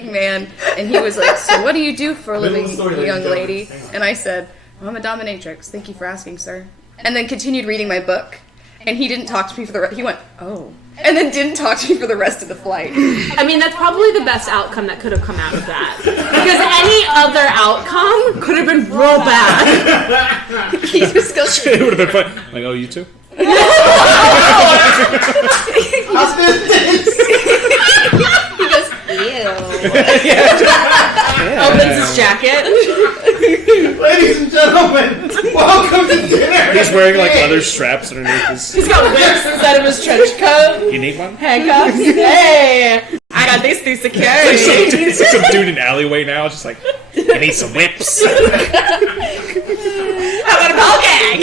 man, and he was like, "So what do you do for a living, young lady?" And I said, well, "I'm a dominatrix. Thank you for asking, sir." And then continued reading my book, and he didn't talk to me for the he went, "Oh," and then didn't talk to me for the rest of the flight. I mean, that's probably the best outcome that could have come out of that, because any other outcome could have been real bad. He just goes, It would have been fun. Like, oh, you too? How's business? he goes, "Ew." Opens his jacket. Ladies and gentlemen, welcome to dinner. He's wearing like leather straps underneath his. He's got whips instead of his trench coat. You need one? Handcuffs. Hey, I got these through security. It's like some dude in an alleyway now, just like, I need some whips. How about a ball gag?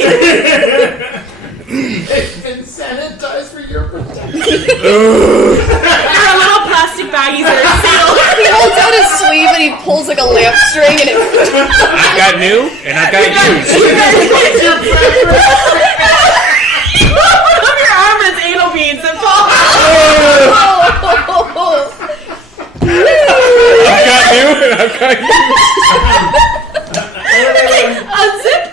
It's been sanitized for your protection. There are little plastic baggies that are sealed. He holds out his sleeve and he pulls like a lamp string and it. I've got new and I've got used. Put up your arm and it's anal beads that fall out. I've got new and I've got used. Unzip.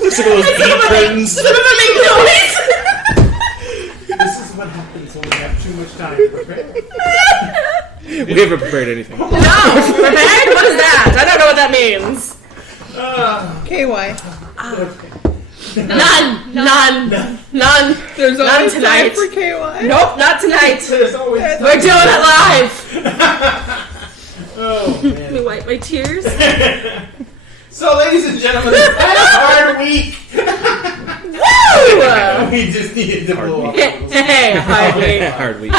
Listen to those deep pins. Some of them make noise. This is what happens when we have too much time to prepare. We haven't prepared anything. No, prepared? What is that? I don't know what that means. KY. None. There's None always tonight. time for KY. Nope, not tonight. There's always We're doing it live. Oh, Let man. me wipe my tears. So, ladies and gentlemen, it's been a hard week. Woo! We just needed to blow up. Hey, hard week. Hard week.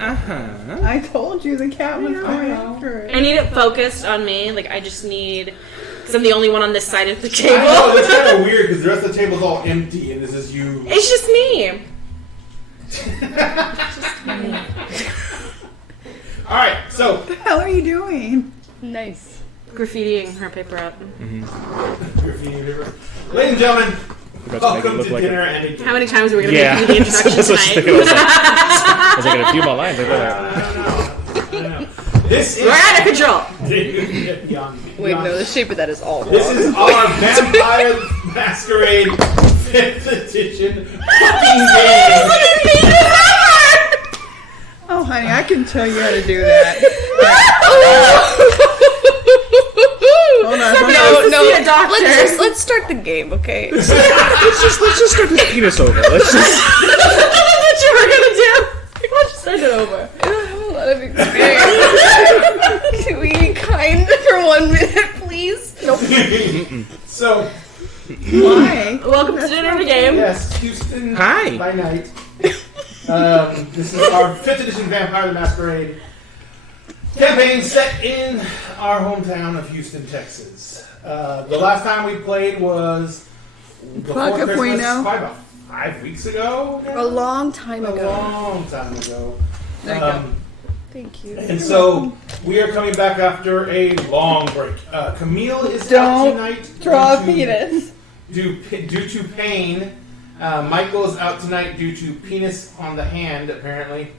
I told you the cat was going after it. I need it focused on me. Like, I just need... Because I'm the only one on this side of the I know, it's table. kind of weird because the rest of the table's all empty and this is you. It's just me. Alright, so. What the hell are you doing? Nice. Graffitiing her paper up. Ladies and gentlemen, We're about to make it welcome look to like dinner a... and a How many times are we going to Yeah. make the introduction That's what I was tonight? thinking. I was like, a few more lines. I know. This is. We're out of control. Wait, no, the shape of that is all wrong. This is our Vampire Masquerade 5th edition fucking game. Oh, honey, I can tell you how to do that. Hold on. No, see a doctor. let's start the game, okay? Let's just start this penis over. Let's just... That's what you were going to do. Let's just send it over. I don't have a lot of experience. Can we be kind for 1 minute, please? Nope. So, Why? Welcome to dinner and a game. yes, Houston Hi. by night. This is our 5th edition Vampire the Masquerade campaign set in our hometown of Houston, Texas. The last time we played was before Fuck if we Christmas, know. probably about 5 weeks ago. A long time A ago. long time ago. There you go. Thank you. And so we are coming back after a long break. Camille is out Don't tonight. draw a due to- penis. Due to pain. Michael is out tonight due to penis on the hand, apparently.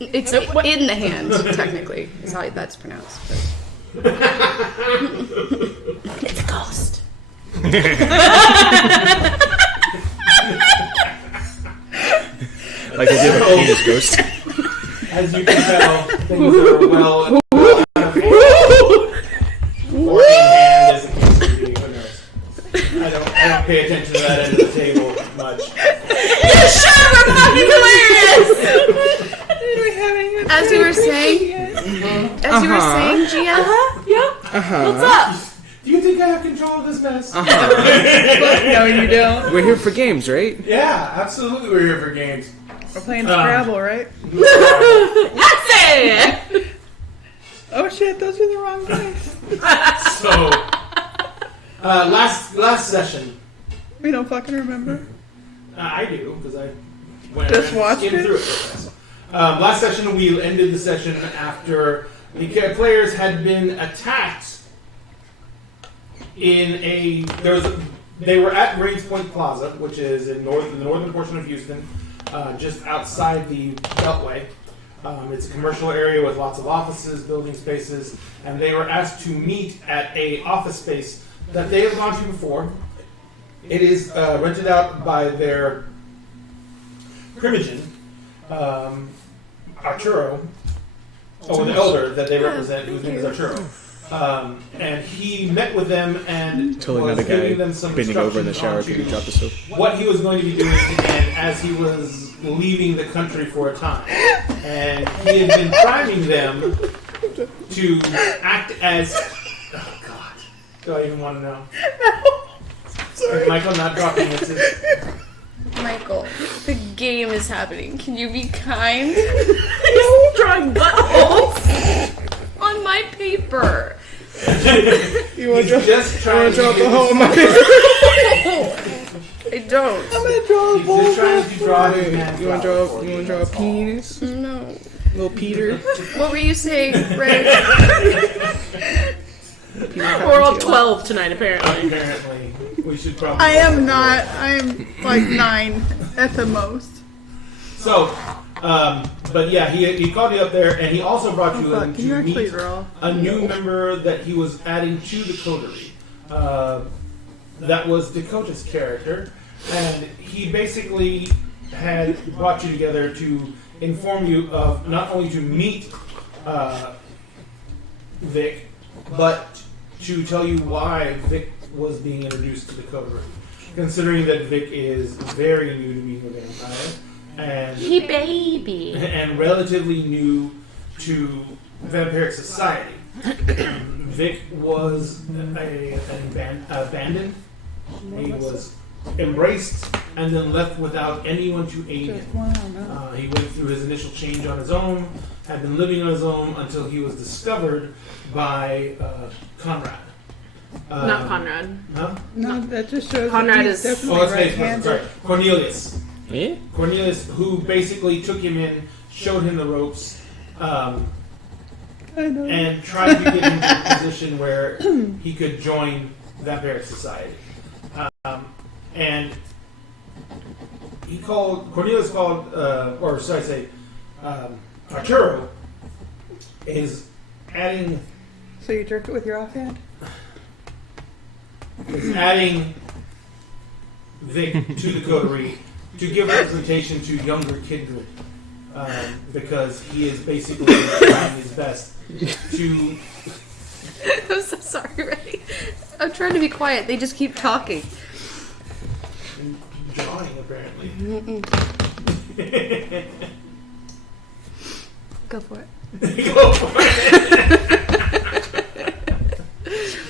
It's in the hand, technically, is how that's pronounced. But. It's a ghost. Like they did with penis ghost. As you can tell, things are well out of hand. Working hand isn't supposed to be, who knows. I don't pay attention to that end of the table much. As you were saying, Gia, What's up? Do you think I have control of this mess? No, you don't. We're here for games, right? Yeah, absolutely. We're here for games. We're playing Scrabble, right? That's it. Oh shit, those are the wrong guys. So, last session. We don't fucking remember. I do because I went Just and watched skimmed it? through it. Last session, we ended the session after the players had been attacked in they were at Rains Point Plaza, which is in the northern portion of Houston. just outside the Beltway. It's a commercial area with lots of offices, building spaces, and they were asked to meet at a office space that they have gone to before. It is rented out by their Primogen, Arturo, the elder that they represent, whose name is Arturo. And he met with them and Totally was not the giving guy them some bending over in the shower instructions getting dropped the soap. what he was going to be doing again as he was leaving the country for a time. And he had been priming them to act as... Oh, God. Do I even want to know? Sorry. Is Michael not dropping it? Michael, the game is happening. Can you be kind? He's drawing buttholes On my paper. You want to Just trying to draw the give hole in my us- I don't. I'm gonna draw a He's bull. just trying to draw his man. You want to draw a penis? No. Little Peter. What were you saying, Red? We're all 12 tonight, apparently. Apparently, we should probably... I am not. I am like 9 at the most. So, but yeah, he called you up there, and he also brought you in Can you to actually meet draw? a new member that he was adding to the coterie. That was Dakota's character, and he basically had brought you together to inform you of not only to meet Vic, but to tell you why Vic was being introduced to the coterie. Considering that Vic is very new to being a vampire, and He baby. and relatively new to vampiric society. Vic was abandoned. He was embraced and then left without anyone to aid him. He went through his initial change on his own, had been living on his own until he was discovered by Conrad. Not Conrad. Huh? No, that just shows Conrad that he's is- definitely Oh, that's right-handed. sorry. Cornelius. Yeah? Cornelius, who basically took him in, showed him the ropes, I know. and tried to get him to a position where he could join vampiric society. And Cornelius called, Arturo is adding So you jerk it with your offhand? Vic to the coterie to give representation to younger kindred, because he is basically trying his best to. I'm so sorry, Ray. I'm trying to be quiet. They just keep talking. Drawing, apparently. Go for it. Go for it.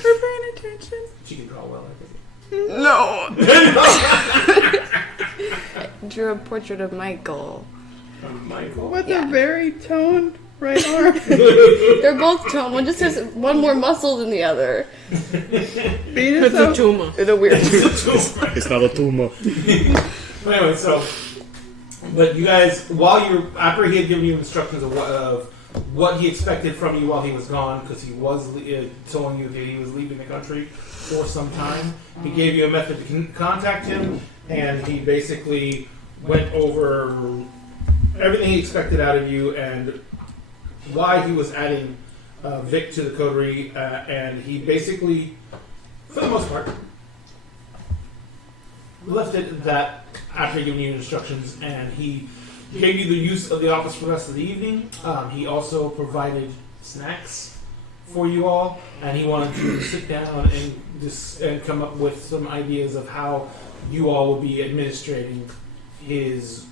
We're paying attention. She can draw well, I think. No. Drew a portrait of Michael. Michael. With Yeah. a very toned right arm. They're both toned. One just has one more muscle than the other. Venus It's a tumor. In a weird. It's not a tumor. But anyway, but you guys, after he had given you instructions of what he expected from you while he was gone, because he was telling you that he was leaving the country for some time, he gave you a method to contact him, and he basically went over everything he expected out of you and why he was adding Vic to the coterie, and he basically, for the most part, left it at that after giving you instructions, and he gave you the use of the office for the rest of the evening. He also provided snacks for you all, and he wanted to sit down and come up with some ideas of how you all will be administrating his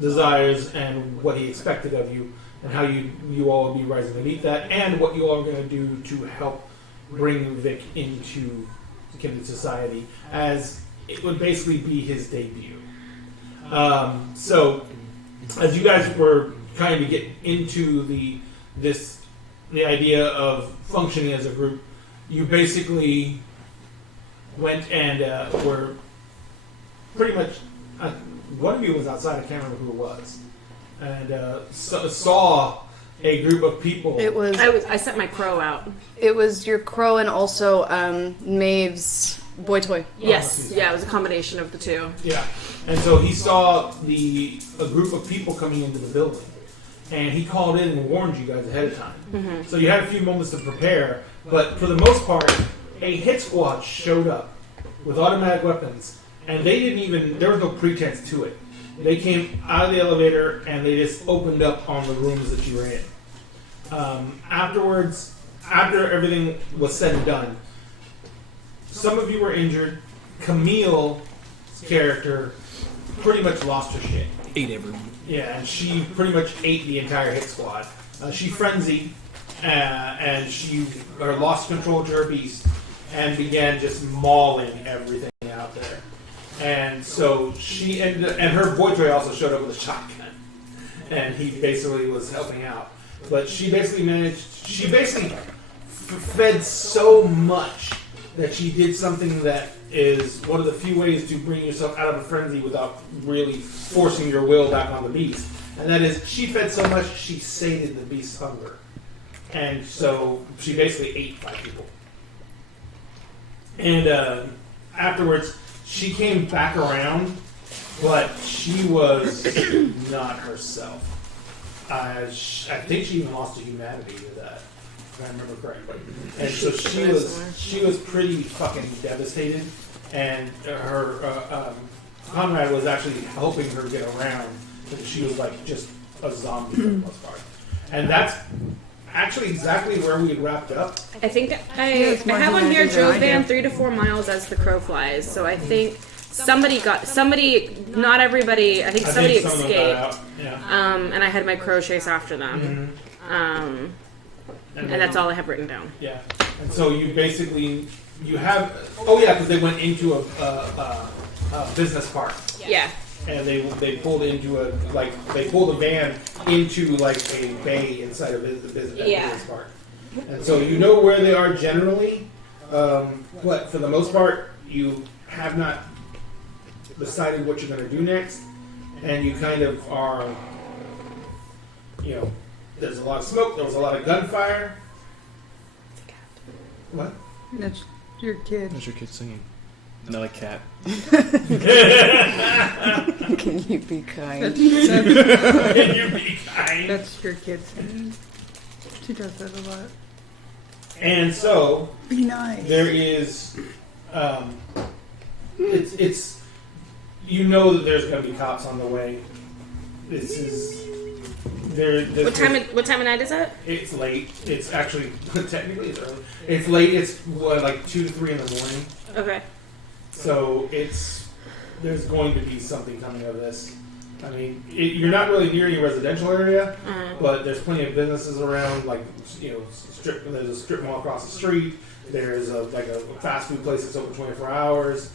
desires and what he expected of you, and how you all will be rising to meet that, and what you all are going to do to help bring Vic into Kindred Society, as it would basically be his debut. So, as you guys were trying to get into the idea of functioning as a group, you basically went and were pretty much. One of you was outside. I can't remember who it was, and saw a group of people. It was. I sent my crow out. It was your crow and also Maeve's Boy toy. Yes. Yeah, it was a combination of the two. Yeah. And so he saw a group of people coming into the building. And he called in and warned you guys ahead of time. Mm-hmm. So you had a few moments to prepare. But for the most part, a hit squad showed up with automatic weapons. And they didn't even, there was no pretense to it. They came out of the elevator and they just opened up on the rooms that you were in. Afterwards, after everything was said and done, some of you were injured. Camille's character pretty much lost her shit. Ate everyone. Yeah, and she pretty much ate the entire hit squad. She frenzied, and she lost control to her beast and began just mauling everything out there. And so she ended, and her boy toy also showed up with a shotgun, and he basically was helping out. But she basically fed so much that she did something that is one of the few ways to bring yourself out of a frenzy without really forcing your will back on the beast. And that is, she fed so much, she sated the beast's hunger. And so she basically ate 5 people. And afterwards, she came back around, but she was not herself. I think she even lost to humanity with that, if I remember correctly. And so she was pretty fucking devastated, and her Conrad was actually helping her get around because she was like just a zombie for the most part. And that's actually exactly where we had wrapped up. I think I have on here drove van 3 to 4 miles as the crow flies. So I think not everybody. I think somebody escaped. Yeah. And I had my crow chase after them. Mm-hmm. And that's all I have written down. Yeah. And so you have. Oh yeah, because they went into a business park. Yeah. And they pulled into they pulled a van into like a bay inside of the business park. And so you know where they are generally, but for the most part you have not decided what you're going to do next, and you kind of are, there's a lot of smoke, there was a lot of gunfire. What? That's your kid. There's your kid singing. Another cat. Can you be kind? Can you be kind? That's your kid singing. She does that a lot. And so Be nice. there is, it's you know that there's going to be cops on the way. This is there. What time of night is it? It's late. It's actually technically it's early. It's late. It's like 2 to 3 in the morning. Okay. So there's going to be something coming of this. I mean, you're not really near any residential area, but there's plenty of businesses around. Like there's a strip mall across the street. There's a fast food place that's open 24 hours.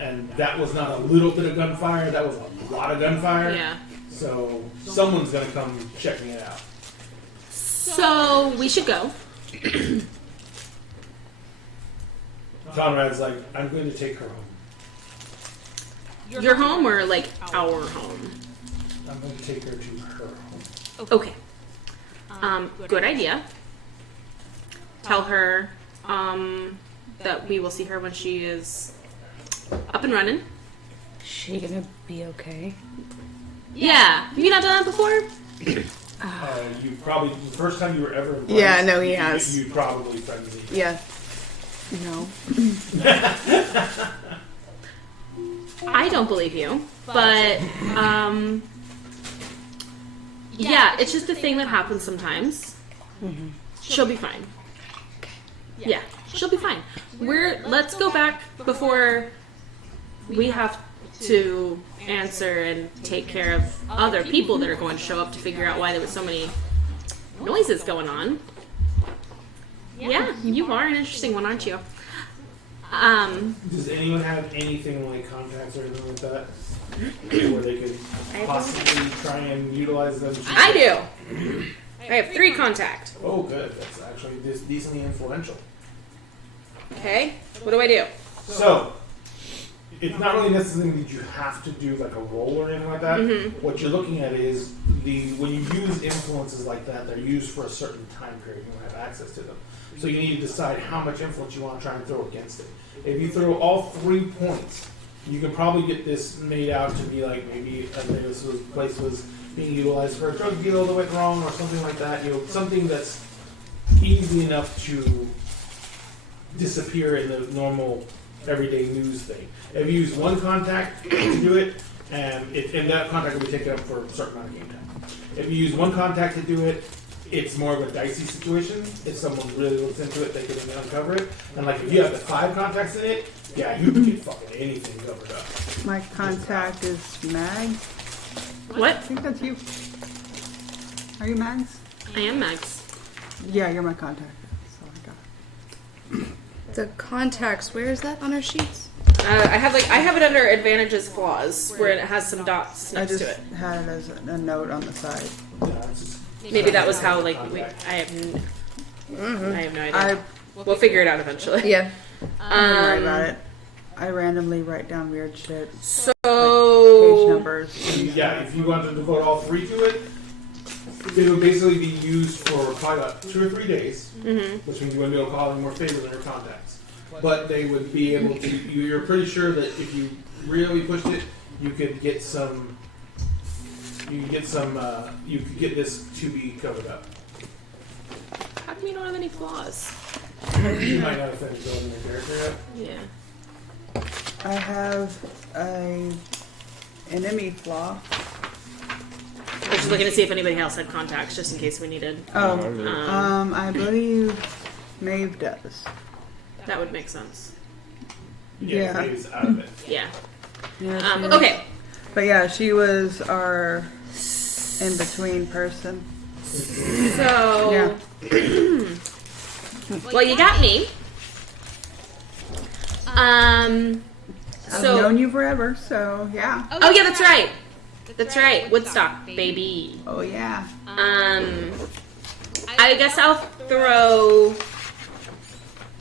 And that was not a little bit of gunfire. That was a lot of gunfire. Yeah. So someone's going to come checking it out. So we should go. Conrad's like, I'm going to take her home. Your home or like our home? I'm going to take her to her home. Okay. Good idea. Tell her that we will see her when she is up and running. She gonna be okay? Yeah. Have you not done that before? You probably, the first time you were ever in Yeah, no, he has. You probably frenzied. Yeah. No. I don't believe you, but yeah, it's just a thing that happens sometimes. Mm-hmm. She'll be fine. Yeah, she'll be fine. Let's go back before we have to answer and take care of other people that are going to show up to figure out why there was so many noises going on. Yeah, you are an interesting one, aren't you? Does anyone have anything like contacts or anything like that? Where they could possibly try and utilize them? I do. I have 3 contact. Oh, good. That's actually decently influential. Okay, what do I do? So, it's not really necessarily that you have to do like a roll or anything like that. Mm-hmm. What you're looking at is when you use influences like that, they're used for a certain time period. You don't have access to them. So you need to decide how much influence you want to try and throw against it. If you throw all 3 points, you can probably get this made out to be like maybe this place was being utilized for a drug deal that went wrong or something like that. Something that's easy enough to disappear in the normal everyday news thing. If you use one contact to do it, and that contact will be taken up for a certain amount of game time. If you use one contact to do it, it's more of a dicey situation. If someone really looks into it, they can uncover it. And like if you have the 5 contacts in it, yeah, you can get fucking anything covered up. My contact is Mags. What? I think that's you. Are you Mags? I am Max. Yeah, you're my contact. So I got it. The contacts, where is that on our sheets? I have it under advantages flaws where it has some dots I next just to it. had it as a note on the side. Yeah, it's just- Maybe that was how I have no idea. We'll figure it out eventually. Yeah. Don't worry about it. I randomly write down weird shit. So Page numbers. Yeah, if you want to devote all 3 to it, it would basically be used for probably about 2 or 3 days, which means you wouldn't be able to call any more favors than your contacts. But they would be able to. You're pretty sure that if you really pushed it, you could get some. You could get some. You could get this to be covered up. how come you don't have any flaws? You might not have finished building your character yet. Yeah. I have an enemy flaw. I was just looking to see if anybody else had contacts, just in case we needed. Oh, I believe Maeve does. That would make sense. Yeah. It's out of it. Yeah. Yeah, she is. Okay. But yeah, she was our in-between person. So. Well, you got me. I've So. known you forever, so yeah. Oh yeah, that's right. That's right. Woodstock, baby. Oh yeah. I guess I'll throw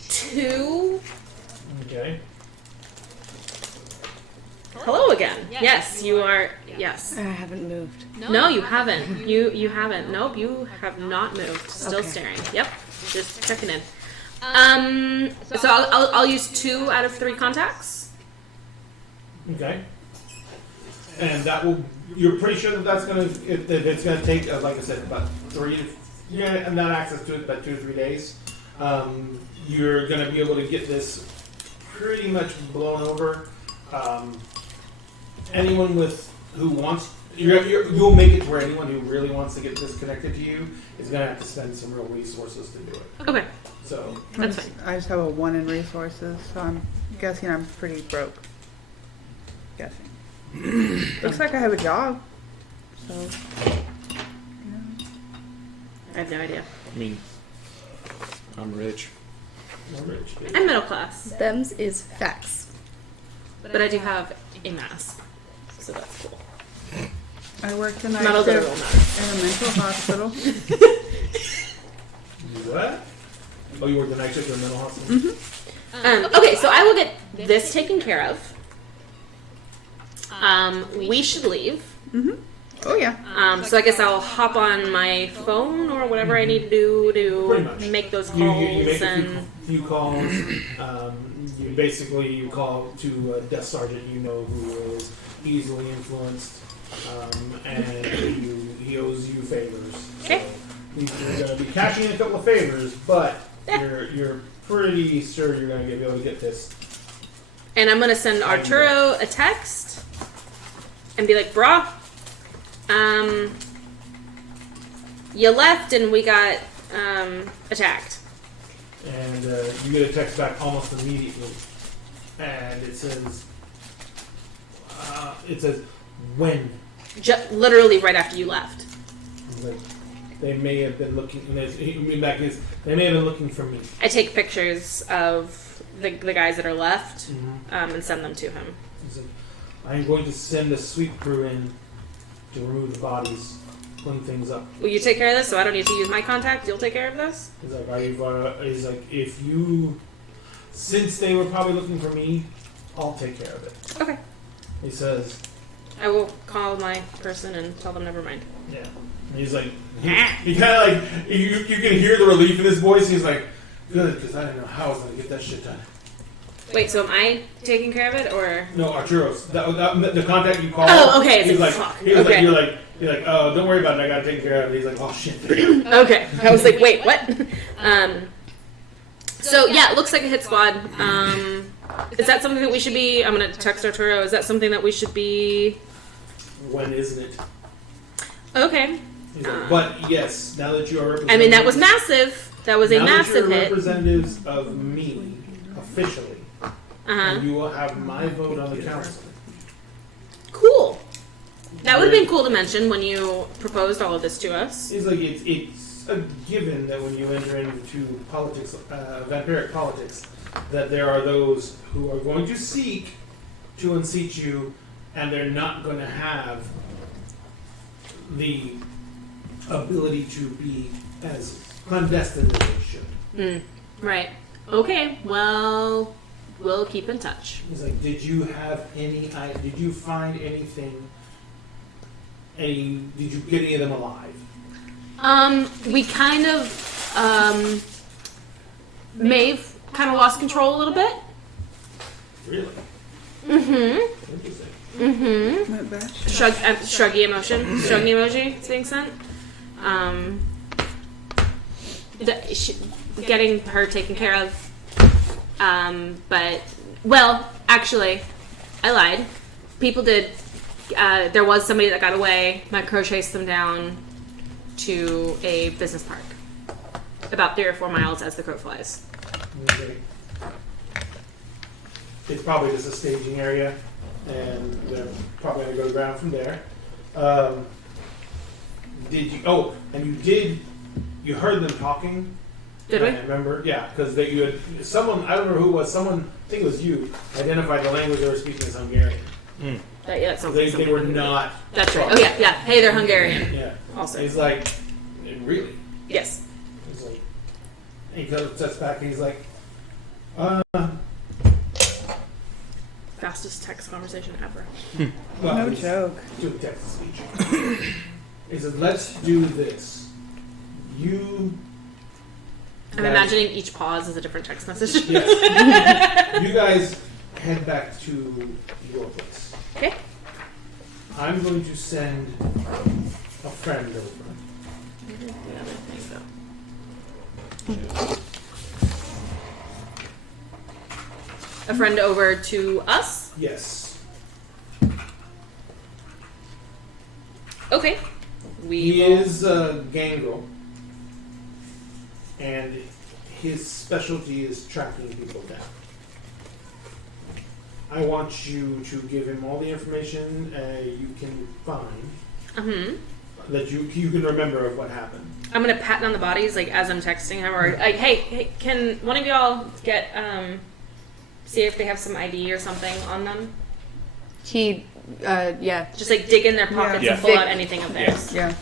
2. Okay. Hello again. Yes, you are. Yes. I haven't moved. No, you haven't. You haven't. Nope, you have not moved. Still Okay. staring. Yep. Just checking in. So I'll use 2 out of 3 contacts. Okay. And that will. You're pretty sure that that's gonna. It's gonna take, like I said, about 3. You're gonna have not access to it about 2 to 3 days. You're gonna be able to get this pretty much blown over. Anyone who wants. You'll make it to where anyone who really wants to get this connected to you is gonna have to spend some real resources to do it. Okay. So. That's fine. I just have a 1 in resources, so I'm guessing I'm pretty broke. Guessing. Looks like I have a job. So I have no idea. I mean, I'm rich. You're rich, baby. I'm middle class, Them's is facts. but I do have a mask, so that's cool. I work the night Not a shift literal mask. in a mental hospital. What? Oh, you work the night shift in a mental hospital? Okay, so I will get this taken care of. We should leave. Oh yeah. So I guess I'll hop on my phone or whatever I need to do Pretty much. to make those calls You make a and. few calls. You call to a desk sergeant you know who is easily influenced, and he owes you favors. Okay. So you're going to be cashing in a couple of favors, but you're pretty sure you're going to be able to get this. And I'm gonna send Arturo a text and be like, "Brah, you left and we got attacked." And you get a text back almost immediately, and it says when. Literally right after you left. Like, they may have been looking. And they may have been looking for me. I take pictures of the guys that are left and send them to him. He said, I'm going to send a sweep crew in to remove the bodies, clean things up. Will you take care of this so I don't need to use my contact? You'll take care of this? He's like, if you, since they were probably looking for me, I'll take care of it. Okay. He says, I will call my person and tell them never mind. Yeah. And he's like, he kind of like, you can hear the relief in his voice. He's like, good, because I didn't know how I was going to get that shit done. Wait, so am I taking care of it, or? No, Arturo's. The contact you called. Oh, okay. It's He's like, like, fuck. he was Okay. like, you're like, oh, don't worry about it. I got to take care of it. He's like, oh, shit. Okay. I was like, wait, what? So, yeah, it looks like a hit squad. Is that something that we should be... I'm going to text Arturo. Is that something that we should be... When isn't it? Okay. He's like, but yes, now that you are I mean, that was massive. That was a now massive that you're hit. representatives of me, officially, Uh-huh. you will have my vote on the council. Cool. That would have been cool to mention when you proposed all of this to us. He's like, it's a given that when you enter into politics, vampiric politics, that there are those who are going to seek to unseat you, and they're not going to have the ability to be as clandestine as they should. Right. Okay, well, we'll keep in touch. He's like, did you find anything, did you get any of them alive? We kind of, Maeve kind of lost control a little bit. Really? Mm-hmm. Interesting. Mm-hmm. Went back. Shruggy emoji is being sent. Getting her taken care of. But, well, actually, I lied. People did, there was somebody that got away. My crow chased them down to a business park. About 3 or 4 miles as the crow flies. Okay. It's probably just a staging area, and they're probably going to go to the ground from there. You heard them talking? Did we? I remember, yeah, because you had someone, I don't remember who it was, someone, I think it was you, identified the language they were speaking as Hungarian. Yeah, that sounds They like something were we can do. not. That's right. Oh, yeah, yeah. Hey, they're Hungarian. Yeah. Also. He's like, really? Yes. He's like, he steps back and he's like, Fastest text conversation ever. well, No he's joke. doing text to speech. He says, let's do this. You I'm guys- imagining each pause is a different text message. Yes. You guys head back to your place. Okay. I'm going to send a friend over. A friend over to us? Yes. Okay. He is a gangrel, and his specialty is tracking people down. I want you to give him all the information you can find that you can remember of what happened. I'm gonna pat down the bodies like as I'm texting him, or like, hey, can one of y'all get see if they have some ID or something on them? He, yeah. Just like dig in their pockets Yeah. and pull out anything of theirs. Yeah.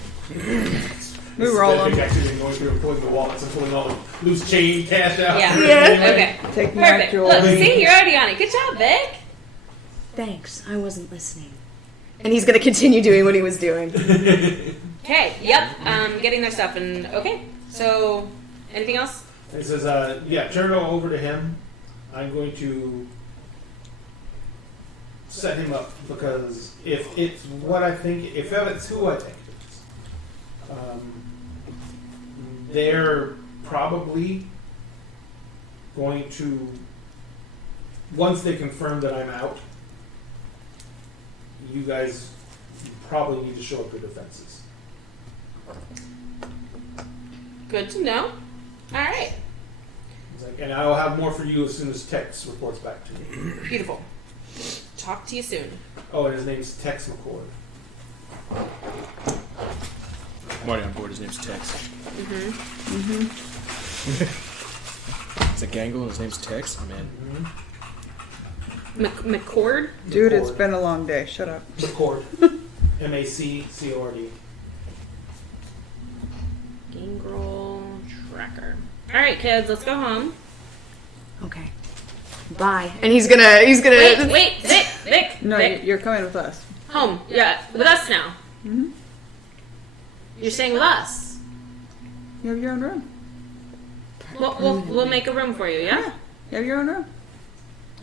We roll them. actually been going through and pulling the wallets and pulling all the loose chain cash out. Yeah. Yeah. Okay. Take my Perfect. jewelry. Look, see, you're already on it. Good job, Vic. Thanks, I wasn't listening. And he's gonna continue doing what he was doing. Okay. Yep. Getting their stuff and okay. So, anything else? He says, turn it over to him. I'm going to set him up because if it's what I think, if it's who I think it is, they're probably going to, once they confirm that I'm out, you guys probably need to show up your defenses. Good to know. All right. He's like, and I'll have more for you as soon as Tex reports back to me. Beautiful. Talk to you soon. Oh, and his name's Tex McCord. I'm already on board. His name's Tex. It's a gangle and his name's Tex. Oh, man. McCord? Dude, it's McCord. been a long day. Shut up. McCord. MACCORD. Gangrel tracker. All right, kids, let's go home. Okay. Bye. And he's gonna. Wait, Vic. No, Vic. you're coming with us. Home. Yeah, with us now. Mm-hmm. You're staying with us. You have your own room. We'll make a room for you, yeah? You have your own room.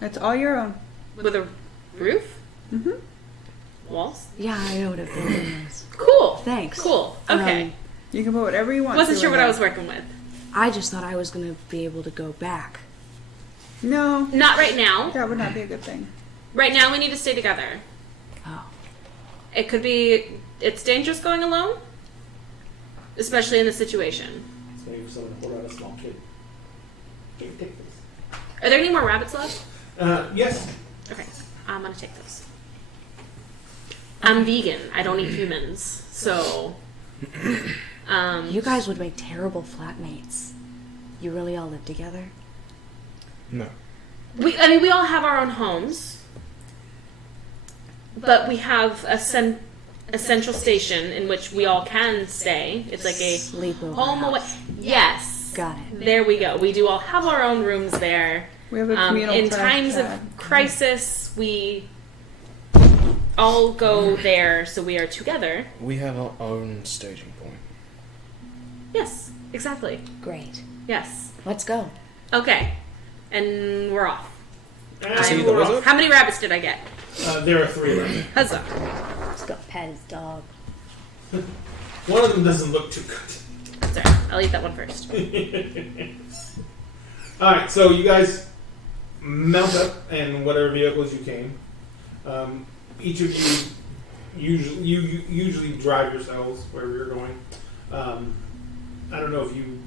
It's all your own. With a roof? Mm-hmm. Walls? Yeah, I know what a building is. Cool. Thanks. Cool. Okay. You can put whatever you want. Wasn't to sure in what there. I was working with. I just thought I was gonna be able to go back. No, Not right now. that would not be a good thing. Right now, we need to stay together. Oh. It could be. It's dangerous going alone, especially in this situation. It's maybe for someone to hold out a small kid. Here, take this. Are there any more rabbits left? Yes. Okay, I'm gonna take those. I'm vegan. I don't eat humans, so. You guys would make terrible flatmates. You really all live together? No. We all have our own homes, but we have a central station in which we all can stay. It's like a Sleepover home away. house. Yes. Got it. There we go. We do all have our own rooms there. We have a communal In trash times of pad. crisis, we all go there, so we are together. We have our own staging point. Yes, exactly. Great. Yes. Let's go. Okay. And we're off. See the wizard? How many rabbits did I get? There are 3 of them. Huzzah. Let's go pet his dog. One of them doesn't look too good. Sorry, I'll eat that one first. Alright, so you guys mount up in whatever vehicles you came. Each of you usually drive yourselves wherever you're going. I don't know if you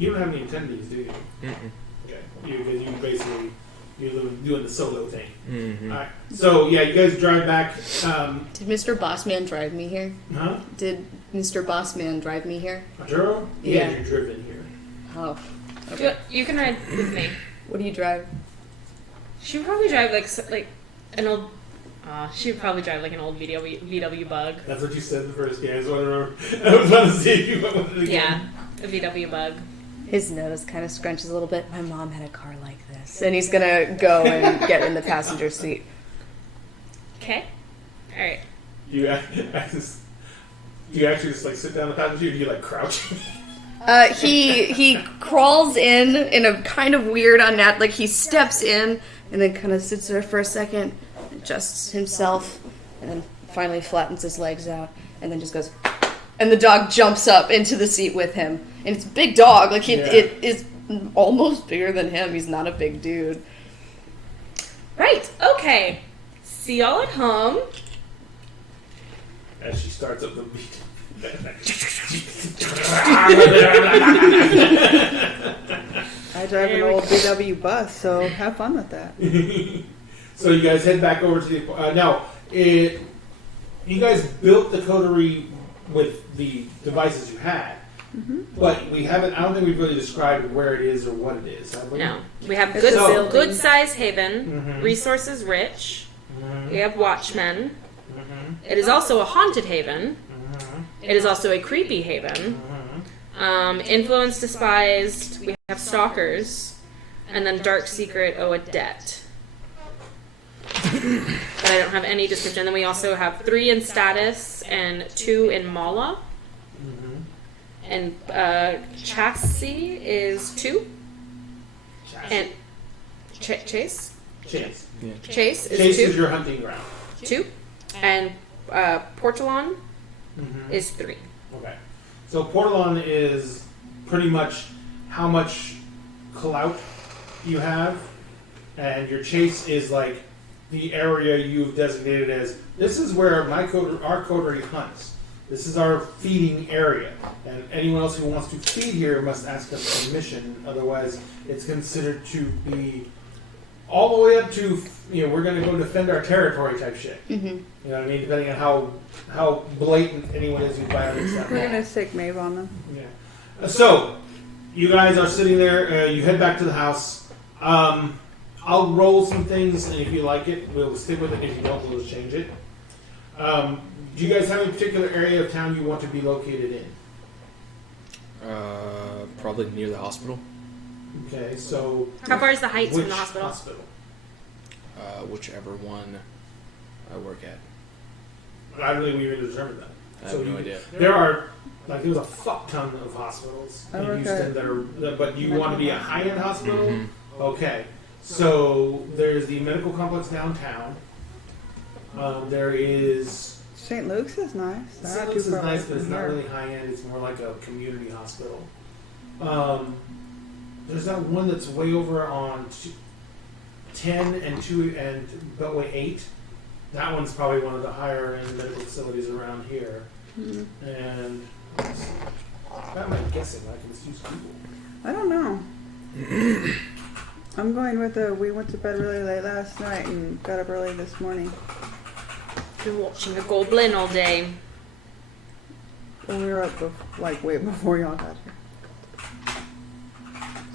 don't have any attendees, do you? Mm-mm. Okay, because you basically you're doing the solo thing. Mm-hmm. All right, so yeah, you guys drive back. Did Mr. Bossman drive me here? Huh? Did Mr. Bossman drive me here? Arturo? Yeah. You're driven here. Oh. Okay. You can ride with me. What do you drive? She would probably drive like an old. She would probably drive like an old VW Bug. That's what you said the first game. I was about to see if you went with it again. Yeah, a VW Bug. His nose kind of scrunches a little bit. My mom had a car like this. And he's gonna go and get in the passenger seat. Okay. All right. You actually just like sit down the passenger seat, or do you like crouch? He crawls in a kind of weird, like he steps in and then kind of sits there for a second, adjusts himself, and then finally flattens his legs out, and then just goes, and the dog jumps up into the seat with him. And it's a big dog, like it is almost bigger than him. He's not a big dude. Right. Okay. See y'all at home. As she starts up the beat. I drive an old VW bus, so have fun with that. So you guys head back over to the. You guys built the coterie with the devices you had, but we haven't. I don't think we've really described where it is or what it is. Have we? No, we have So- good size haven, Mhm. resources rich. Mhm. We have watchmen. Mhm. It is also a haunted haven. Mhm. It is also a creepy haven. Influence despised. We have stalkers, and then dark secret owe a debt. But I don't have any description. Then we also have 3 in status and 2 in Mala. And chassis is 2. And Chase? Chase. Yeah. Chase is Chase 2. is your hunting ground. 2. And Portalon Mhm. is 3. Okay. So Portalon is pretty much how much clout you have, and your chase is like the area you've designated as this is where our coterie hunts. This is our feeding area, and anyone else who wants to feed here must ask us permission. Otherwise, it's considered to be all the way up to we're going to go defend our territory type shit. Mm-hmm. You know what I mean? Depending on how blatant anyone is who violates that We're law. gonna stick Maeve on them. Yeah. So, you guys are sitting there. You head back to the house. I'll roll some things, and if you like it, we'll stick with it. If you don't, we'll just change it. Do you guys have a particular area of town you want to be located in? Probably near the hospital. Okay, so How far is the Heights which from the hospital? Whichever one I work at. I really we even determined that. I have no idea. There are there's a fuck ton of hospitals in Okay. Houston that are, but you want to be a high-end hospital? Okay. So there's the medical complex downtown. There is St. Luke's is nice. St. Luke's is nice, but it's not really high-end. It's more like a community hospital. There's that one that's way over on 10 and 2 and Beltway 8. That one's probably one of the higher end medical facilities around here. Mm-hmm. And what am I guessing? I can just use Google. I don't know. I'm going with we went to bed really late last night and got up early this morning. Been watching a Goblin all day. Well, we were up way before y'all got here.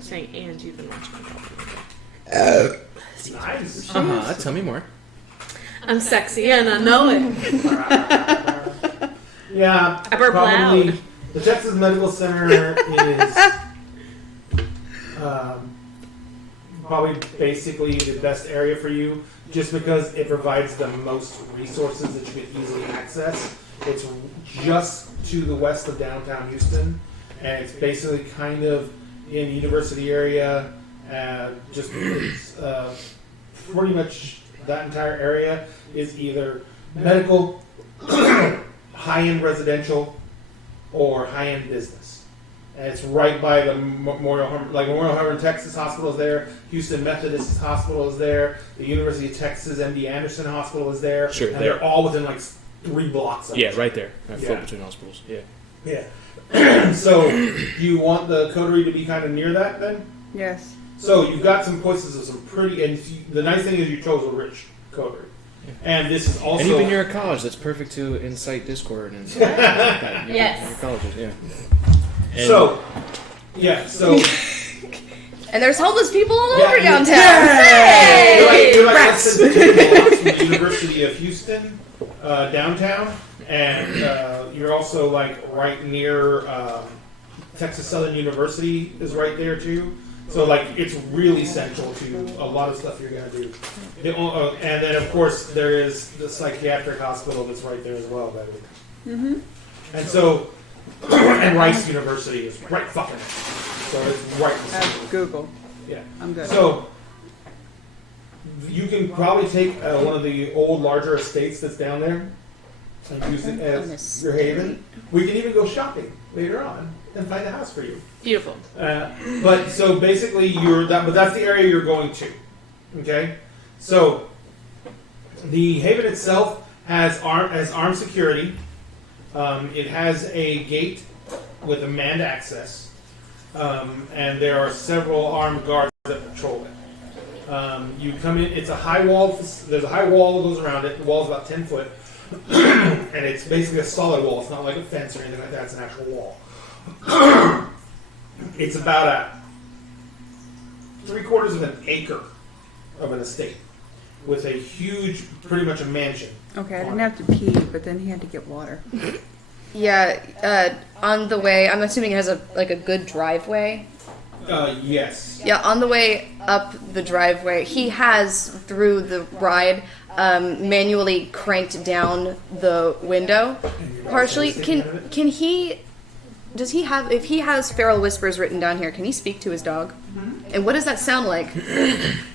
Saying, and you've been watching a Goblin all day. Nice. Tell me more. I'm sexy and I know it. Yeah, I burp probably. loud. The Texas Medical Center is probably basically the best area for you, just because it provides the most resources that you can easily access. It's just to the west of downtown Houston, and it's basically kind of in the university area. Just it's, pretty much that entire area is either medical, high-end residential, or high-end business. And it's right by the Memorial Hermann Texas Hospital is there, Houston Methodist Hospital is there, the University of Texas MD Anderson Hospital is there, Sure, and there. they're all within 3 blocks of Yeah, it. right there. I float Yeah. between hospitals. Yeah. Yeah. So, do you want the coterie to be kind of near that then? Yes. So you've got some choices of some pretty, and the nice thing is you chose a rich coterie. And this is also... And even you're at college, that's perfect to incite discord and stuff like that. Yes. Your colleges, yeah. And So... And there's homeless people all Yeah, over you- downtown. You're like Rats. less than 2 blocks from the University of Houston, downtown, and you're also right near Texas Southern University is right there too. So it's really central to a lot of stuff you're gonna do. And then of course there is the psychiatric hospital that's right there as well, baby. Mm-hmm. And so, and Rice University is right fucking there. So it's right. in the center. Google. Yeah. I'm good. So you can probably take one of the old, larger estates that's down there and use it as your haven. We can even go shopping later on and find a house for you. Beautiful. But so basically, but that's the area you're going to. Okay. So the haven itself has armed security. It has a gate with a manned access. And there are several armed guards that patrol it. You come in, it's a high wall, there's a high wall that goes around it, the wall's about 10 foot, and it's basically a solid wall, it's not like a fence or anything like that, it's an actual wall. It's about 3/4 of an acre of an estate, with a huge, pretty much a mansion. Okay, I didn't have to pee, but then he had to get water. Yeah, on the way, I'm assuming it has a good driveway. Yes. Yeah, on the way up the driveway, he has, through the ride, manually cranked down the window partially. Can he? Does he have? If he has feral whispers written down here, can he speak to his dog? Mm-hmm. And what does that sound like?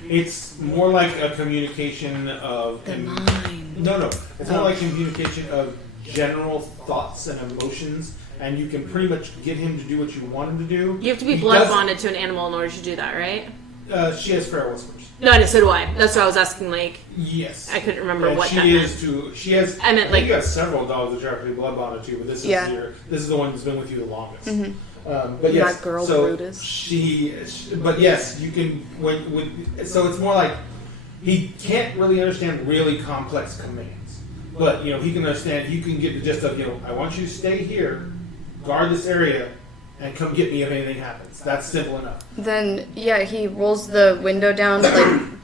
It's more like a communication of... The mind. No. It's more like communication of general thoughts and emotions, and you can pretty much get him to do what you want him to do. You have to be blood bonded to an animal in order to do that, right? She has feral whispers. No, so do I. That's what I was asking, Yes. I couldn't remember what she that is meant. too. She has. I meant, think you got several dogs that you're actually blood bonded to, but this is this is the one that's been with you the longest. Mm-hmm. But yes, That girl so Brutus. but yes, you can. So it's more like he can't really understand really complex commands, but he can understand. He can get the gist of I want you to stay here, guard this area, and come get me if anything happens. That's simple enough. Then, he rolls the window down,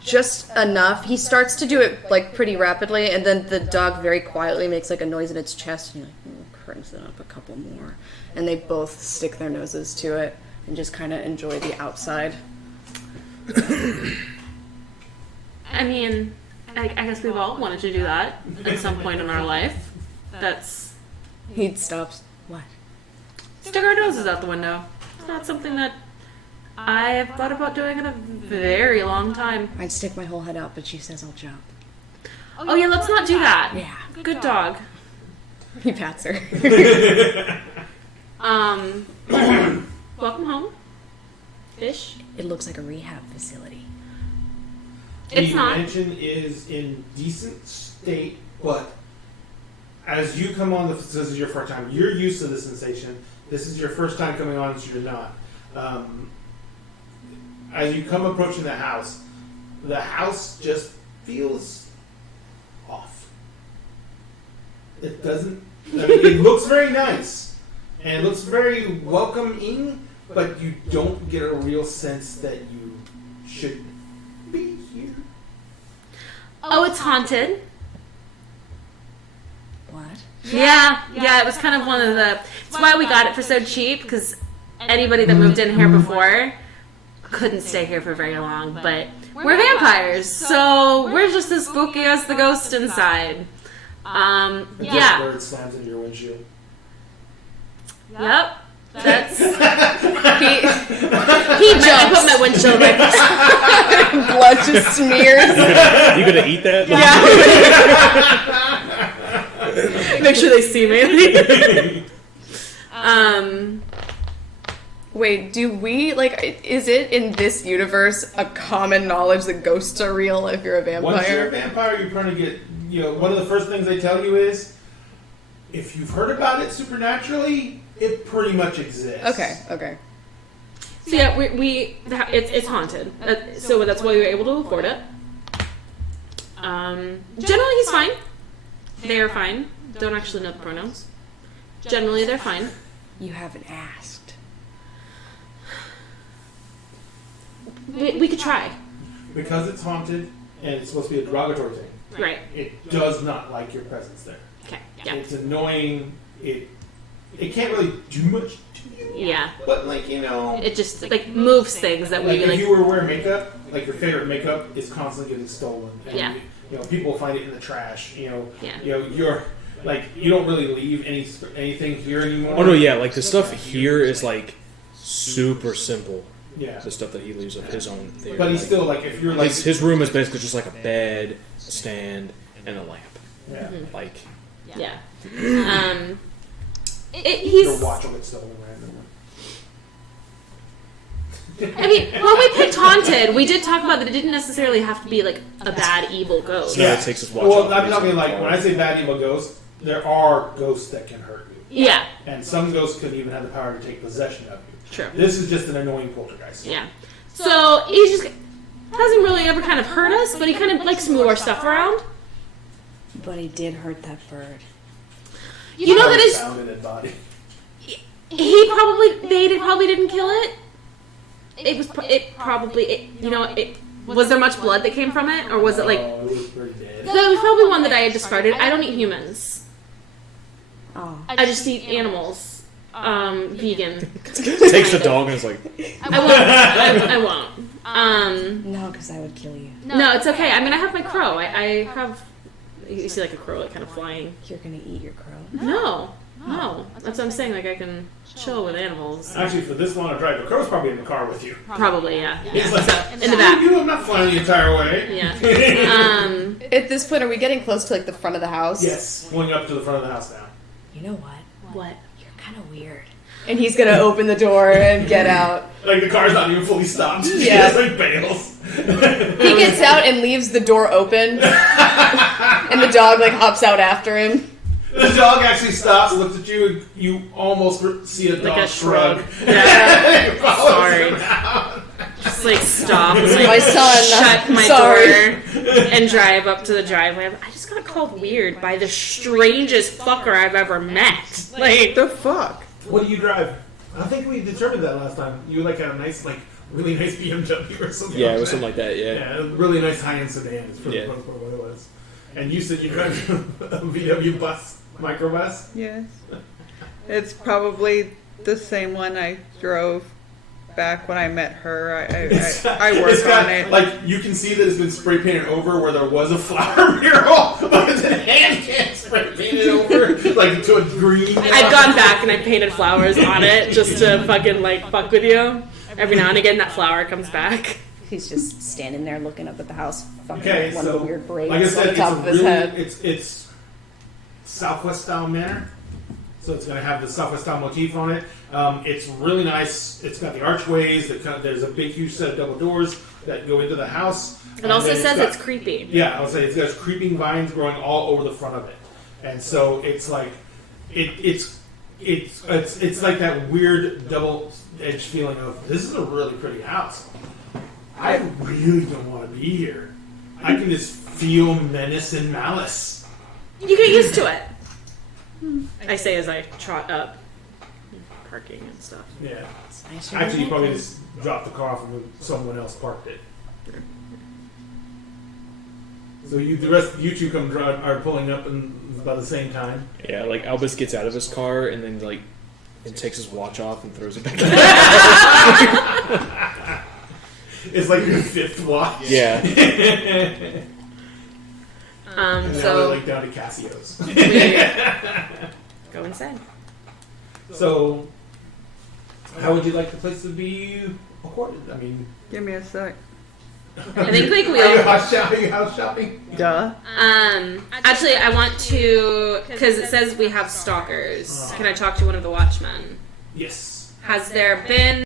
just enough. He starts to do it, pretty rapidly, and then the dog very quietly makes, a noise in its chest, and curtains it up a couple more. And they both stick their noses to it and just kind of enjoy the outside. I mean, I guess we've all wanted to do that at some point in our life. That's He stops. What? stick our noses out the window. It's not something that I have thought about doing in a very long time. I'd stick my whole head out, but she says I'll jump. Oh yeah, let's not do that. Yeah. Good dog. He pats her. Welcome home. Fish. It looks like a rehab facility. It's the not. mansion is in decent state, but as you come on, this is your first time. You're used to the sensation. This is your first time coming on, so you're not. As you come approaching the house just feels off. It doesn't. I mean, it looks very nice and it looks very welcoming, but you don't get a real sense that you should be here. Oh, it's haunted. What? Yeah, it was kind of one of the. It's why we got it for so cheap, because anybody that moved in here before couldn't stay here for very long. But we're vampires, so we're just as spooky as the ghost inside. Yeah. Bird slams into your windshield. Yep. That's. He jumps. I put my windshield right. Blood just smears. You gonna eat that? Yeah. Make sure they see me. Wait, do we, like, is it in this universe a common knowledge that ghosts are real if you're a vampire? Once you're a vampire, you're going to get, one of the first things they tell you is, if you've heard about it supernaturally, it pretty much exists. Okay. So yeah, it's haunted. So that's why we were able to afford it. Generally, he's fine. They are fine. Don't actually know the pronouns. Generally, they're fine. You haven't asked. We could try. Because it's haunted, and it's supposed to be a derogatory thing, Right. it does not like your presence there. Okay. Yeah. It's annoying. It can't really do much to you. Yeah. But, It just moves things that we if you were to wear makeup, your favorite makeup is constantly getting stolen. And Yeah. People find it in the trash. Yeah. You're you don't really leave anything here anymore. Oh no, yeah, the stuff here is super simple. Yeah. The stuff that he leaves of his own there. But he's still if you're his room is basically just a bed, stand, and a lamp. yeah. Yeah. Your watch will get stolen randomly. I mean, when we picked haunted, we did talk about that it didn't necessarily have to be a bad evil ghost. Yeah, it takes his watch Well, off. I'm talking when I say bad evil ghost, there are ghosts that can hurt you. Yeah. And some ghosts could even have the power to take possession of you. True. This is just an annoying poltergeist. Yeah. So he just hasn't really ever kind of hurt us, but he kind of likes to move our stuff around. But he did hurt that bird. You know that is. Found in his body. They probably didn't kill it. Was there much blood that came from it, or was it it was pretty dead. That was probably one that I had discarded. I don't eat humans. Oh. I just eat animals. Vegan. Takes the dog and is like, I won't. No, because I would kill you. No, it's okay. I mean, I have my crow. I have. You see, a crow, kind of flying. You're gonna eat your crow? No. That's what I'm saying. I can chill with animals. Actually, for this long a drive, the crow's probably in the car with you. Probably, yeah. It's like, In the back. I'm not flying the entire way. Yeah. At this point, are we getting close to the front of the house? Yes, pulling up to the front of the house now. You know what? What? You're kind of weird. And he's gonna open the door and get out. The car's not even fully stopped. Yeah. He just bails. He gets out and leaves the door open. And the dog hops out after him. The dog actually stops, looks at you, and you almost see a dog a shrug. Yeah. Sorry. Just stop. My son. Shut my Sorry. door and drive up to the driveway. I just got called weird by the strangest fucker I've ever met. The fuck? What do you drive? I think we determined that last time. You had a nice, really nice BMW or something. yeah, it was something like that, yeah. Yeah, a really nice high-end sedan. It's for the most part what it was. And you said you drive a VW bus, microbus? Yes. It's probably the same one I drove back when I met her. I It's worked got, on it. Like, you can see that it's been spray painted over where there was a flower mural, but it's a hand can spray painted over, like, to a green. I've gone back and I painted flowers on it just to fucking, like, fuck with you. Every now and again, that flower comes back. He's just standing there looking up at the house, fucking Okay, one so, of the weird braids like I on said, top of his head. it's Southwest style manor, so it's going to have the Southwest style motif on it. It's really nice. It's got the archways. There's a big, huge set of double doors that go into the house. It also says it's creepy. Yeah, I would say it's got creeping vines growing all over the front of it, and so it's like it's like that weird double-edged feeling of this is a really pretty house. I really don't want to be here. I can just feel menace and malice. You get used to it. I say as I trot up, parking and stuff. Yeah. Nice. Actually, you probably just dropped the car off and someone else parked it. So the rest of you two are pulling up about the same time. Yeah, like Albus gets out of his car and then like and takes his watch off and throws it back. It's like your fifth watch. Yeah. And now So we're like down to Casio's. we go inside. So, how would you like the place to be recorded? I mean, Give me a sec. I think like we are you all. house shopping? Duh. Actually, I want to because it says we have stalkers. Can I talk to one of the watchmen? Yes. Has there been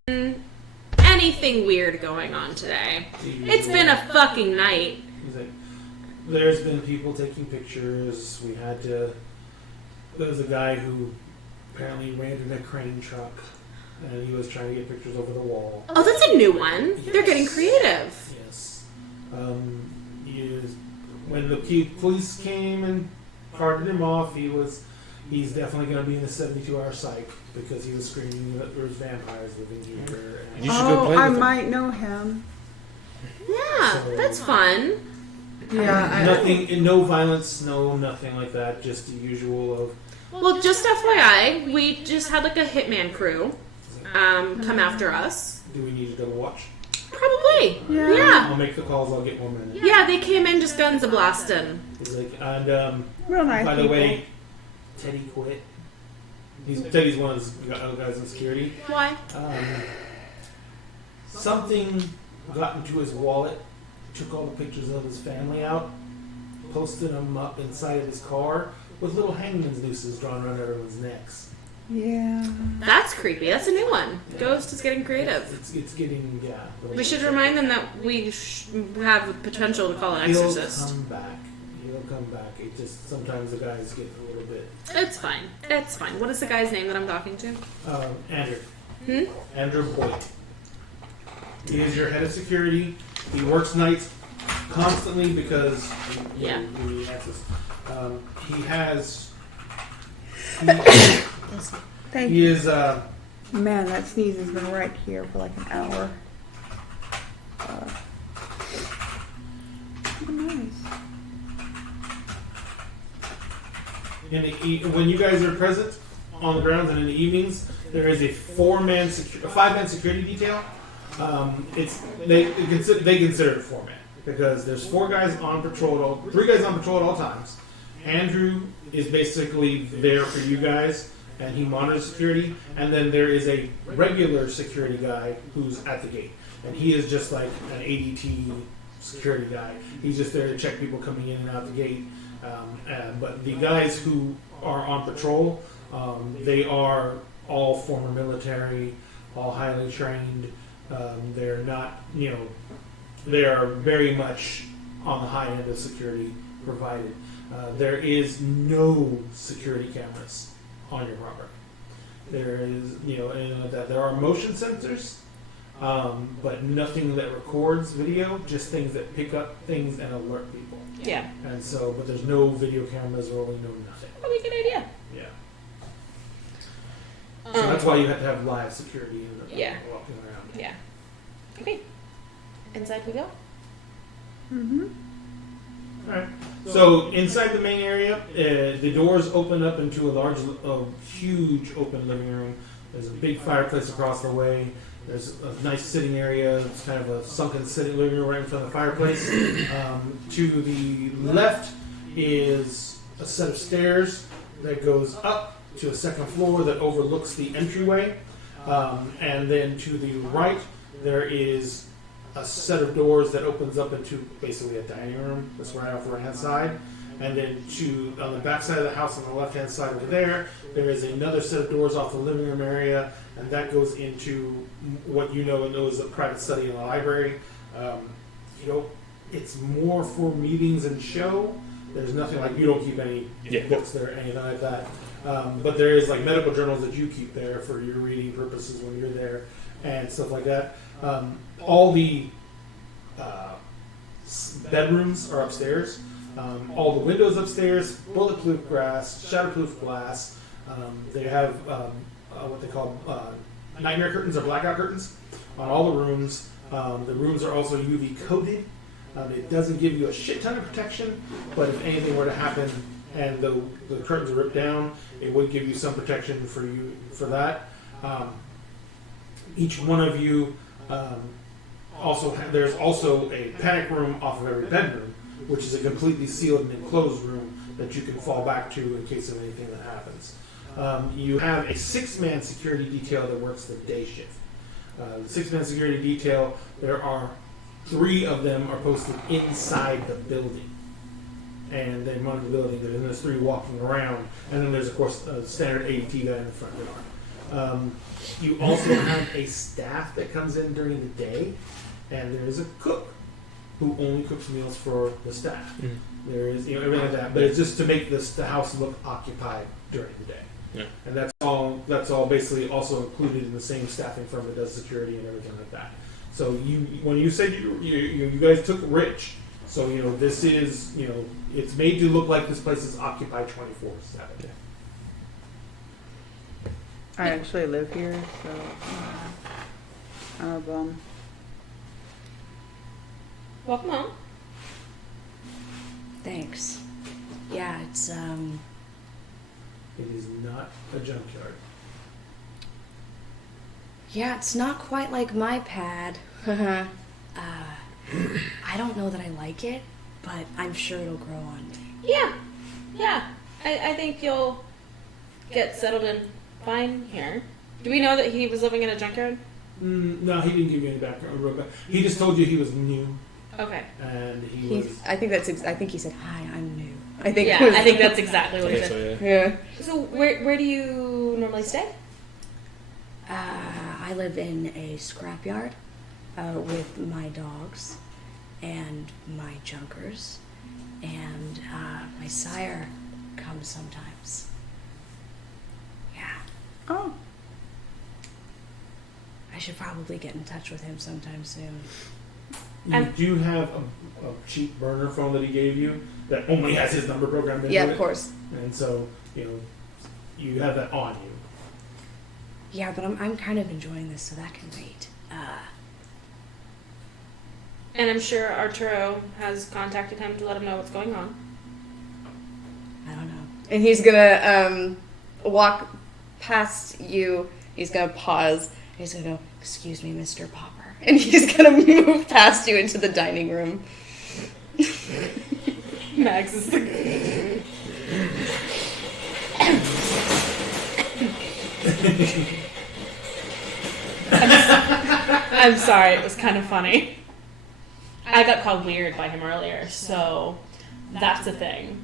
anything weird going on today? It's been a fucking night. He's like, there's been people taking pictures. There was a guy who apparently ran in a crane truck, and he was trying to get pictures over the wall. Oh, that's a new one. They're getting creative. Yes. When the police came and carted him off, he's definitely going to be in the 72-hour psych because he was screaming that there's vampires living here. You should go play I with him. might know him. Yeah, that's fun. Yeah. No violence, nothing like that. Just the usual of. Well, just FYI, we just had like a hitman crew come after us. Do we need to double watch? Probably. Yeah. Yeah. I'll make the calls. I'll get 1 minute. Yeah, they came in just guns a blasting. He's like, and Real nice by the people. way, Teddy quit. Teddy's one of the other guys in security. Why? Something got into his wallet, took all the pictures of his family out, posted them up inside of his car with little hangman's nooses drawn around everyone's necks. Yeah. That's creepy. That's a new one. Ghost is getting creative. It's getting, yeah. We should remind them that we have the potential to call an exorcist. He'll come back. It just, sometimes the guys get a little bit. It's fine. It's fine. What is the guy's name that I'm talking to? Andrew. Andrew Boyd. He is your head of security. He works nights constantly because he has. Thank He you. is. Man, that sneeze has been right here for like an hour. Nice. When you guys are present on the grounds and in the evenings, there is a 5-man security detail. They consider it 4-man because there's 3 guys on patrol at all times. Andrew is basically there for you guys, and he monitors security. And then there is a regular security guy who's at the gate, and he is just like an ADT security guy. He's just there to check people coming in and out the gate. But the guys who are on patrol, they are all former military, all highly trained. They're not, they are very much on the high end of security provided. There is no security cameras on your property. There is, there are motion sensors, but nothing that records video, just things that pick up things and alert people. Yeah. And so, but there's no video cameras rolling, no nothing. Probably a good idea. Yeah. So that's why you have to have live security and walking around. Yeah. Okay. Inside we go. Mm-hmm. Alright. So inside the main area, the doors open up into a huge open living room. There's a big fireplace across the way. There's a nice sitting area. It's kind of a sunken sitting living room right in front of the fireplace. To the left is a set of stairs that goes up to a second floor that overlooks the entryway. And then to the right, there is a set of doors that opens up into basically a dining room that's right off the right-hand side. And then on the back side of the house on the left-hand side over there is another set of doors off the living room area, and that goes into what you know is a private study in the library. It's more for meetings and show. There's nothing like, you don't keep any books there or anything like that. But there is like medical journals that you keep there for your reading purposes when you're there and stuff like that. All the bedrooms are upstairs. All the windows upstairs, bulletproof glass, shatterproof glass. They have what they call nightmare curtains or blackout curtains on all the rooms. The rooms are also UV coated. It doesn't give you a shit ton of protection, but if anything were to happen and the curtains are ripped down, it would give you some protection for that. Each one of you there's also a panic room off of every bedroom, which is a completely sealed and enclosed room that you can fall back to in case of anything that happens. You have a 6-man security detail that works the day shift. The 6-man security detail, there are 3 of them are posted inside the building. And they monitor the building, and there's 3 walking around. And then there's, of course, a standard ADT guy in the front yard. You also have a staff that comes in during the day, and there is a cook who only cooks meals for the staff. There is everything like that, but it's just to make the house look occupied during the day. Yeah. And that's all basically also included in the same staffing firm that does security and everything like that. So when you said you guys took Rich, so this is it's made to look like this place is occupied 24/7. I actually live here, so I'm a bum. Welcome home. Thanks. Yeah, it's It is not a junkyard. Yeah, it's not quite like my pad. I don't know that I like it, but I'm sure it'll grow on me. Yeah. I think you'll get settled in fine here. Do we know that he was living in a junkyard? No, he didn't give you any background. He just told you he was new. Okay. And I think he said, "Hi, I'm new." I think that's exactly what he said. So, Yeah. So where do you normally stay? I live in a scrapyard with my dogs and my junkers, and my sire comes sometimes. Yeah. Oh, I should probably get in touch with him sometime soon. You do have a cheap burner phone that he gave you that only has his number programmed into it. Yeah, of course. And so, you have that on you. Yeah, but I'm kind of enjoying this, so that can wait. And I'm sure Arturo has contacted him to let him know what's going on. I don't know. And he's gonna walk past you. He's gonna pause. And he's gonna go, "Excuse me, Mr. Popper." And he's gonna move past you into the dining room. Max is the... I'm sorry, it was kind of funny. I got called weird by him earlier, so that's a thing.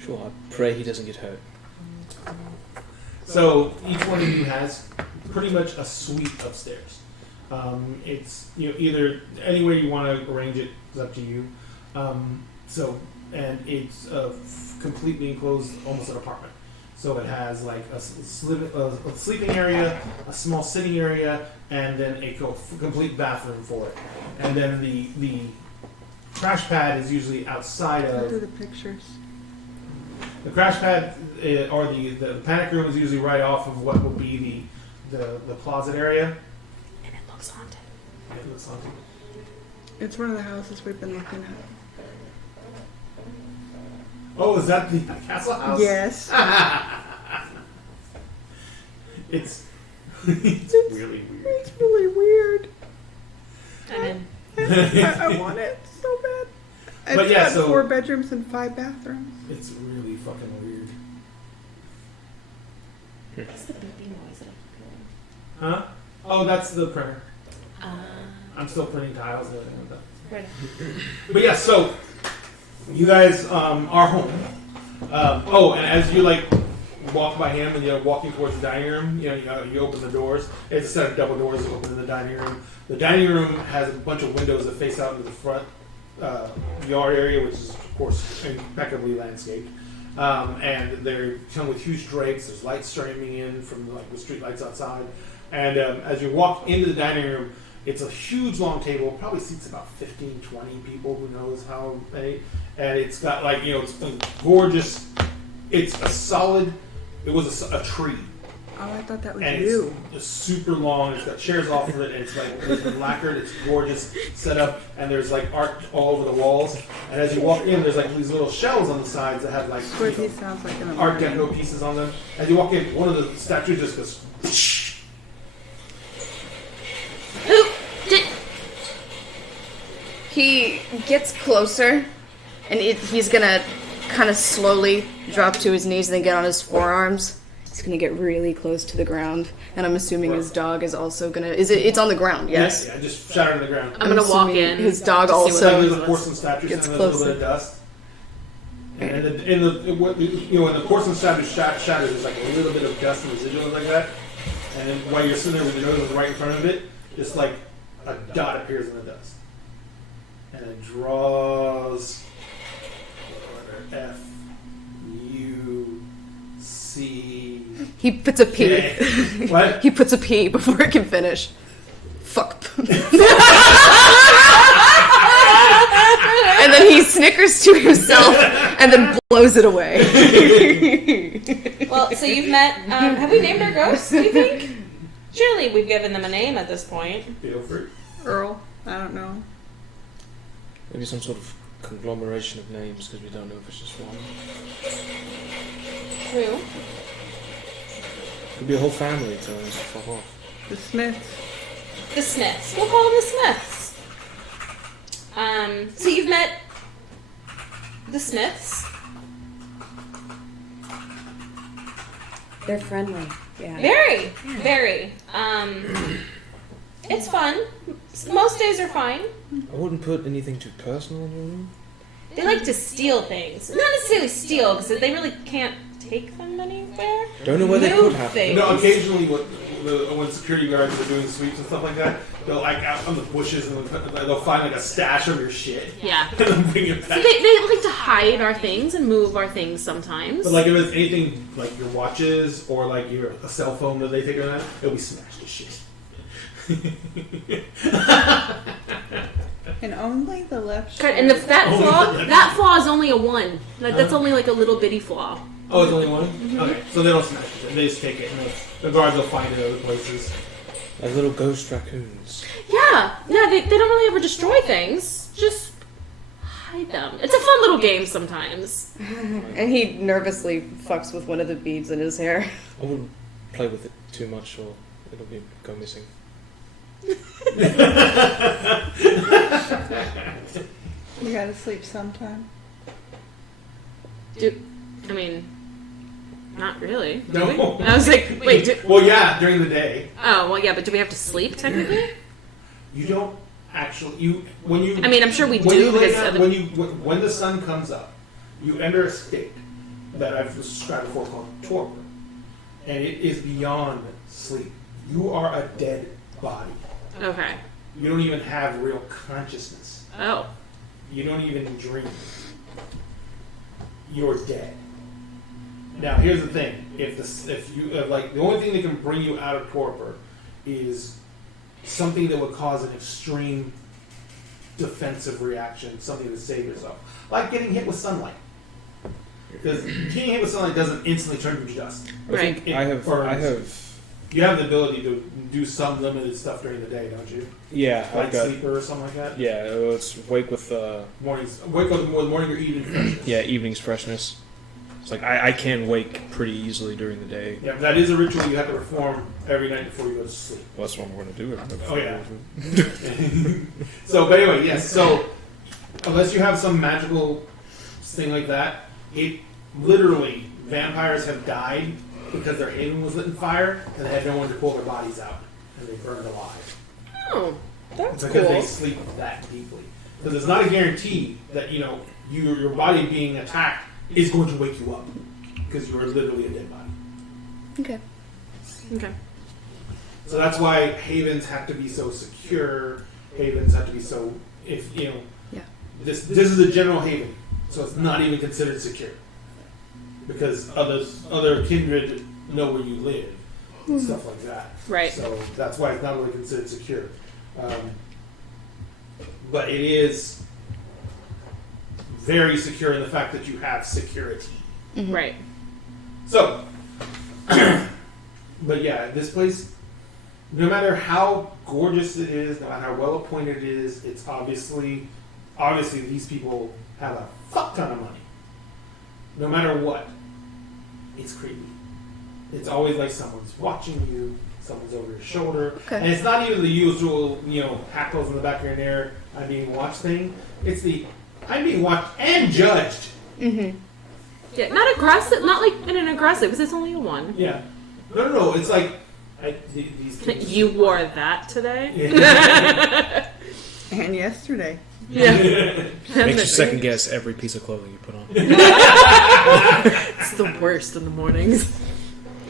Sure, I pray he doesn't get hurt. So each one of you has pretty much a suite upstairs. It's either anywhere you want to arrange it is up to you. And it's a completely enclosed, almost an apartment. So it has like a sleeping area, a small sitting area, and then a complete bathroom for it. And then the crash pad is usually outside I'll do of the pictures. the crash pad, or the panic room is usually right off of what will be the closet area. And it looks haunted. It looks haunted. It's one of the houses we've been looking at. Oh, is that the castle house? Yes. It's It's really weird. It's really weird. I'm in. I want it so bad. But It's yeah, got so- 4 bedrooms and 5 bathrooms. It's really fucking weird. What's the beeping noise that I keep hearing? Huh? Oh, that's the printer. Uh, I'm still printing tiles and everything like that. right. But yeah, so you guys are home. And as you like walk by him and you're walking towards the dining room, you open the doors. It's a set of double doors that open in the dining room. The dining room has a bunch of windows that face out into the front yard area, which is of course impeccably landscaped. And they're hung with huge drapes. There's light streaming in from the street lights outside. And as you walk into the dining room, it's a huge long table, probably seats about 15, 20 people, who knows how many. And it's got it's a gorgeous, it was a tree. Oh, I thought that was And you. it's super long, it's got chairs off of it, and it's been lacquered, it's gorgeous set up, and there's art all over the walls. And as you walk in, there's these little shelves on the sides that have Squidgy sounds like an Art American. Deco pieces on them. As you walk in, one of the statues just goes. He gets closer, and he's gonna kind of slowly drop to his knees and then get on his forearms. He's gonna get really close to the ground, and I'm assuming his dog is also gonna. It's on the ground, yes? Yeah, just shattered to the ground. I'm gonna walk assuming in. his dog to see what also that There's is. a porcelain statue Gets and there's a little closer. bit of dust. And in the porcelain statue shatters, there's a little bit of dust and residuals like that. And then while you're sitting there with your nose right in front of it, just a dot appears in the dust. And it draws the letter F, U, C. He puts a P. J. What? He puts a P before it can finish. Fuck. And then he snickers to himself and then blows it away. Well, so you've met. Have we named our ghosts? Do you think? Surely we've given them a name at this point. Feel free. Earl. I don't know. Maybe some sort of conglomeration of names because we don't know if it's just one. Who? Could be a whole family telling us to fuck off. The Smiths. The Smiths. We'll call them the Smiths. So you've met the Smiths. They're friendly. Yeah. Very, very. It's fun. Most days are fine. I wouldn't put anything too personal in your room. They like to steal things. Not necessarily steal, because they really can't take them anywhere. Don't know where they Move could have. things. Occasionally when security guards are doing sweeps and stuff like that, they'll out on the bushes and they'll find a stash of your shit. Yeah. And then bring it So back. they like to hide our things and move our things sometimes. But if it's anything like your watches or a cell phone that they take or that, it'll be smashed to shit. And only the left God, shoulder. and that flaw is only a 1. That's only a little bitty flaw. Oh, it's only one? Okay, so they don't smash it. They just take it. And the guards will find it in other places. Like little ghost raccoons. Yeah, they don't really ever destroy things. Just hide them. It's a fun little game sometimes. And he nervously fucks with one of the beads in his hair. I wouldn't play with it too much or it'll go missing. You gotta sleep sometime. I mean, not really. do No. we? I was like, wait. Well, yeah, during the day. Oh, well, yeah, but do we have to sleep technically? You don't actually. When you. I mean, I'm sure we when do you lay because down, when the sun comes up, you enter a state that I've described before called torpor, and it is beyond sleep. You are a dead body. Okay. You don't even have real consciousness. Oh. You don't even dream. You're dead. Now, here's the thing: the only thing that can bring you out of torpor is something that would cause an extreme defensive reaction, something to save yourself, like getting hit with sunlight. Because getting hit with sunlight doesn't instantly turn you to dust. Right. It I have. burns. You have the ability to do some limited stuff during the day, don't you? Yeah, Light I've got. sleeper or something like that. Yeah, it's wake with. Mornings, wake up in the morning or evening freshness. Yeah, evening's freshness. It's like I can wake pretty easily during the day. Yeah, that is a ritual you have to perform every night before you go to sleep. Well, that's what I'm going to do. Oh, yeah. So, but anyway, yes. So, unless you have some magical thing like that, it literally, vampires have died because their haven was lit in fire and they had no one to pull their bodies out and they burned alive. Oh, that's Because they cool. sleep that deeply. Because it's not a guarantee that, your body being attacked is going to wake you up. Because you are literally a dead body. Okay. Okay. So that's why havens have to be so secure. Havens have to be so, Yeah. This is a general haven. So it's not even considered secure. Because other kindred know where you live. And stuff like that. Right. So that's why it's not really considered secure. But it is very secure in the fact that you have security. Mm-hmm. Right. So, but yeah, this place, no matter how gorgeous it is, no matter how well appointed it is, it's obviously these people have a fuck ton of money. No matter what, it's creepy. It's always like someone's watching you, someone's over your shoulder, and it's not even the usual, hackles in the back of your neck, I'm being watched thing. It's the I'm being watched and judged. Mm-hmm. Yeah, not aggressive, not like in an aggressive, because it's only a one. Yeah. No. It's like these. You wore that today? Yeah. And yesterday. Yeah. Makes you second guess every piece of clothing you put on. It's the worst in the mornings.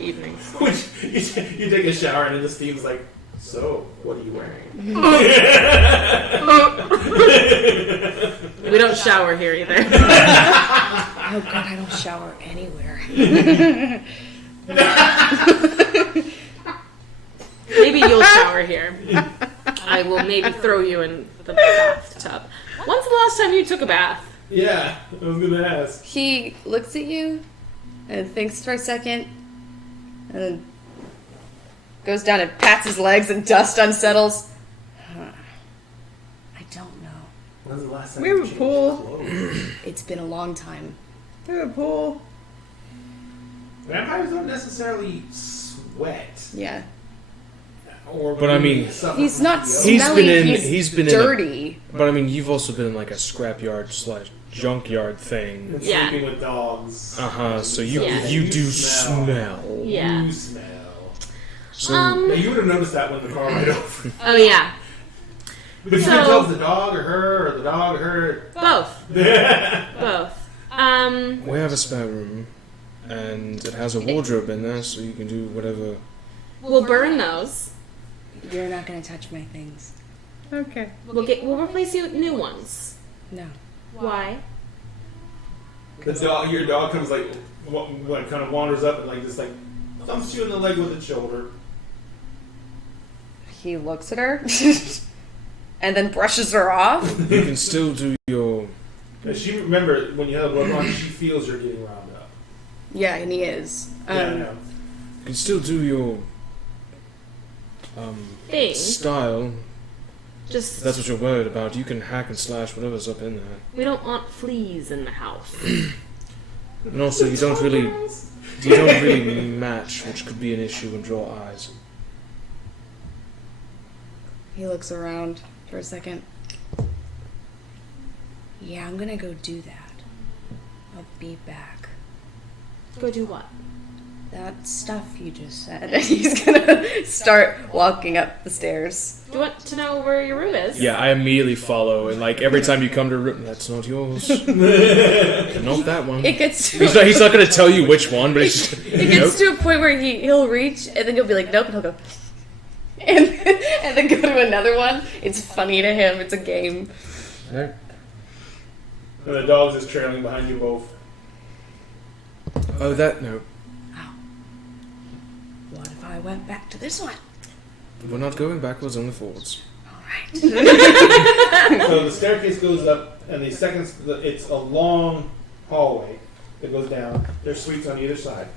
Evenings. Which you take a shower and then the steam's like, so what are you wearing? We don't shower here either. Oh god, I don't shower anywhere. Maybe you'll shower here. I will maybe throw you in the bathtub. When's the last time you took a bath? Yeah, I was gonna ask. He looks at you and thinks for a second and then goes down and pats his legs and dust unsettles. I don't know. When's the last time We you have a changed pool. clothes? It's been a long time. We have a pool. Vampires don't necessarily sweat. Yeah. But I mean, He's not He's smelly, been in- he's he's been in a- dirty. but I mean, you've also been in like a scrapyard / junkyard thing. And Yeah. sleeping with dogs. So you Yeah. you do smell. smell. Yeah. You smell. So Now, you would have noticed that when the car ride over. Oh yeah. But you So- can tell if the dog or her or the dog or her. Both. Both. we have a spare room, and it has a wardrobe in there, so you can do whatever. We'll burn those. You're not gonna touch my things. Okay. We'll replace you with new ones. No. Why? Your dog comes like, kind of wanders up and like just like thumps you in the leg with its shoulder. He looks at her and then brushes her off. You can still do your. And she remember when you have a blood run, she feels you're getting rounded up. Yeah, and he is. Yeah, I know. You can still do your. Thing. Style. Just If that's what you're worried about. You can hack and slash whatever's up in there. we don't want fleas in the house. And also, you don't really match, which could be an issue and draw eyes. He looks around for a second. Yeah, I'm gonna go do that. I'll be back. Go do what? That stuff you just said. And he's gonna start walking up the stairs. Do you want to know where your room is? Yeah, I immediately follow, and like every time you come to a room, that's not yours. Not that one. It gets to He's not going to tell you which one, but it's just, it gets to a point where he'll reach and then you'll be like, nope, and he'll go and then go to another one. It's funny to him, it's a game. Nope. And the dog's just trailing behind you both. Oh, that no. What if I went back to this one? We're not going backwards, only forwards. Alright. So the staircase goes up, and it's a long hallway that goes down. There's suites on either side.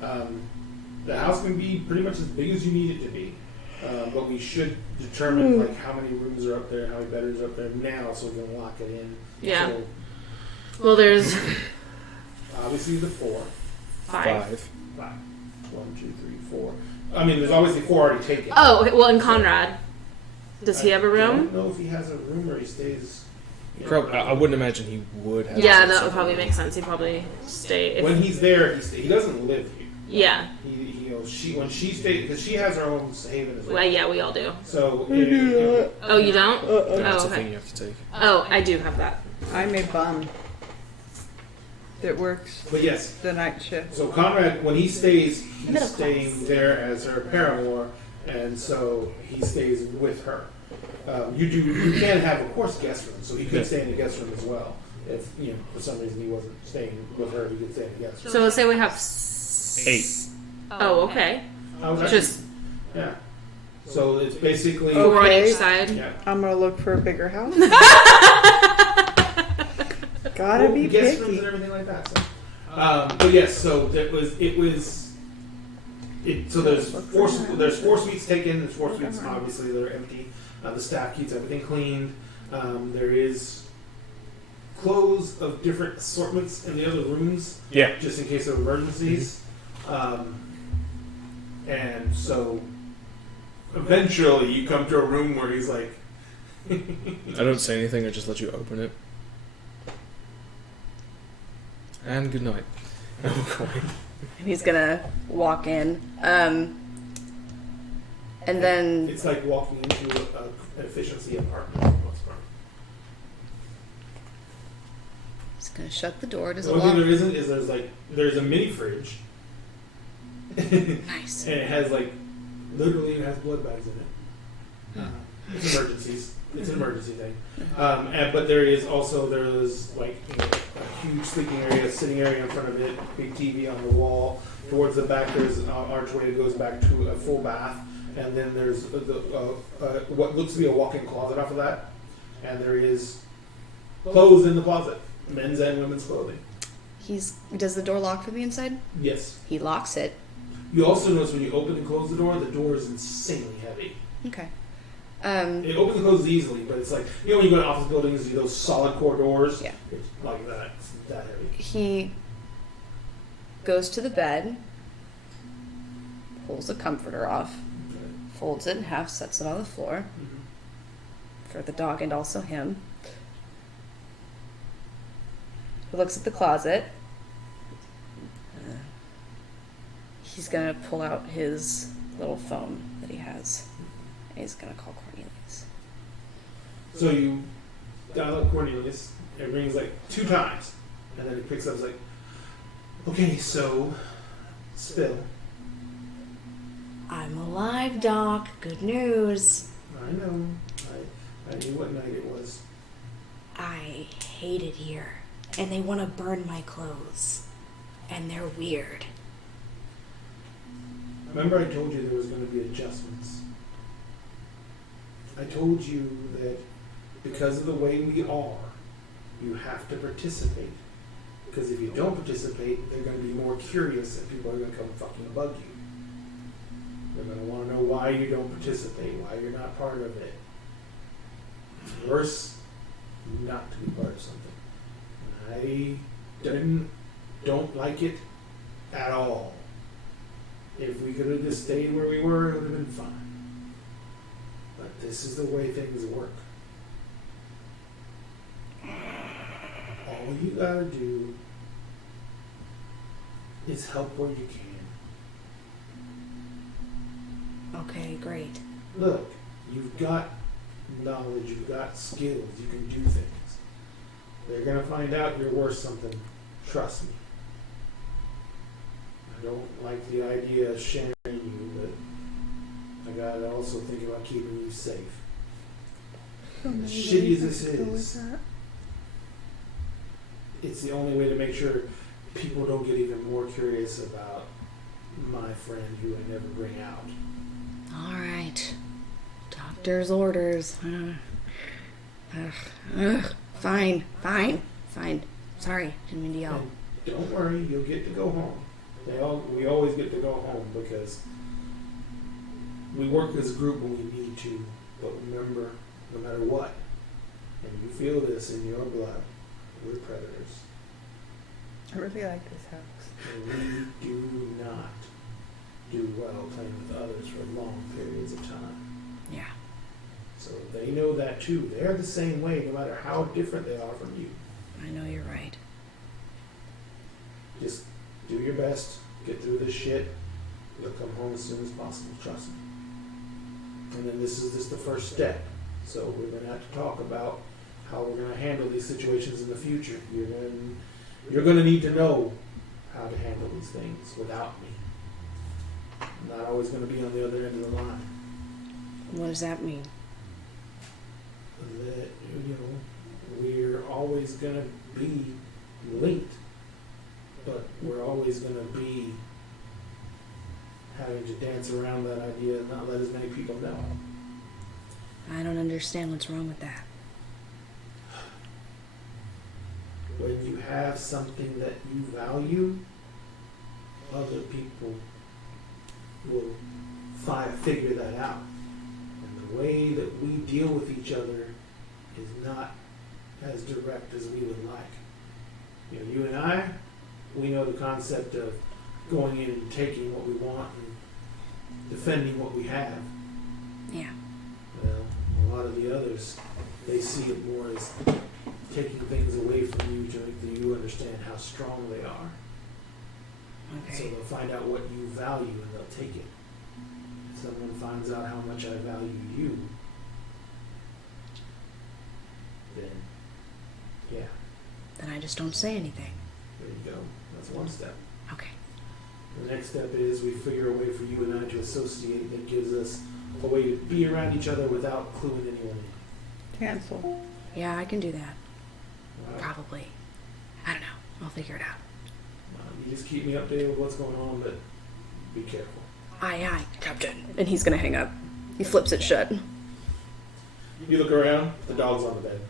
The house can be pretty much as big as you need it to be, but we should determine like how many rooms are up there, how many bedrooms are up there now, so we can lock it in. Yeah. So, Well, there's Obviously the 4. 5. 5. 1, 2, 3, 4. I mean, there's obviously 4 already taken. Oh, well, and Conrad. Does he have a I room? don't know if he has a room or he stays. I wouldn't imagine he would have. Yeah, that would probably make sense. He'd probably stay. When he's there, he doesn't live here. Yeah. When she stays, because she has her own haven as well. Well, yeah, we all do. So. Oh, you don't? That's Oh, a thing okay. you have to take. Oh, I do have that. I'm a bum that works But yes. the night shift. So Conrad, when he stays, he's staying there as her paramour, and so he stays with her. You can have, of course, guest rooms, so he could stay in the guest room as well. If for some reason he wasn't staying with her, he could stay in the guest room. So let's say we have 8. Oh, okay. I was actually, Just yeah. So it's basically 4 on Okay. each side. yeah. I'm gonna look for a bigger house. Gotta be guest rooms picky. and everything like that. So. But yes, so it was. So there's 4 suites taken. There's 4 suites obviously that are empty. The staff keeps everything cleaned. There is clothes of different assortments in the other rooms. Yeah. Just in case of emergencies. And so eventually you come to a room where he's like. I don't say anything. I just let you open it. And good night. I'm going. And he's gonna walk in. And then It's like walking into an efficiency apartment for the most part. he's gonna shut the door. Does The it only thing lock? there isn't is there's a mini fridge. Nice. And it has literally it has blood bags in it. It's emergencies. It's an emergency thing. But there's like a huge sleeping area, sitting area in front of it, big TV on the wall. Towards the back there's an archway that goes back to a full bath, and then there's what looks to be a walk-in closet off of that, and there is clothes in the closet, men's and women's clothing. Does the door lock from the inside? Yes. He locks it. You also notice when you open and close the door is insanely heavy. Okay. It opens and closes easily, but it's like, when you go to office buildings, you those solid core doors. Yeah. It's like that. It's that heavy. He goes to the bed, pulls the comforter off, folds it in half, sets it on the floor for the dog and also him. He looks at the closet. He's gonna pull out his little phone that he has. And he's gonna call Cornelius. So you dial up Cornelius. It rings like 2 times, and then he picks up. It's like, okay, so spill. I'm alive, Doc. Good news. I know. I knew what night it was. I hate it here. And they want to burn my clothes. And they're weird. Remember, I told you there was going to be adjustments. I told you that because of the way we are, you have to participate. Because if you don't participate, they're going to be more curious and people are going to come fucking bug you. They're going to want to know why you don't participate, why you're not part of it. It's worse not to be part of something. And I don't like it at all. If we could have just stayed where we were, it would have been fine. But this is the way things work. All you gotta do is help where you can. Okay, great. Look, you've got knowledge, you've got skills, you can do things. They're gonna find out you're worth something. Trust me. I don't like the idea of sharing you, but I gotta also think about keeping you safe. As shitty as this is, it's the only way to make sure people don't get even more curious about my friend who I never bring out. All right. Doctor's orders. Fine. Sorry, didn't mean to yell. And don't worry, you'll get to go home. We always get to go home because we work as a group when we need to. But remember, no matter what, and you feel this in your blood, we're predators. I really like this house. We do not do well playing with others for long periods of time. Yeah. So they know that too. They're the same way, no matter how different they are from you. I know you're right. Just do your best, get through this shit. You'll come home as soon as possible, trust me. And then this is just the first step. So we're going to have to talk about how we're going to handle these situations in the future. You're going to need to know how to handle these things without me. I'm not always going to be on the other end of the line. What does that mean? That, we're always going to be linked, but we're always going to be having to dance around that idea and not let as many people know. I don't understand what's wrong with that. When you have something that you value, other people will figure that out. And the way that we deal with each other is not as direct as we would like. You and I, we know the concept of going in and taking what we want and defending what we have. Yeah. Well, a lot of the others, they see it more as taking things away from you to make you understand how strong they are. Okay. So they'll find out what you value and they'll take it. If someone finds out how much I value you, then, yeah, Then I just don't say anything. there you go. That's one step. Okay. The next step is we figure a way for you and I to associate that gives us a way to be around each other without cluing anyone in. Cancel. Yeah, I can do that. Right? Probably. I don't know. I'll figure it out. You just keep me updated with what's going on, but be careful. Aye, aye, Captain. And he's gonna hang up. He flips it shut. You look around, the dog's on the bed.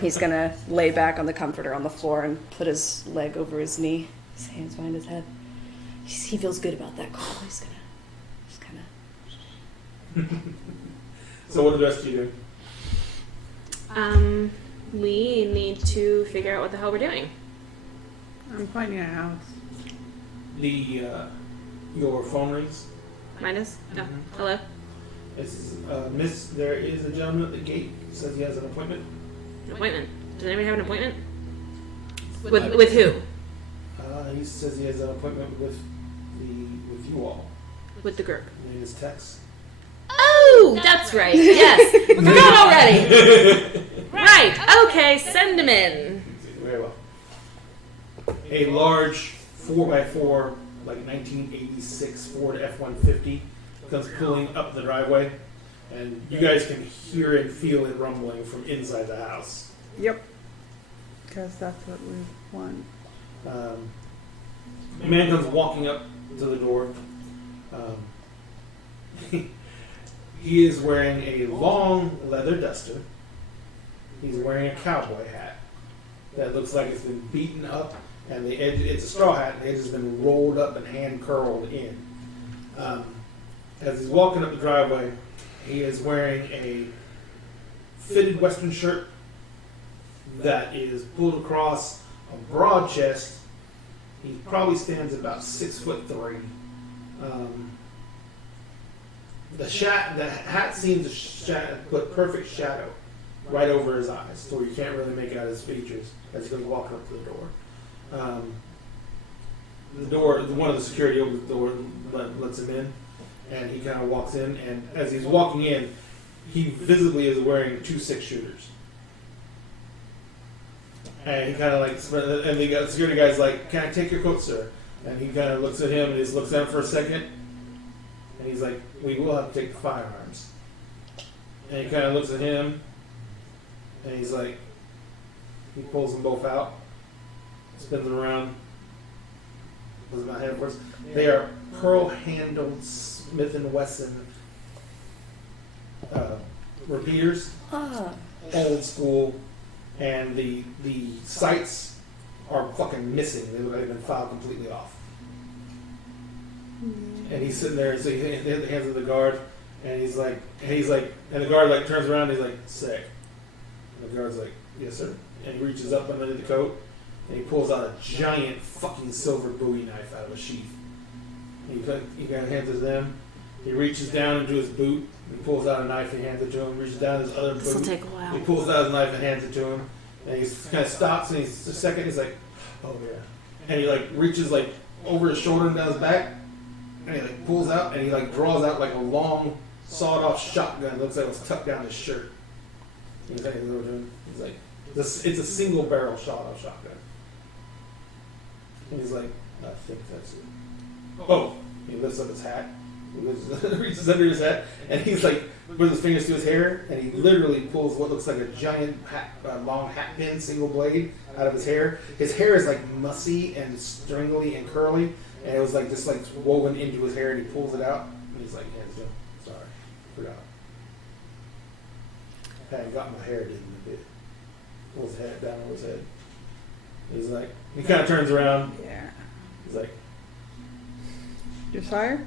He's gonna lay back on the comforter on the floor and put his leg over his knee, his hands behind his head. He feels good about that call. He's gonna. So what do the rest of you do? We need to figure out what the hell we're doing. I'm finding a house. Your phone rings. Mine is? Oh, Mhm. hello? It's Miss. There is a gentleman at the gate. Says he has an appointment. An appointment. Does anybody have an appointment? With who? He says he has an appointment with you all. With the group. His name is Tex. Oh, that's right. Yes. Forgot already. Right. Okay, send him in. Very well. A large 4x4, like 1986 Ford F-150 comes pulling up the driveway, and you guys can hear and feel it rumbling from inside the house. Yep. Because that's what we want. A man comes walking up to the door. He is wearing a long leather duster. He's wearing a cowboy hat that looks like it's been beaten up, and the edge, it's a straw hat, and the edge has been rolled up and hand curled in. As he's walking up the driveway, he is wearing a fitted western shirt that is pulled across a broad chest. He probably stands about 6'3". The hat seems to put perfect shadow right over his eyes, so you can't really make out his features as he goes walking up to the door. One of the security opens the door, lets him in, and he kind of walks in. And as he's walking in, he visibly is wearing 2 6-shooters. And he kind of and the security guy's like, "Can I take your coat, sir?" And he kind of looks at him and just looks at him for a second. And he's like, "We will have to take the firearms." And he kind of looks at him, and he's like, he pulls them both out, spins them around, pulls them out hand first. They are pearl-handled Smith & Wesson repeaters, old school, and the sights are fucking missing. They look like they've been filed completely off. And he's sitting there, and so he has the hands of the guard, and he's like, and the guard like turns around, and he's like, "Sick," And the guard's like, yes, sir. And he reaches up under the coat, and he pulls out a giant fucking silver Bowie knife out of a sheath. He kind of hands it to them. He reaches down into his boot. He pulls out a knife and hands it to him. Reaches down his other boot. This will take a while. He pulls out his knife and hands it to him. And he kind of stops, and he's a second. He's like, "Oh yeah," and he like reaches like over his shoulder and down his back, and he like pulls out, and he like draws out like a long sawed-off shotgun. Looks like it was tucked down his shirt. He's like, it's a single barrel sawed-off shotgun. And he's like, I think that's it. Oh, he lifts up his hat. He reaches under his hat, and he's like, puts his fingers to his hair, and he literally pulls what looks like a giant long hat pin, single blade, out of his hair. His hair is like mussy and stringly and curly, and it was like just like woven into his hair, and he pulls it out, and he's like, hands down, sorry, forgot. I hadn't got my hair did in a bit. Pulls his hat down over his head. He's like, he kind of turns around. Yeah. He's like, Your sire?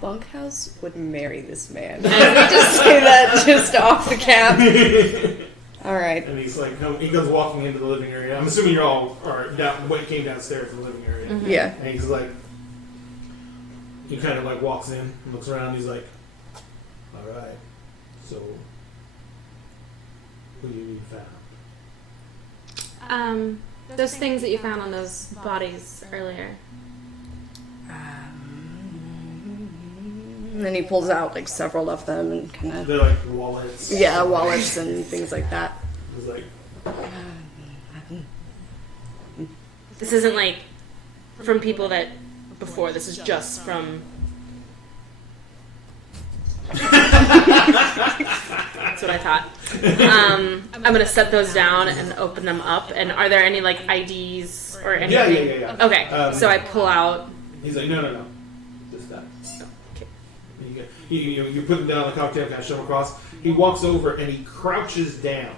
Bunkhouse would marry this man. Did we just say that just off the cap? All right. and he's like, he goes walking into the living area. I'm assuming you're all, or down, came downstairs to the living area. Mm-hmm. Yeah. And he's like, he kind of like walks in, and looks around. He's like, all right, so who do you need found? Those things that you found on those bodies earlier. And then he pulls out like several of them and kind of They're like wallets. wallets and things like that. He's like, This isn't like from people that before. This is just from. That's what I thought. I'm gonna set those down and open them up. And are there any like IDs or anything? Yeah. Okay, so I pull out. He's like, no, just that. You put him down on the cocktail, kind of shove him across. He walks over and he crouches down.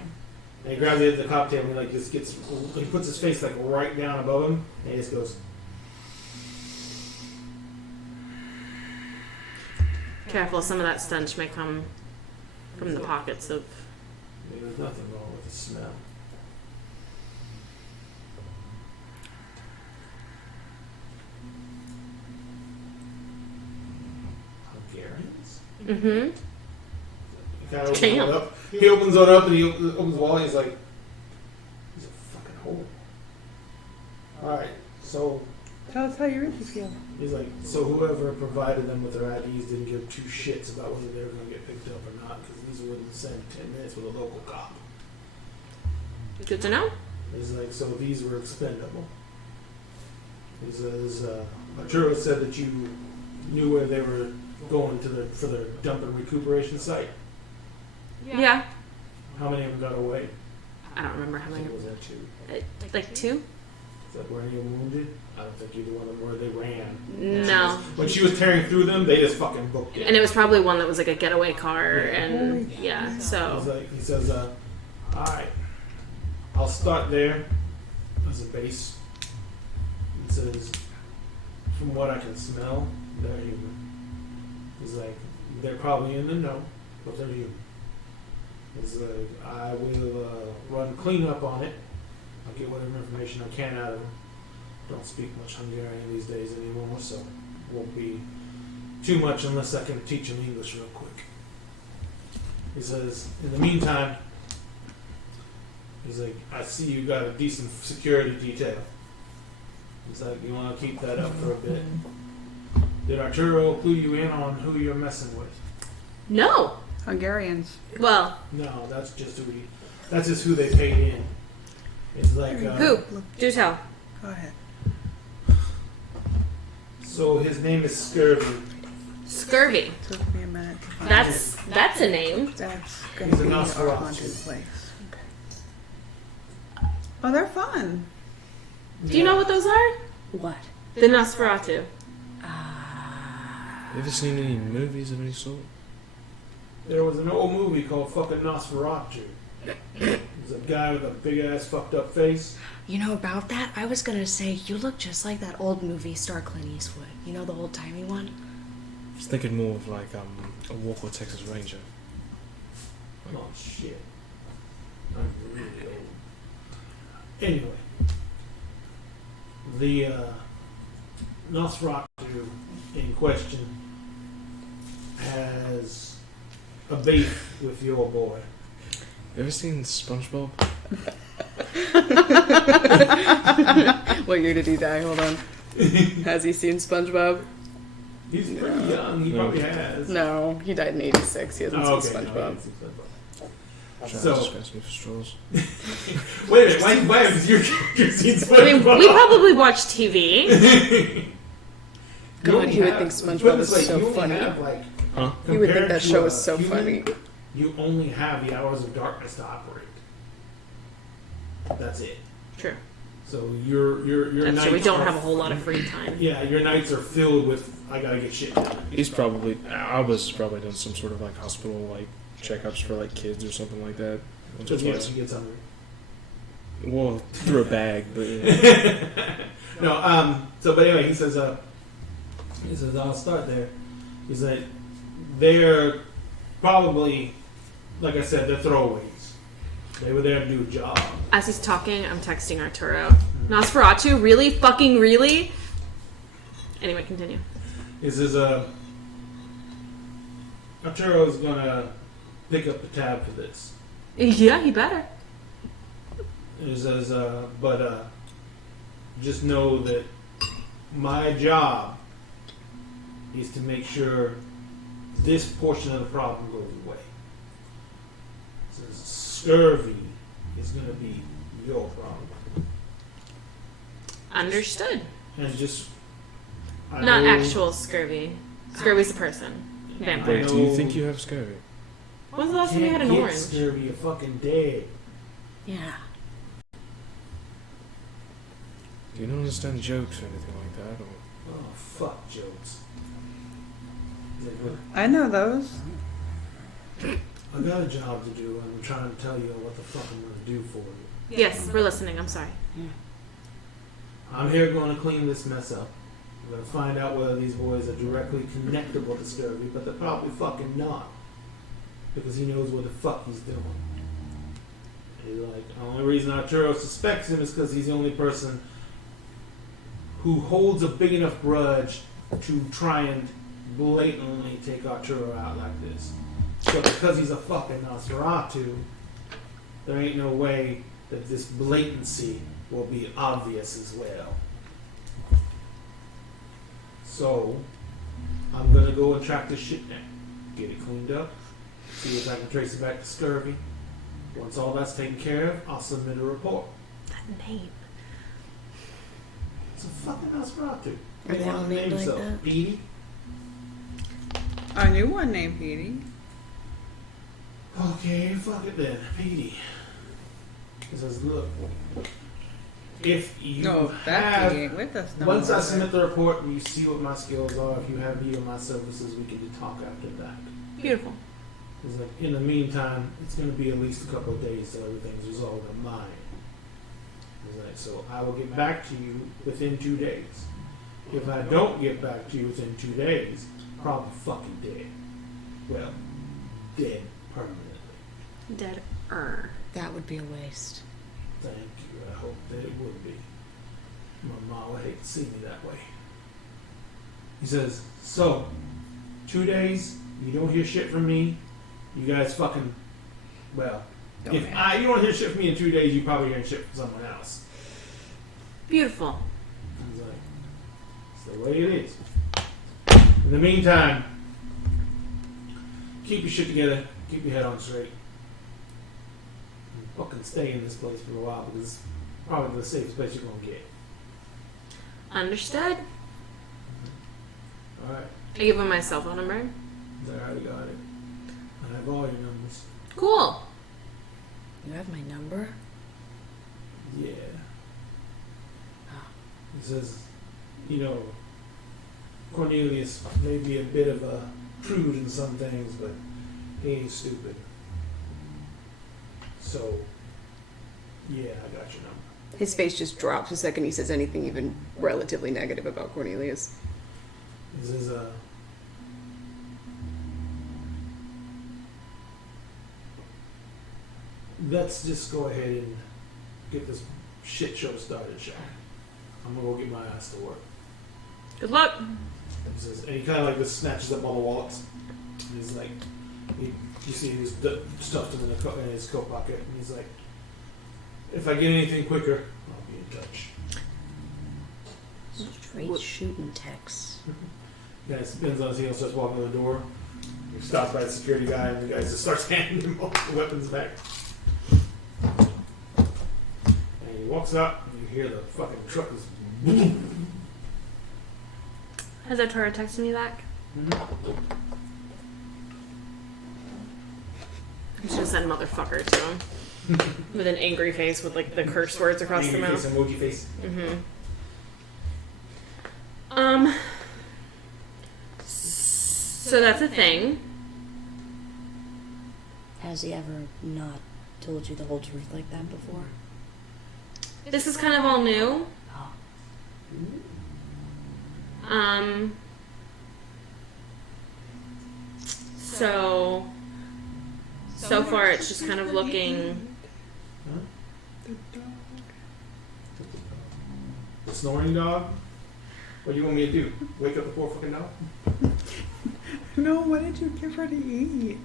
And he grabs the edge of the cocktail and he like just gets, he puts his face like right down above him and he just goes. Careful, some of that stench may come from the pockets of. There's nothing wrong with the smell. Hungarians? Mm-hmm. He kind of opens one up. He opens one up and he opens the wall and he's like, he's a fucking hole. Alright, so Tell us how you really feel. he's like, so whoever provided them with their IDs didn't give two shits about whether they were going to get picked up or not because these are within the same 10 minutes with a local cop. Good to know. He's like, so these were expendable. He says, Arturo said that you knew where they were going for their dump and recuperation site. Yeah. How many of them got away? I don't remember how I many. think it was that two. Like two? Is that were any of them wounded? I don't think either one of them were. They ran. No. When she was tearing through them, they just fucking booked it. And it was probably one that was like a getaway car, and yeah. He's So like, he says, all right, I'll start there as a base. He says, from what I can smell, they're human. He's like, they're probably in the know, but they're human. He's like, I will run cleanup on it. I'll get whatever information I can out of them. Don't speak much Hungarian these days anymore, so it won't be too much unless I can teach them English real quick. He says, in the meantime, he's like, I see you got a decent security detail. He's like, you want to keep that up for a bit. Did Arturo clue you in on who you're messing with? no. Hungarians. Well, No, that's just who they paid in. It's like who? Do tell. Go ahead. So his name is Scurvy. Scurvy. Took me a minute to find That's a name. That's going He's to a be our Nosferatu. haunted place. Oh, they're fun. Do you know what those are? What? The Nosferatu. You ever seen any movies of any sort? There was an old movie called fucking Nosferatu. There's a guy with a big ass fucked up face. You know about that? I was gonna say you look just like that old movie star Clint Eastwood. You know the old timey one? I was thinking more of like a Walker Texas Ranger. Oh shit. I'm really old. Anyway, the Nosferatu in question has a beef with your boy. You ever seen SpongeBob? What year did he die? Hold on. Has he seen SpongeBob? He's pretty young. He probably has. No, he died in '86. He hasn't seen SpongeBob. No, he hasn't seen SpongeBob. So, just ask me for straws. Wait a minute. Why have your character seen SpongeBob? I mean, we probably watch TV. God, he would think SpongeBob is so funny. Huh? He would think that show is so funny. You only have the hours of darkness to operate. That's it. True. So your That's nights true. We don't are- have a whole lot of free time. Yeah, your nights are filled with I gotta get shit done. He's probably. I was probably done some sort of like hospital like checkups for like kids or something like that. Which is Yes, why- he gets hungry. Well, through a bag, but yeah. No, so but anyway, he says I'll start there. He said they're probably, like I said, they're throwaways. They were there to do a job. As he's talking, I'm texting Arturo. Nosferatu? Really? Fucking really? Anyway, continue. He says Arturo's gonna pick up the tab for this. Yeah, he better. He says, but just know that my job is to make sure this portion of the problem goes away. He says, scurvy is going to be your problem. Understood. And just... I Not know- actual scurvy. Scurvy's a person. Vampire. Wait, do you think you have scurvy? When was the last time you had an Can't get orange? scurvy, you're fucking dead. Yeah. You don't understand jokes or anything like that? Or... Oh, fuck jokes. He's like, "Look, I know those. I got a job to do, and I'm trying to tell you what the fuck I'm going to do for you. Yes, we're listening. I'm sorry. I'm here going to clean this mess up. I'm going to find out whether these boys are directly connectable to scurvy, but they're probably fucking not. Because he knows what the fuck he's doing. And he's like, the only reason Arturo suspects him is because he's the only person who holds a big enough grudge to try and blatantly take Arturo out like this. But because he's a fucking Nosferatu, there ain't no way that this blatancy will be obvious as well. So, I'm gonna go and track this shit down. Get it cleaned up. See if I can trace it back to scurvy. Once all that's taken care of, I'll submit a report. That name. It's a fucking Nosferatu. Are they all named like that? Petey? I knew one named Petey. Okay, fuck it then. Petey. He says, look, if you No, that have... Petey ain't with us no Once more, I but- submit the report and you see what my skills are, if you have any of my services, we can talk after that. Beautiful. He's like, in the meantime, it's going to be at least a couple of days till everything's resolved on mine. He's like, so I will get back to you within 2 days. If I don't get back to you within 2 days, probably fucking dead. Well, dead permanently. Dead-er. That would be a waste. Thank you. I hope that it would be. My mom would hate to see me that way. He says, so, 2 days, you don't hear shit from me, you guys fucking, well, Don't if you don't hear shit from me in 2 days, you probably hear shit from someone else. Beautiful. He's like, it's the way it is. In the meantime, keep your shit together, keep your head on straight. And fucking stay in this place for a while because it's probably the safest place you're gonna get. Understood. Alright, I give him my cell phone number. I already got it. I have all your numbers. Cool. You have my number? Yeah. He says, you know, Cornelius may be a bit of a prude in some things, but he ain't stupid. So, yeah, I got your number. His face just drops the second he says anything even relatively negative about Cornelius. He says, let's just go ahead and get this shit show started, shall we? I'm gonna go get my ass to work. Good luck. And he kind of like just snatches up all the wallets. And he's like, you see he's stuffed them in his coat pocket, and he's like, if I get anything quicker, I'll be in touch. Straight shooting texts. Guy spins on his heel, starts walking to the door. He stops by the security guy, and the guy just starts handing him all the weapons back. And he walks up, and you hear the fucking truck is. Has Arturo texted me back? I should have said motherfucker to him. With an angry face with like the curse words across the Angry mouth. face, emoji face. So that's a thing. Has he ever not told you the whole truth like that before? This is kind of all new. So far it's just kind of looking. The snoring dog? What do you want me to do? Wake up the poor fucking dog? No, what did you give her to eat?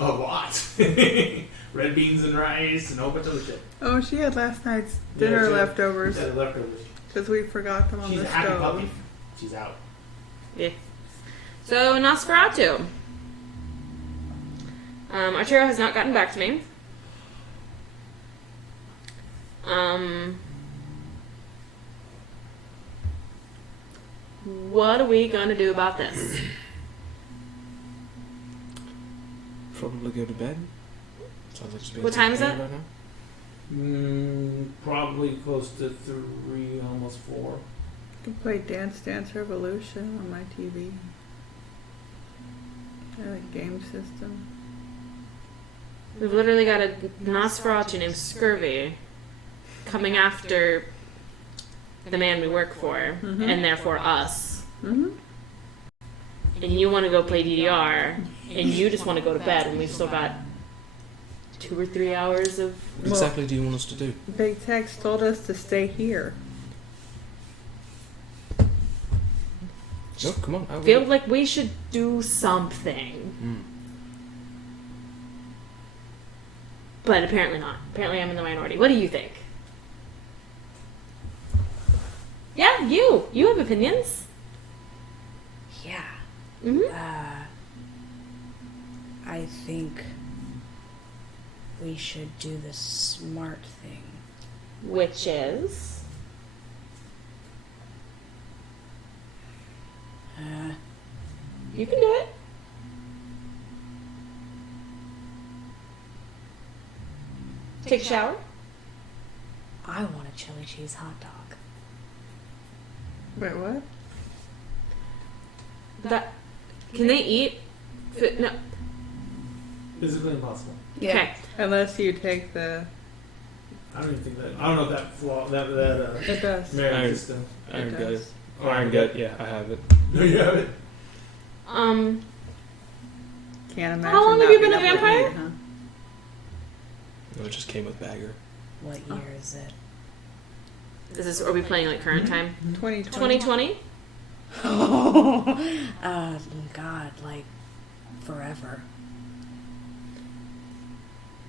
A lot. Red beans and rice and a whole bunch of other shit. Oh, she had last night's dinner leftovers. She had leftovers. Because we forgot them on She's the a happy stove. puppy. She's out. Yeah. So Nosferatu. Arturo has not gotten back to me. What are we gonna do about this? Probably go to bed. Sounds like it's been What time is it? right now. Probably close to 3, almost 4. You can play Dance Dance Revolution on my TV. I like game system. We've literally got a Nosferatu named Scurvy coming after the man we work for, and therefore us. Mm-hmm. And you want to go play DDR, and you just want to go to bed when we've still got 2 or 3 hours of... What exactly do you want us to do? Big Tex told us to stay here. No, come on. I feel like we should do something. But apparently not. Apparently I'm in the minority. What do you think? Yeah, you. You have opinions. Yeah. Mm-hmm. I think we should do the smart thing. Which is? You can do it. Take a shower. I want a chili cheese hot dog. Wait, what? That can they eat? No. Physically impossible. Yeah. Okay. Unless you take the... I don't even think that. I don't know if that flaw, that It does. marriage Iron- system. Iron It Gut. does. Iron Gut, yeah, I have it. No, you have it. Um. Can't imagine. How long have not you been being a able to vampire? eat, huh? No, it just came with Bagger. What year is it? Are we playing like current time? 2020. 2020? God, like forever.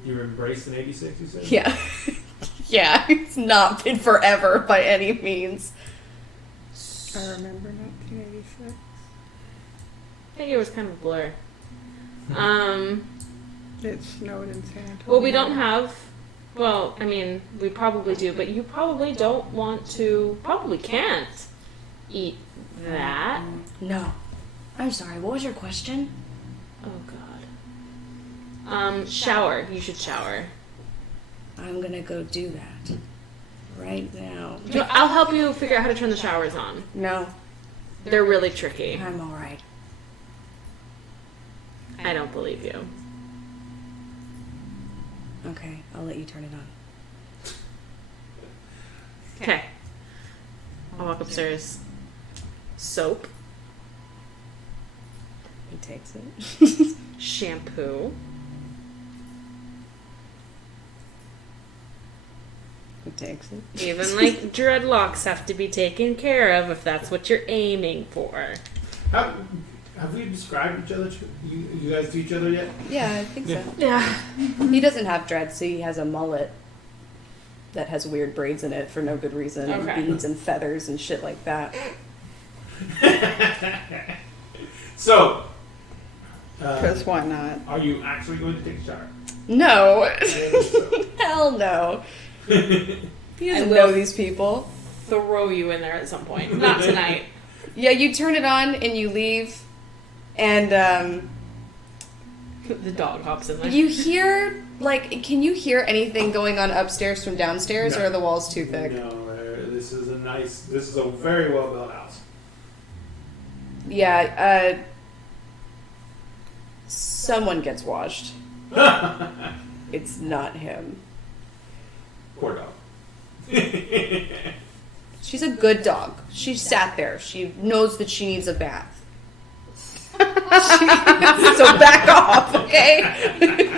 You were embraced in '86, you said? Yeah. Yeah, it's not been forever by any means. I remember 1986. I think it was kind of a blur. It snowed in San Antonio. Well, we don't have. Well, I mean, we probably do, but you probably don't want to. Probably can't eat that. No. I'm sorry, what was your question? Oh God. Shower. You should shower. I'm gonna go do that. Right now. I'll help you figure out how to turn the showers on. No, They're really tricky. I'm alright. I don't believe you. Okay, I'll let you turn it on. Okay. I'll walk upstairs. Soap. He takes it. Shampoo. Who takes it? Even like dreadlocks have to be taken care of if that's what you're aiming for. Have we described each other? You guys to each other yet? Yeah, I think so. Yeah. He doesn't have dreads, so he has a mullet that has weird braids in it for no good reason, Okay. and beads and feathers and shit like that. So, Because why not? are you actually going to take a shower? No. So, Hell no. He doesn't I know will- these people. Throw you in there at some point. Not tonight. Yeah, you turn it on and you leave, and The dog hops in there. you hear, like, can you hear anything going on upstairs from downstairs, No. or are the walls too thick? no, this is a very well built house. Yeah, someone gets washed. It's not him. Poor dog. She's a good dog. She sat there. She knows that she needs a bath. So back off, okay?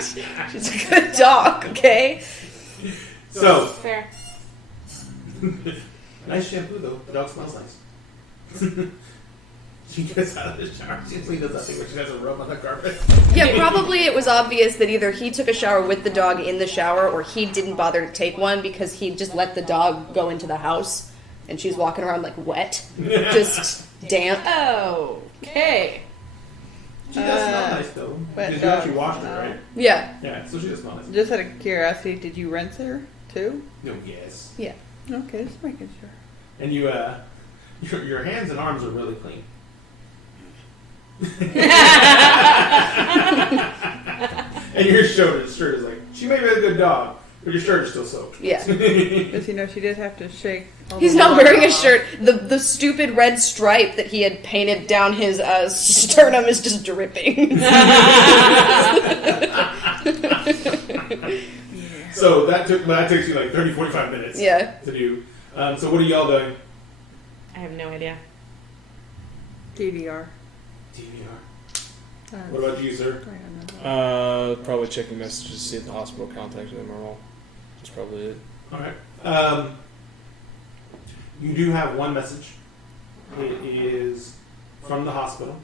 She's a good dog, okay? So, Fair. nice shampoo though. The dog smells nice. She gets out of the shower. She does that thing where she has a rub on the carpet. Yeah, probably it was obvious that either he took a shower with the dog in the shower or he didn't bother to take one because he just let the dog go into the house and she's walking around like wet. Just damp. Oh, okay. She does smell nice though. wet You dog actually washed her, smell. right? Yeah. Yeah, so she does smell nice. Just out of curiosity, did you rinse her too? No, yes. Yeah. Okay, just making sure. And you, your hands and arms are really clean. And your shirt is like, she may be a good dog, but your shirt is still soaked. Yeah. Because, she did have to shake. all He's the not water wearing a off. shirt. The stupid red stripe that he had painted down his sternum is just dripping. So that takes you like 30, 45 minutes Yeah. to do. So what are y'all doing? I have no idea. DDR. DVR. Uh, What about you, sir? I don't know. Probably checking messages to see if the hospital contacted them or all. That's probably it. All right. You do have one message. It is from the hospital.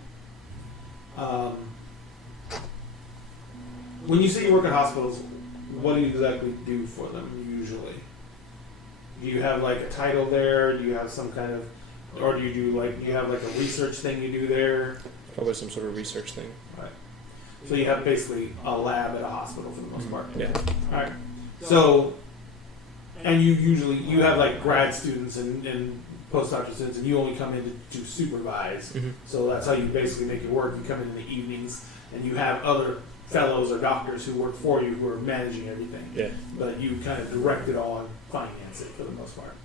When you say you work at hospitals, what do you exactly do for them usually? Do you have like a title there? Do you have some kind of, or do you have like a research thing you do there? Probably some sort of research thing. Right. So you have basically a lab at a hospital for the most part. Yeah. All right. So, and you have like grad students and postdoctoral students, and you only come in to supervise. Mm-hmm. So that's how you basically make it work. You come in the evenings, and you have other fellows or doctors who work for you who are managing everything. Yeah. But you kind of direct it all and finance it for the most part.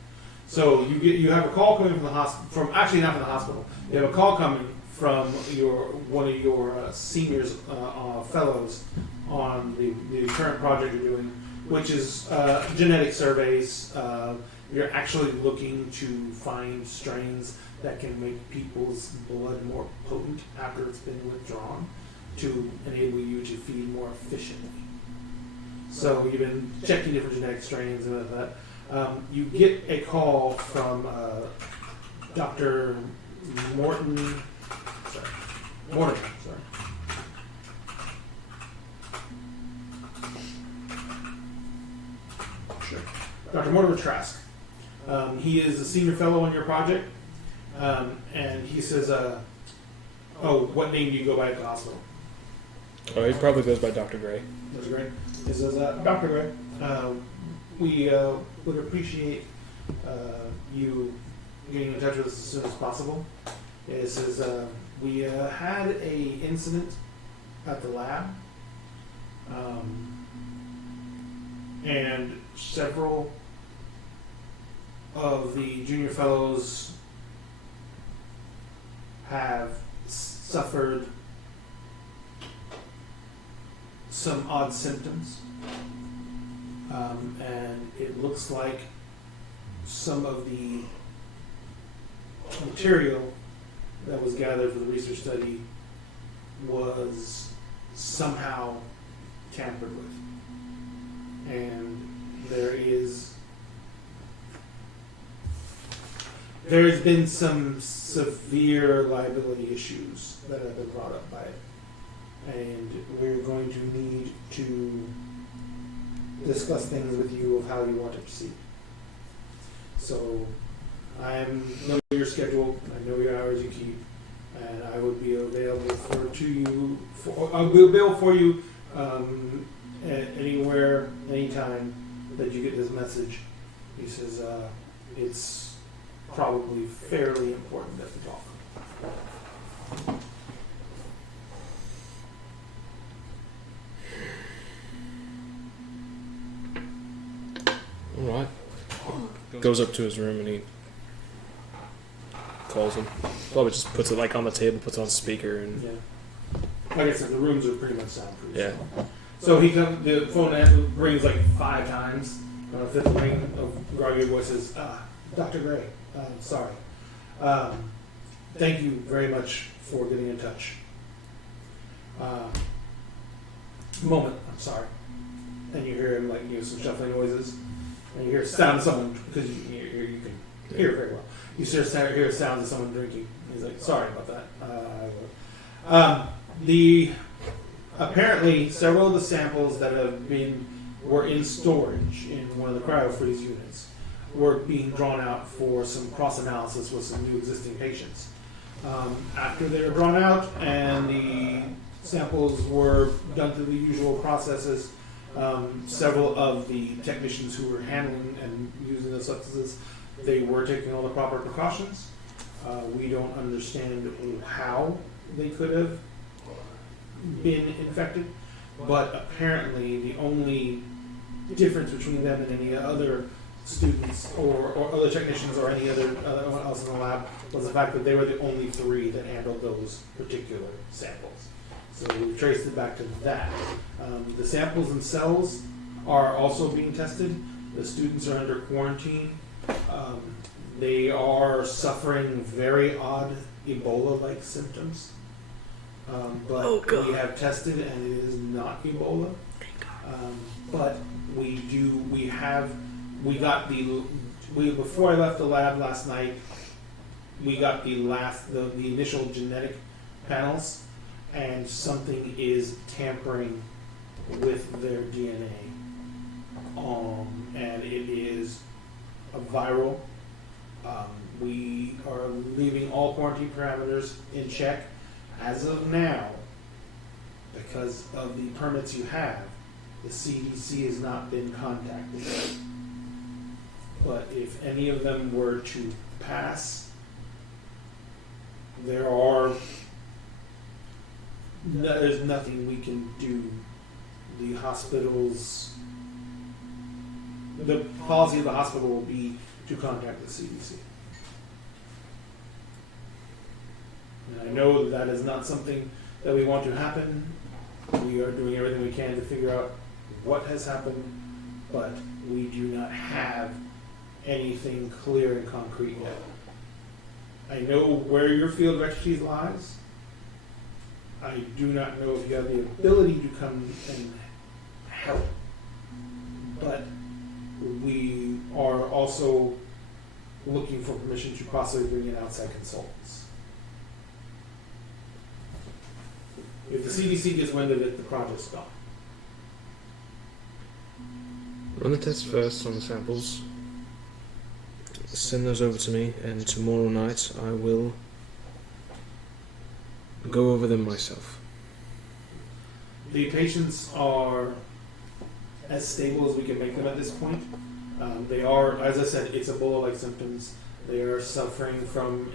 So you have a call coming from the hospital, actually not from the hospital. You have a call coming from one of your seniors fellows on the current project you're doing, which is genetic surveys. You're actually looking to find strains that can make people's blood more potent after it's been withdrawn to enable you to feed more efficiently. So you've been checking different genetic strains and that. You get a call from Dr. Mortimer. Sure. Dr. Mortimer Trask. He is a senior fellow on your project, and he says, what name do you go by at the hospital? Oh, he probably goes by Dr. Gray. Dr. Gray. He says, Dr. Gray, we would appreciate you getting in touch with us as soon as possible. It says, we had a incident at the lab, and several of the junior fellows have suffered some odd symptoms, and it looks like some of the material that was gathered for the research study was somehow tampered with, and there is there's been some severe liability issues that have been brought up by it. And we're going to need to discuss things with you of how you want to proceed. So I know your schedule, I know your hours you keep, and I would be available I'll be available for you anywhere, anytime that you get this message. He says it's probably fairly important that we talk. All right. Goes up to his room and he calls him. Probably just puts it like on the table, puts it on speaker, and Yeah. Like I said, the rooms are pretty much soundproof. yeah. So the phone rings like 5 times. Fifth ring, a groggy voice says, Dr. Gray, sorry. Thank you very much for getting in touch. Moment, I'm sorry. And you hear him some shuffling noises. And you hear sound of someone, because you can hear very well. You hear sounds of someone drinking. He's like, sorry about that. Apparently, several of the samples that were in storage in one of the cryo-freeze units were being drawn out for some cross-analysis with some new existing patients. After they were drawn out and the samples were done through the usual processes, several of the technicians who were handling and using the substances, they were taking all the proper precautions. We don't understand how they could have been infected, but apparently the only difference between them and any other students or other technicians or anyone else in the lab was the fact that they were the only 3 that handled those particular samples. So we've traced it back to that. The samples themselves are also being tested. The students are under quarantine. They are suffering very odd Ebola-like symptoms. But we have tested and it is not Ebola. But before I left the lab last night, we got the initial genetic panels, and something is tampering with their DNA. And it is a viral. We are leaving all quarantine parameters in check. As of now, because of the permits you have, the CDC has not been contacted. But if any of them were to pass, there's nothing we can do. The policy of the hospital will be to contact the CDC. And I know that is not something that we want to happen. We are doing everything we can to figure out what has happened, but we do not have anything clear and concrete yet. I know where your field of expertise lies. I do not know if you have the ability to come and help, but we are also looking for permission to possibly bring in outside consultants. If the CDC gets wind of it, the project's gone. Run the tests first on the samples. Send those over to me, and tomorrow night I will go over them myself. The patients are as stable as we can make them at this point. They are, as I said, it's Ebola-like symptoms. They are suffering from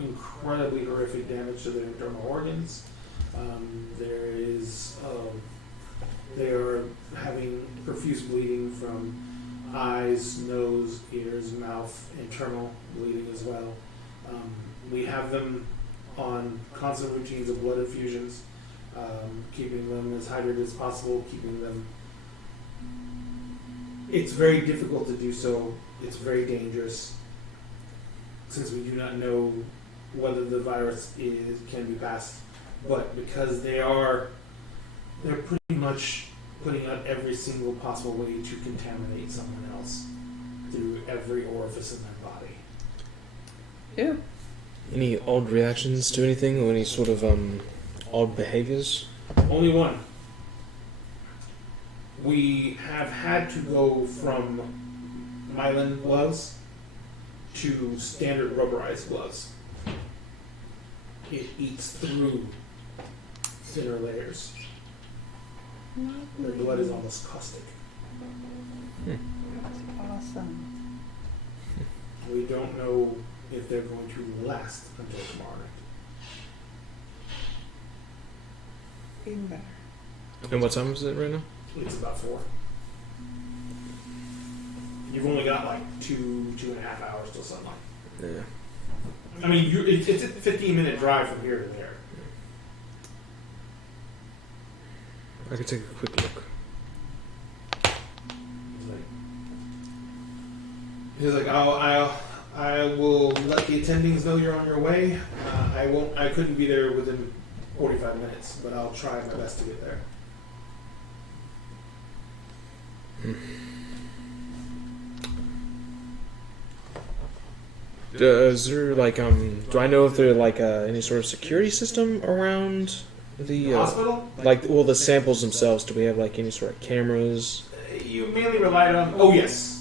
incredibly horrific damage to their internal organs. They are having profuse bleeding from eyes, nose, ears, mouth, internal bleeding as well. We have them on constant routines of blood infusions, keeping them as hydrated as possible, keeping them. It's very difficult to do so. It's very dangerous, since we do not know whether the virus can be passed. But because they're pretty much putting out every single possible way to contaminate someone else through every orifice in their body. Yeah. Any odd reactions to anything or any sort of odd behaviors? Only one. We have had to go from myelin gloves to standard rubberized gloves. It eats through thinner layers. The blood is almost caustic. That's awesome. We don't know if they're going to last until tomorrow night. Even better. And what time is it right now? It's about 4. You've only got like 2.5 hours till sunlight. Yeah. I mean, it's a 15-minute drive from here to there. I could take a quick look. He's like, I will let the attendings know you're on your way. I couldn't be there within 45 minutes, but I'll try my best to get there. Is there like do I know if there like any sort of security system around the Hospital? like the samples themselves? Do we have like any sort of cameras? You mainly relied on. Oh yes.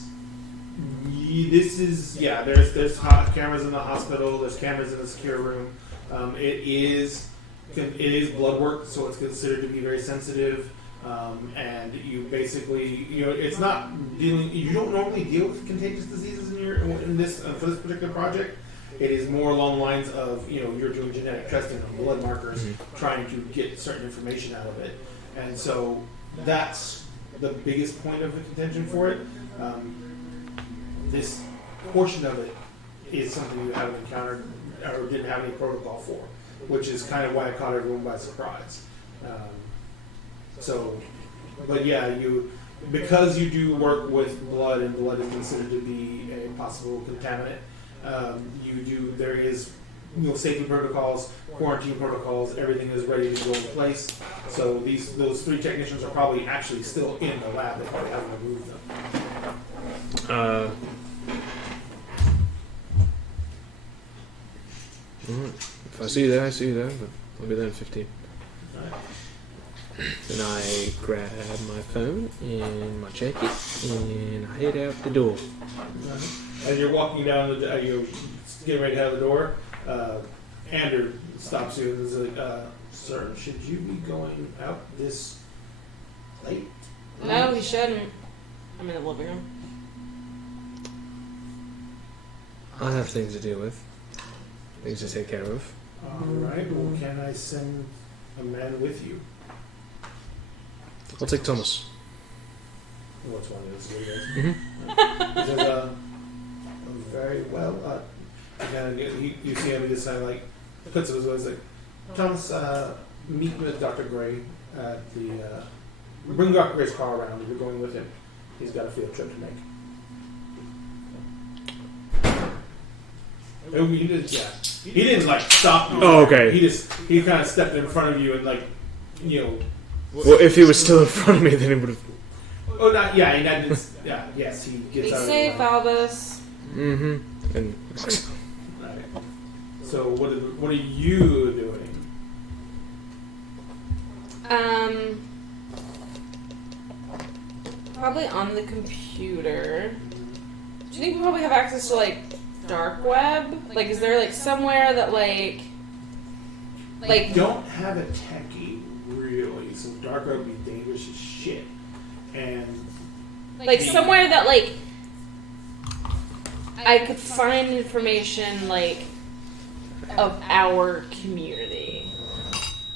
There's cameras in the hospital. There's cameras in the secure room. It is blood work, so it's considered to be very sensitive. And you basically, it's not dealing. You don't normally deal with contagious diseases in this for this particular project. It is more along the lines of you're doing genetic testing on blood markers, trying to get certain information out of it, and so that's the biggest point of the contention for it. This portion of it is something you haven't encountered or didn't have any protocol for, which is kind of why I caught everyone by surprise. But yeah, because you do work with blood, and blood is considered to be a possible contaminant. There is safety protocols, quarantine protocols. Everything is ready to go in place. So those 3 technicians are probably actually still in the lab. They probably haven't removed them. Alright. If I see you there, I see you there, but I'll be there in 15. Then I grab my phone and my jacket and I head out the door. As you're walking down you're getting ready to head out the door, Andrew stops you and is like, sir, should you be going out this late? No, he shouldn't. I'm in the living room. I have things to deal with. Things to take care of. Alright, well, can I send a man with you? I'll take Thomas. What's one of those Mm-hmm. He says, very well. You see him, he just kind of like puts it his way. He's like, Thomas, meet with Dr. Gray at the. Bring Dr. Gray's car around. You're going with him. He's got a field trip to make. He didn't like stop you. Oh, okay. He kind of stepped in front of you and like, Well, if he was still in front of me, then he would have. Oh, not yeah. Yes, he gets Be out safe, of the way. Albus. Mm-hmm. And Right. So what are you doing? Probably on the computer. Do you think we probably have access to like dark web? Like, is there like somewhere that like You don't have a techie really, so dark web would be dangerous as shit. And like somewhere that like I could find information like of our community.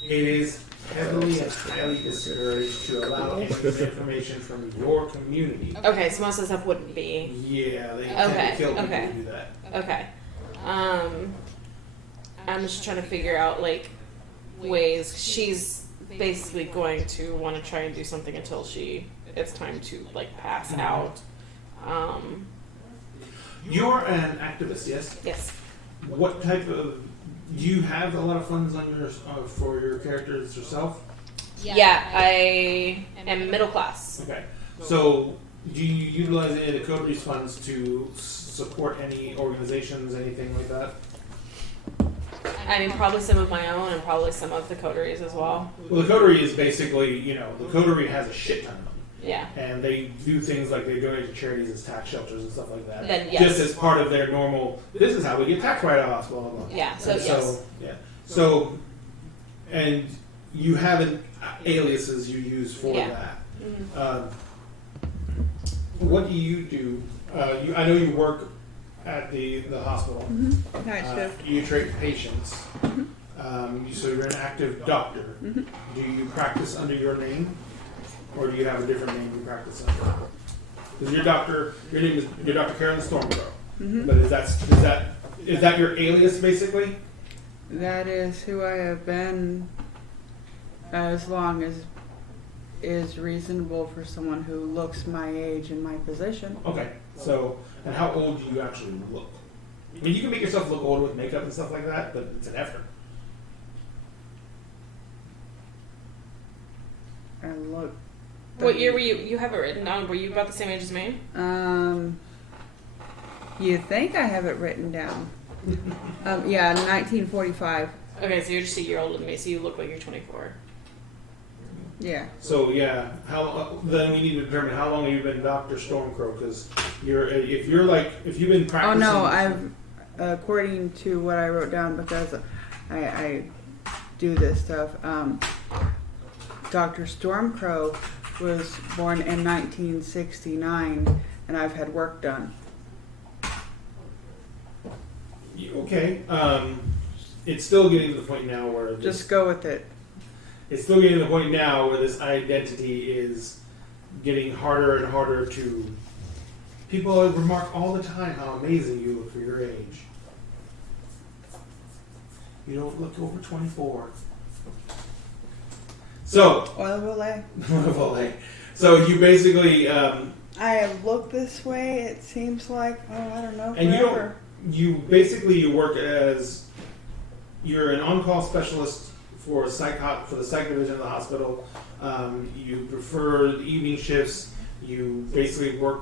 it is heavily and highly discouraged to allow any information from your community. Okay, so most of the stuff wouldn't be. Yeah, they tend to kill people okay. who do that. Okay. I'm just trying to figure out like ways. She's basically going to want to try and do something until it's time to like pass out. You're an activist, yes? Yes. What type of? Do you have a lot of funds on your for your characters yourself? Yeah, I am middle class. Okay, so Do you utilize any of the coteries funds to support any organizations, anything like that? I mean, probably some of my own and probably some of the coteries as well. Well, the coterie is basically, the coterie has a shit ton of money. Yeah. And they do things like they donate to charities as tax shelters and stuff like that. Then, yes. Just as part of their normal, this is how we get tax write-offs, blah, blah, blah. Yeah, so yes. Yeah. So, and you have aliases you use for that. Mm-hmm. What do you do? I know you work at the hospital. Mm-hmm. Night shift. You treat patients. Mm-hmm. So you're an active doctor. Mm-hmm. Do you practice under your name? Or do you have a different name you practice under? Because your name is Dr. Carolyn Stormcrow. Mm-hmm. But is that your alias basically? That is who I have been as long as is reasonable for someone who looks my age and my position. Okay. So, and how old do you actually look? I mean, you can make yourself look old with makeup and stuff like that, but it's an effort. I look. What year were you? You have it written down. Were you about the same age as me? You think I have it written down? Yeah, 1945. Okay, so you're just a year older than me, so you look like you're 24. Yeah. So yeah, then we need to determine how long have you been Dr. Stormcrow? Because if you've been practicing. Oh no, I've according to what I wrote down because I do this stuff. Dr. Stormcrow was born in 1969, and I've had work done. Okay. It's still getting to the point now where Just go with it. It's still getting to the point now where this identity is getting harder and harder to. People remark all the time how amazing you look for your age. You don't look over 24. So. Oil Valet. So you basically. I have looked this way. It seems like I don't know. And forever. you work as you're an on-call specialist for the psych division of the hospital. You prefer the evening shifts. You basically work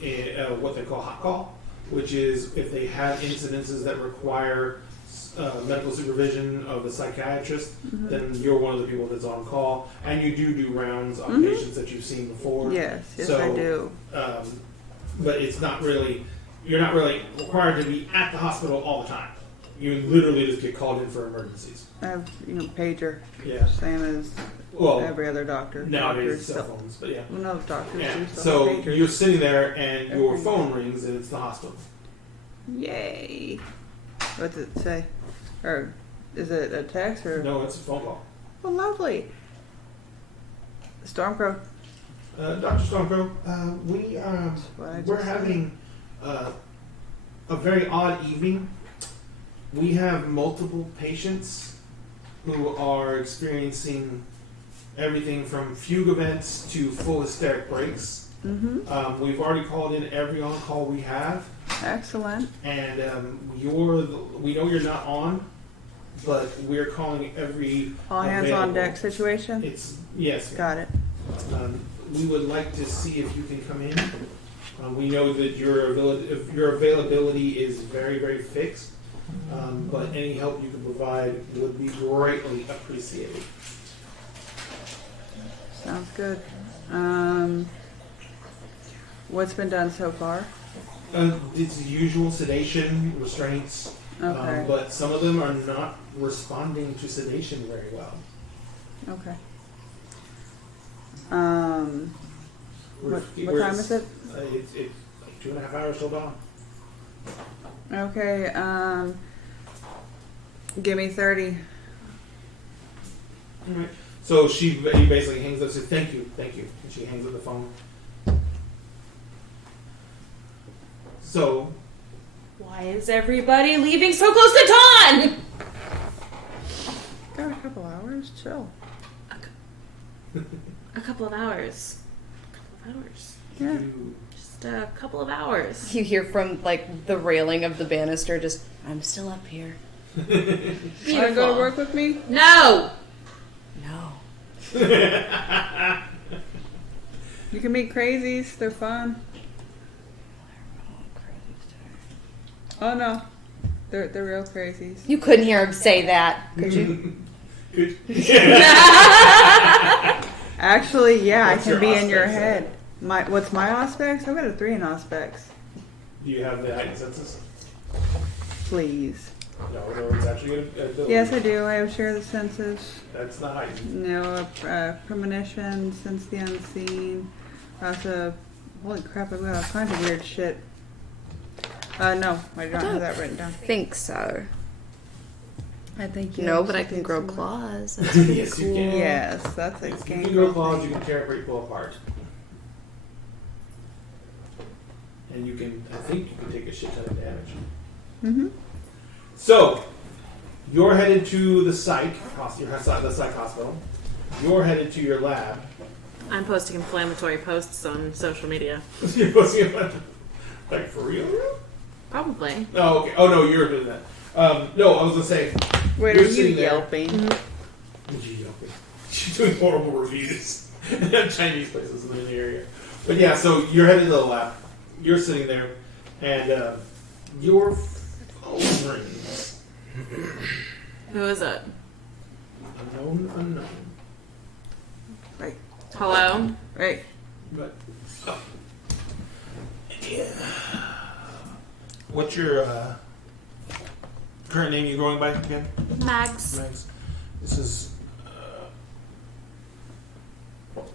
in what they call hot call, which is if they have incidences that require medical supervision of a psychiatrist, then you're one of the people that's on call, and you do rounds on patients that you've seen before. Yes, so, I do. But it's not really, you're not really required to be at the hospital all the time. You literally just get called in for emergencies. I have pager. Yeah. Same as every other doctor. Nowadays, cell phones, but yeah. Well, no, doctors Yeah. do So pagers. you're sitting there and your phone rings and it's the hospital. Yay. What does it say? Or is it a text or? No, it's a phone call. Well, lovely. Stormcrow. Dr. Stormcrow, we're having a very odd evening. We have multiple patients who are experiencing everything from fugue events to full hysteric breaks. Mm-hmm. We've already called in every on-call we have. Excellent. And we know you're not on, but we're calling every All hands on deck situation? Yes. Got it. We would like to see if you can come in. We know that your availability is very, very fixed, but any help you can provide would be greatly appreciated. Sounds good. What's been done so far? It's the usual sedation, restraints, Okay. but some of them are not responding to sedation very well. Okay. What time is it? It's like 2.5 hours till dawn. Okay, give me 30. All right. So he basically hangs up and says, thank you, and she hangs up the phone. So, Why is everybody leaving so close to dawn? Got a couple hours, chill. A couple of hours. Yeah. Just a couple of hours. You hear from the railing of the banister, just I'm still up here. Want to go to work with me? No. No. You can meet crazies. They're fun. Oh no, they're real crazies. You couldn't hear him say that, could you? Actually, yeah, What's I can be your in your Auspex head. What's my Auspex? I've got a 3 in Auspex. Do you have the heightened senses? Please. No, it's actually an ability. Yes, I do. I have share the senses. That's not heightened. No, premonition, sense the unseen. Holy crap, I've got all kinds of weird shit. No, I don't have that written down. Think so. I think you No, but I actually can grow do some- claws. That's pretty Yes, you cool. can. Yes, that's a If you game. can grow claws, you can tear pretty cool apart. And you can, I think you can take a shit ton of damage. Mm-hmm. So, you're headed to the psych hospital. You're headed to your lab. I'm posting inflammatory posts on social media. You're posting it like for real? Probably. Oh, okay. Oh no, you're doing that. No, I was gonna say. Wait, You're are you sitting there. yelping? She's doing horrible reviews at Chinese places in the area. But yeah, so you're headed to the lab. You're sitting there, and your phone rings. Who is it? Unknown. Right, Hello? right. But yeah. What's your current name you're going by again? Mags. Max. This is.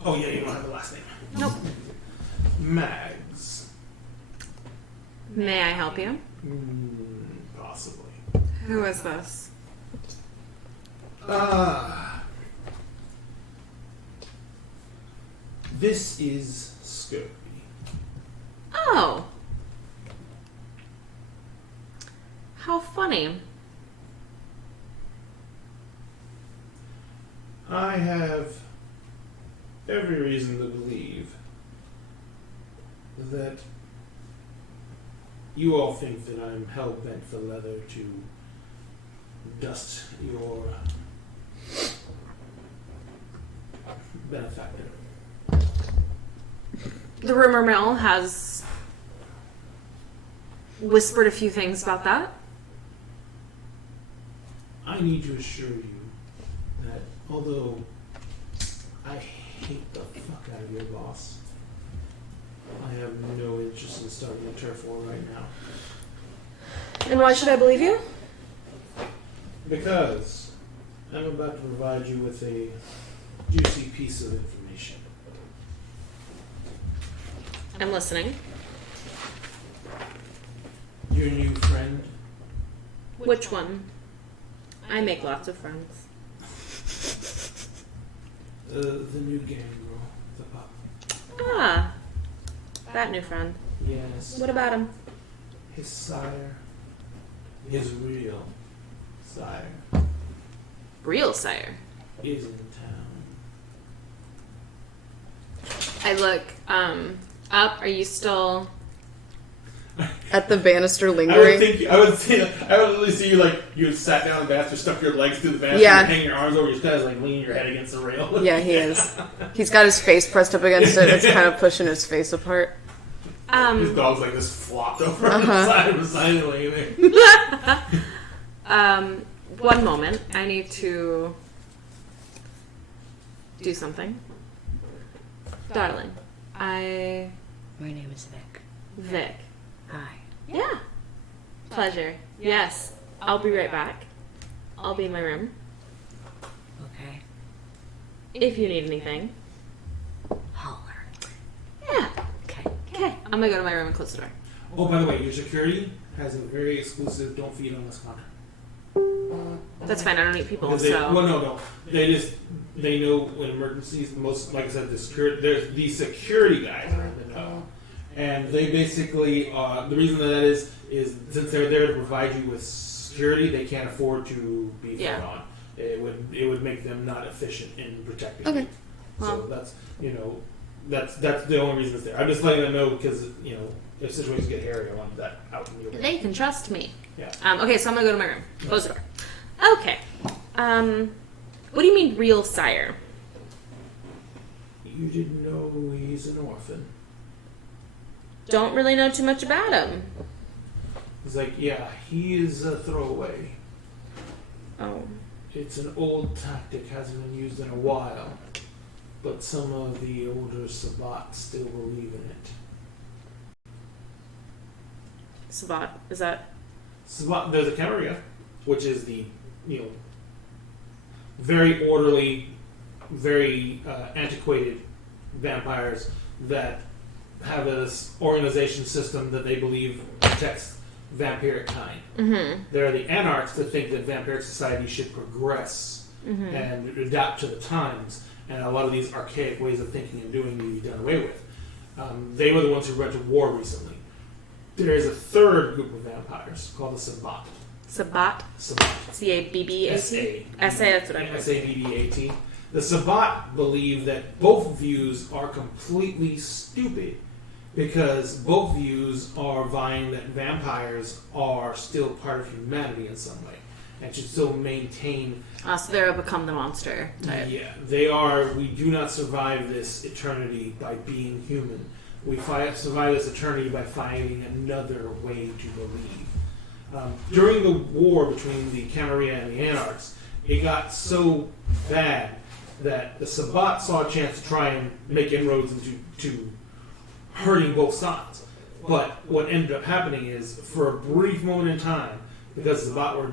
Oh yeah, you don't have the last name. Nope. Mags. May I help you? Possibly. Who is this? This is Scurvy. Oh. How funny. I have every reason to believe that you all think that I'm hell-bent for leather to dust your benefactor. The rumor mill has whispered a few things about that. I need to assure you that although I hate the fuck out of your boss, I have no interest in starting a turf war right now. And why should I believe you? Because I'm about to provide you with a juicy piece of information. I'm listening. Your new friend, Which one? I make lots of friends. the new gang girl, the pup. Ah. That new friend. Yes. What about him? His sire, his real sire, Real sire. is in town. I look up. Are you still? At the banister I would lingering. think I would literally see you like you sat down on the banister, stuck your legs through the banister, Yeah. and hanging your arms over your head, like leaning your head against the rail. Yeah, he is. He's got his face pressed up against it. It's kind of pushing his face apart. His dog's like this flopped over on the side of the side laying there. One moment. I need to do something. Darling, My name is Vic. Vic. Hi. Yeah. Pleasure. Yes. I'll be right back. I'll be in my room. Okay. If you need anything. Holler. Yeah. Okay. Okay. I'm gonna go to my room and close the door. Oh, by the way, your security has a very exclusive "don't feed on this" contract. That's fine. I don't eat people, Because they, so. well, no. They know when emergencies. Most, like I said, the security guys are in the know, and they basically the reason that is since they're there to provide you with security, they can't afford to be fed Yeah. on. It would make them not efficient in protecting Okay. you. Well. So that's the only reason it's there. I'm just letting them know because if situations get hairy, I want that out in the open. They can trust me. Yeah. Okay, so I'm gonna go to my room. Close the door. Okay. What do you mean, real sire? You didn't know he's an orphan. Don't really know too much about him. He's like, yeah, he is a throwaway. Oh. It's an old tactic, hasn't been used in a while. But some of the older Sabbat still believe in it. Sabbat, is that? Sabbat, there's a Camarilla, which is the, very orderly, very antiquated vampires that have this organization system that they believe protects vampiric kind. Mm-hmm. There are the anarchs that think that vampiric society should progress and adapt to the times, and a lot of these archaic ways of thinking and doing need to be done away with. They were the ones who went to war recently. There is a third group of vampires called the Sabbat. Sabbat? Sabbat. C-A-B-B-A-T? S-A. S-A, that's what I heard. S-A-B-B-A-T. The Sabbat believe that both views are completely stupid because both views are vying that vampires are still part of humanity in some way and should still maintain... So they're a become the monster type. Yeah, they are. We do not survive this eternity by being human. We survive this eternity by finding another way to believe. During the war between the Camarilla and the Anarchs, it got so bad that the Sabbat saw a chance to try and make inroads into hurting both sides. But what ended up happening is, for a brief moment in time, because the Sabbat were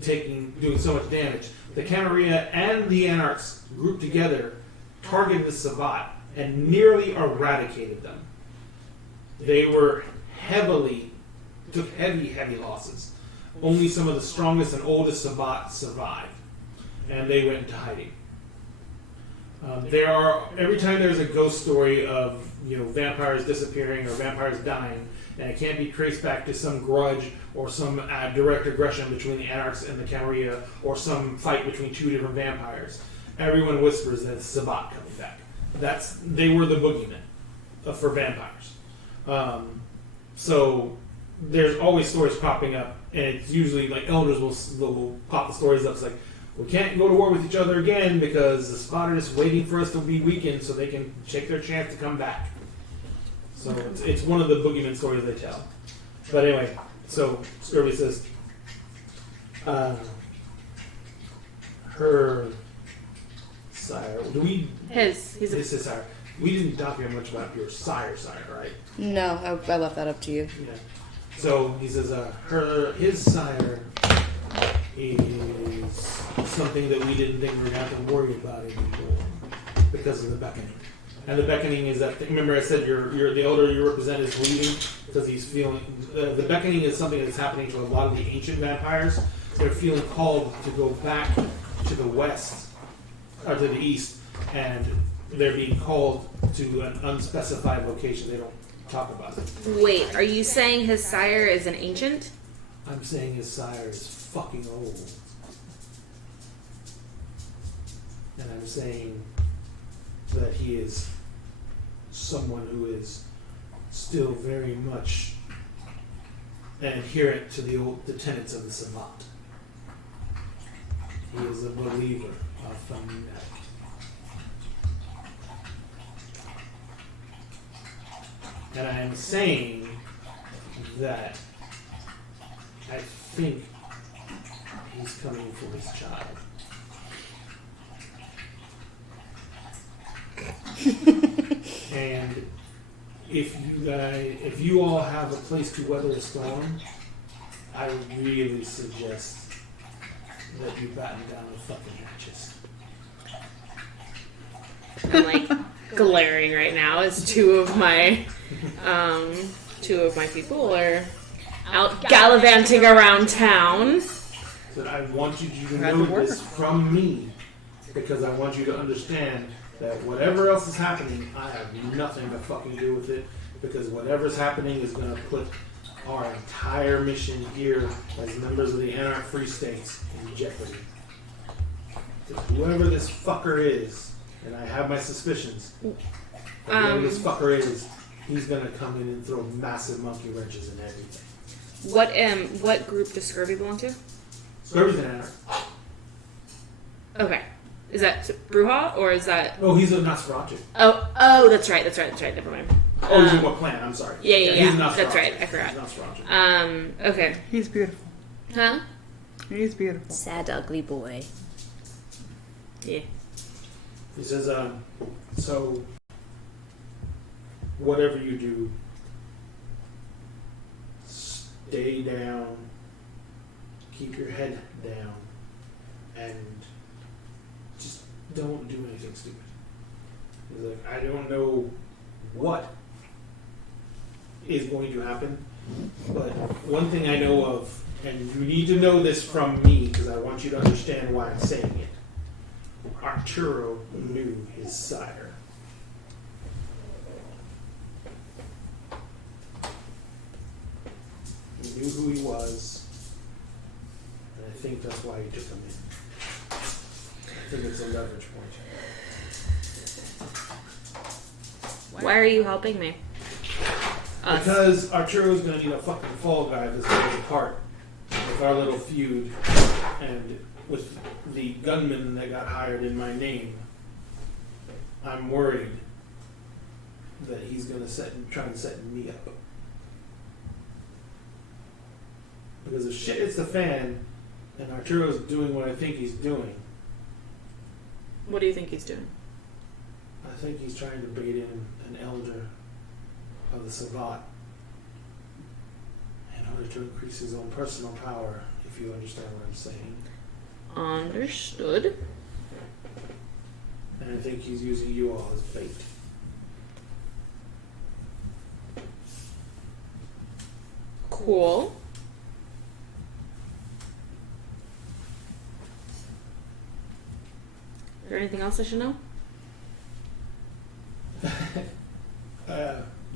doing so much damage, the Camarilla and the Anarchs grouped together, targeted the Sabbat, and nearly eradicated them. They took heavy losses. Only some of the strongest and oldest Sabbat survived, and they went into hiding. Every time there's a ghost story of vampires disappearing or vampires dying, and it can't be traced back to some grudge or some direct aggression between the Anarchs and the Camarilla or some fight between two different vampires, everyone whispers that it's Sabbat coming back. They were the boogeymen for vampires. So there's always stories popping up, and it's usually like elders will pop the stories up. It's like, we can't go to war with each other again because the Sabbat are just waiting for us to be weakened so they can take their chance to come back. So it's one of the boogeyman stories they tell. But anyway, so Scurvy says, her sire. He's his sire. We didn't talk very much about your sire, right? No, I left that up to you. Yeah. So he says, his sire is something that we didn't think we were going to have to worry about anymore because of the beckoning. And the beckoning is that, remember I said the elder you represent is bleeding because he's feeling, the beckoning is something that's happening to a lot of the ancient vampires. They're feeling called to go back to the west, or to the east, and they're being called to an unspecified location. They don't talk about it. Wait, are you saying his sire is an ancient? I'm saying his sire is fucking old. And I'm saying that he is someone who is still very much an adherent to the tenets of the Sabbat. He is a believer of Thanatic. And I am saying that I think he's coming for his child. And if you all have a place to weather a storm, I really suggest that you batten down the fucking hatches. I'm like glaring right now as two of my people are out gallivanting around town. So I want you to know this from me, because I want you to understand that whatever else is happening, I have nothing to fucking do with it, because whatever's happening is going to put our entire mission here as members of the Anarch Free States in jeopardy. Because whoever this fucker is, and I have my suspicions, but whoever this fucker is, he's going to come in and throw massive monkey wrenches in everything. What group does Scurvy belong to? Scurvy's an Anarch. Okay. Is that Bruja, or is that... Oh, he's a Nosferatu. Oh, that's right. Never mind. Oh, he's in what clan? I'm sorry. Yeah. He's a Nosferatu. That's right. I forgot. He's a Nosferatu. Okay. He's beautiful. Huh? He's beautiful. Sad, ugly boy. Yeah. He says, so, whatever you do, stay down, keep your head down, and just don't do anything stupid. He's like, I don't know what is going to happen, but one thing I know of, and you need to know this from me because I want you to understand why I'm saying it. Arturo knew his sire. He knew who he was, and I think that's why he took him in. I think it's a leverage point. Why are you helping me? Because Arturo's going to need a fucking fall guy that's going to part with our little feud and with the gunman that got hired in my name. I'm worried that he's going to try and set me up. Because if shit hits the fan and Arturo's doing what I think he's doing, What do you think he's doing? I think he's trying to bait in an elder of the Savat in order to increase his own personal power, if you understand what I'm saying. Understood. And I think he's using you all as bait. Cool. Is there anything else I should know?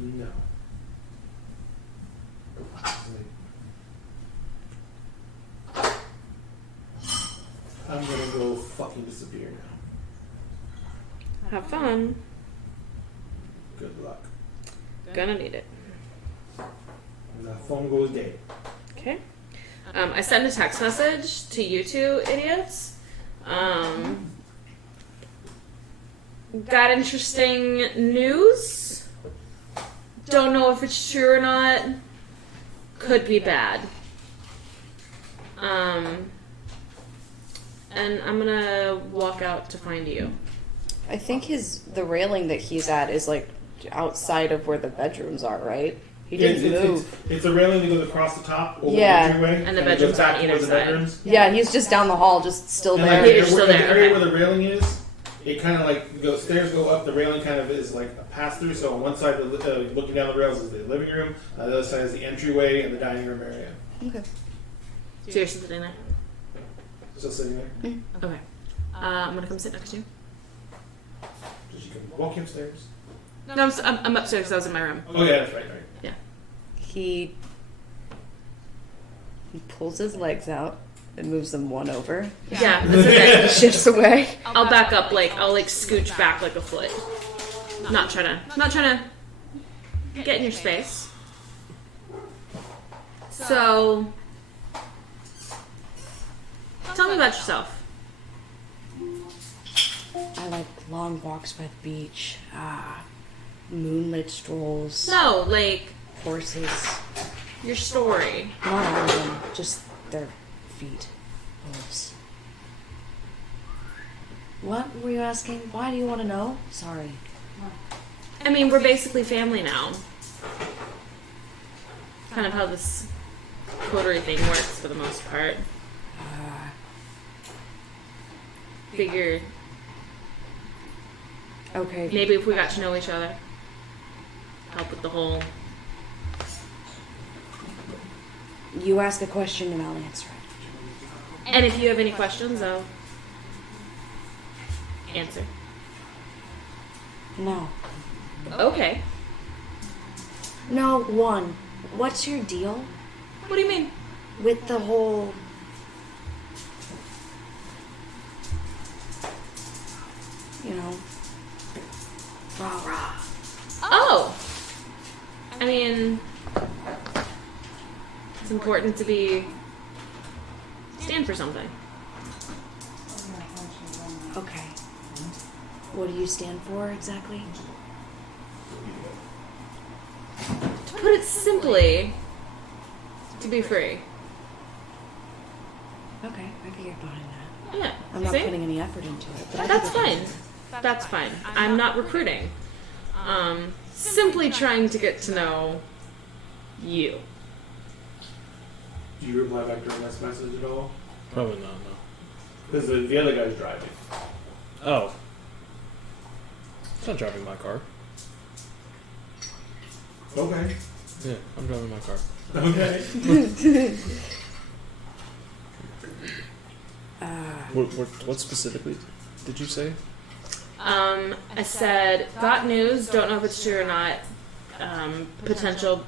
No. I'm gonna go fucking disappear now. Have fun. Good luck. Gonna need it. And that phone goes dead. Okay. I sent a text message to you two idiots. Got interesting news. Don't know if it's true or not. Could be bad. And I'm gonna walk out to find you. I think the railing that he's at is like outside of where the bedrooms are, right? He didn't move. It's a railing that goes across the top over Yeah. the entryway, And the it bedrooms goes back on either towards the side. bedrooms. Yeah, he's just down the hall, just still And there. like, You're still the there, area okay. where the railing is, it kind of like goes stairs go up. The railing kind of is like a pass through. So on one side, looking down the rails is the living room. On the other side is the entryway and the dining room area. Okay. So you're sitting there? Still sitting there. Okay. I'm gonna come sit next to you. Did you come walking upstairs? No, I'm upstairs because I was in my room. Oh yeah, that's right. Yeah. He pulls his legs out and moves them one over. Yeah, that's okay. He shifts away. I'll back up, I'll scooch back like a foot. Not trying to get in your space. So, tell me about yourself. I like long walks by the beach. Moonlit strolls. No, Horses. your story. Not all of them, just their feet. Hooves. What were you asking? Why do you want to know? Sorry. I mean, we're basically family now. Kind of how this coterie thing works for the most part. Figure Okay. maybe if we got to know each other, help with the whole. You ask a question and I'll answer it. And if you have any questions, I'll answer. No. Okay. No, one. What's your deal What do you mean? with the whole... You know... Rah-rah. Oh! I mean, it's important to stand for something. Okay. What do you stand for exactly? To put it simply, to be free. Okay, I can get behind that. Yeah. I'm not See? putting any effort into it. But I can That's get behind fine. That's fine. I'm not recruiting. Simply trying to get to know you. Do you reply back during this message at all? Probably not, no. Because the other guy's driving. Oh. It's not driving my car. Okay. Yeah, I'm driving my car. Okay. What specifically did you say? I said, got news, don't know if it's true or not. Potential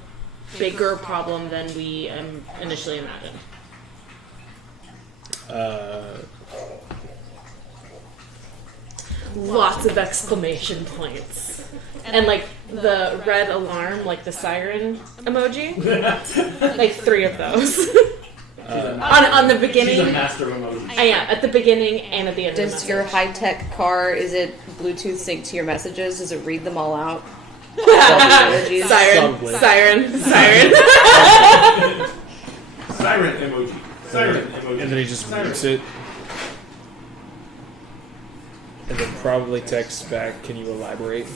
bigger problem than we initially imagined. Lots of exclamation points. And like the red alarm, like the siren emoji. Like 3 of those. On the beginning. She's a master of emojis. I am, at the beginning and at the end of the Does message. your high-tech car, is it Bluetooth sync to your messages? Does it read them all out? Siren, Probably. siren. Siren emoji. Siren emoji. And then he just mutes it. And then probably texts back, can you elaborate?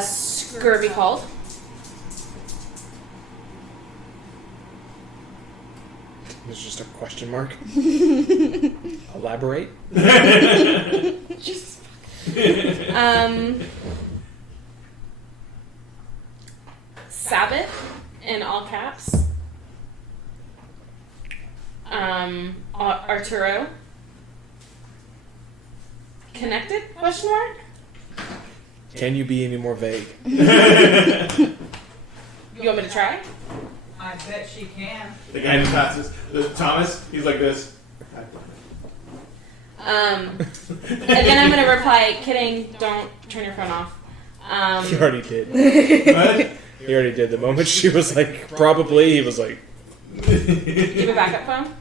Scurvy called. It's just a question mark. Elaborate? Sabbath in all caps. Arturo. Connected? Question mark. Can you be any more vague? You want me to try? I bet she can. The guy who passes. Thomas, he's like this. And then I'm gonna reply, kidding, don't turn your phone off. He already did. What? He already did. The moment she was like, probably, he was like, Do you have a backup phone?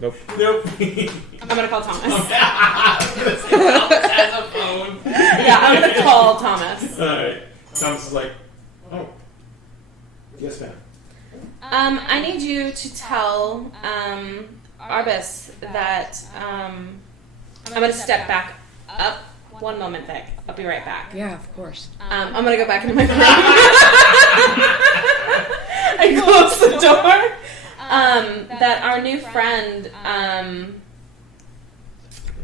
nope. Nope. I'm gonna call Thomas. Has a phone. Yeah, I'm gonna call Thomas. Alright. Thomas is like, oh. Yes, ma'am. I need you to tell Arbus that I'm gonna step back up. One moment, Vic. I'll be right back. Yeah, of course. I'm gonna go back into my room. I close the door. That our new friend.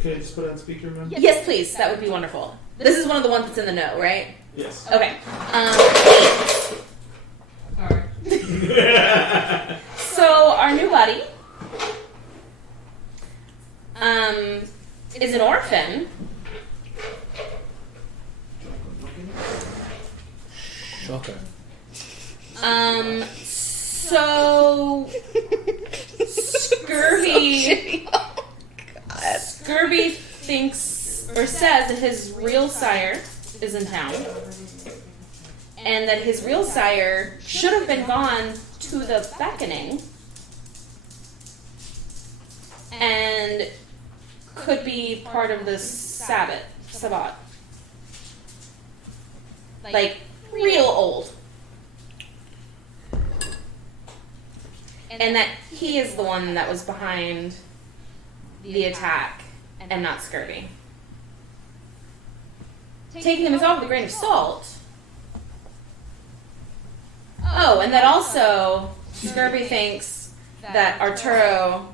Can I just put it on speaker, ma'am? Yes, please. That would be wonderful. This is one of the ones that's in the know, right? Yes. Okay. Sorry. So our new buddy is an orphan. Shocker. So Scurvy Scurvy thinks or says that his real sire is in town, and that his real sire should have been gone to the beckoning, and could be part of the Sabbath. Like, real old. And that he is the one that was behind the attack and not Scurvy. Taking them as all with a grain of salt. Oh, and that also Scurvy thinks that Arturo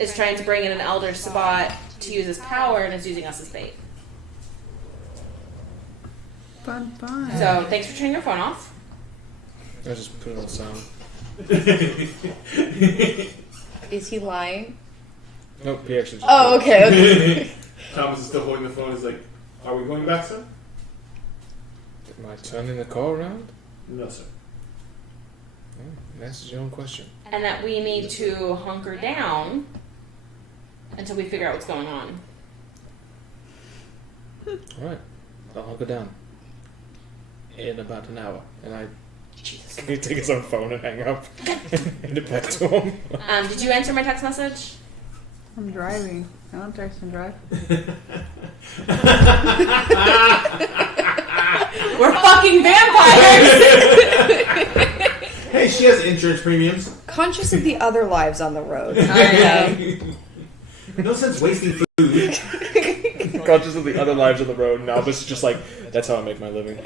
is trying to bring in an Elder Sabbat to use his power and is using us as bait. Fun. So, thanks for turning your phone off. I just put it on sound. Is he lying? Nope, he actually just Oh, put it on okay. Thomas is still holding the phone. He's like, are we going back, sir? sound. Am I turning the car around? No, sir. Oh, that's your own question. And that we need to hunker down until we figure out what's going on. Alright, I'll hunker down. In about an hour. And I can he take his own phone and hang up and hand it back to him. Did you answer my text message? I'm driving. I don't text and drive. We're fucking vampires! Hey, she has insurance premiums. Conscious of the other lives on the road. No sense wasting food. Conscious of the other lives on the road. Now this is just like, that's how I make my living.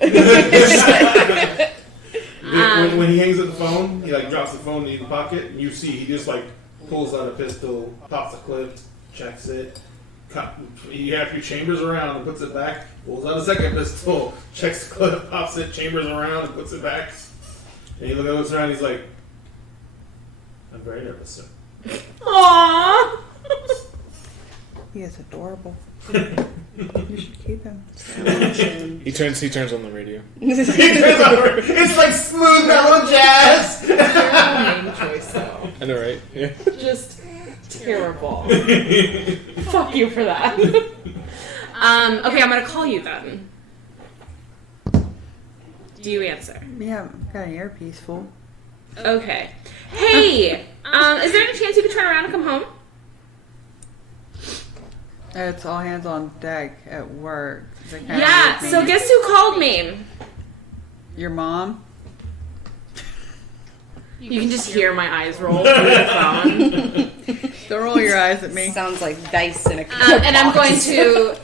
When he hangs up the phone, he like drops the phone in the pocket, and you see he just like pulls out a pistol, pops the clip, checks it. He has a few chambers around and puts it back. Pulls out a second pistol, checks the clip, pops it, chambers around, and puts it back. And he looks around. He's like, "I'm very nervous, sir." Aww. He is adorable. You should keep him. He turns on the radio. It's like smooth mellow jazz. Name choice, though. I know, right? Yeah. Just terrible. Fuck you for that. Okay, I'm gonna call you then. Do you answer? Yeah, I've got an earpiece full. Okay. Hey, is there any chance you could turn around and come home? It's all hands on deck at work. They kinda Yeah, make me- so guess who called me? Your mom? You can just hear my eyes roll through the phone. Don't roll your eyes at me. Sounds like dice in a And I'm going to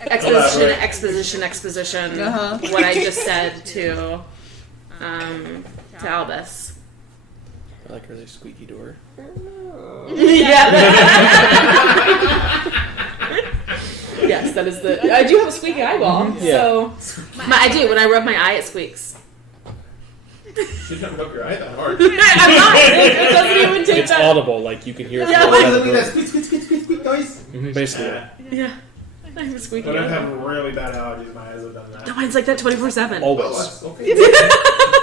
exposition what I just said to Albus. I like her squeaky door. Yeah. Yes, that is the. I do have a squeaky eyeball. Yeah. So I do. When I rub my eye, it squeaks. You shouldn't rub your eye that hard. I'm not. It doesn't even take It's that. audible, like you can hear it. Yeah, from like- the Look at other that squeak, squeak, squeak, squeak, squeak noise. room. Basically. Yeah. I have a squeaky But I eyeball. have really bad allergies. My eyes have done that. No, mine's like that 24/7. Oh, Always. that's okay.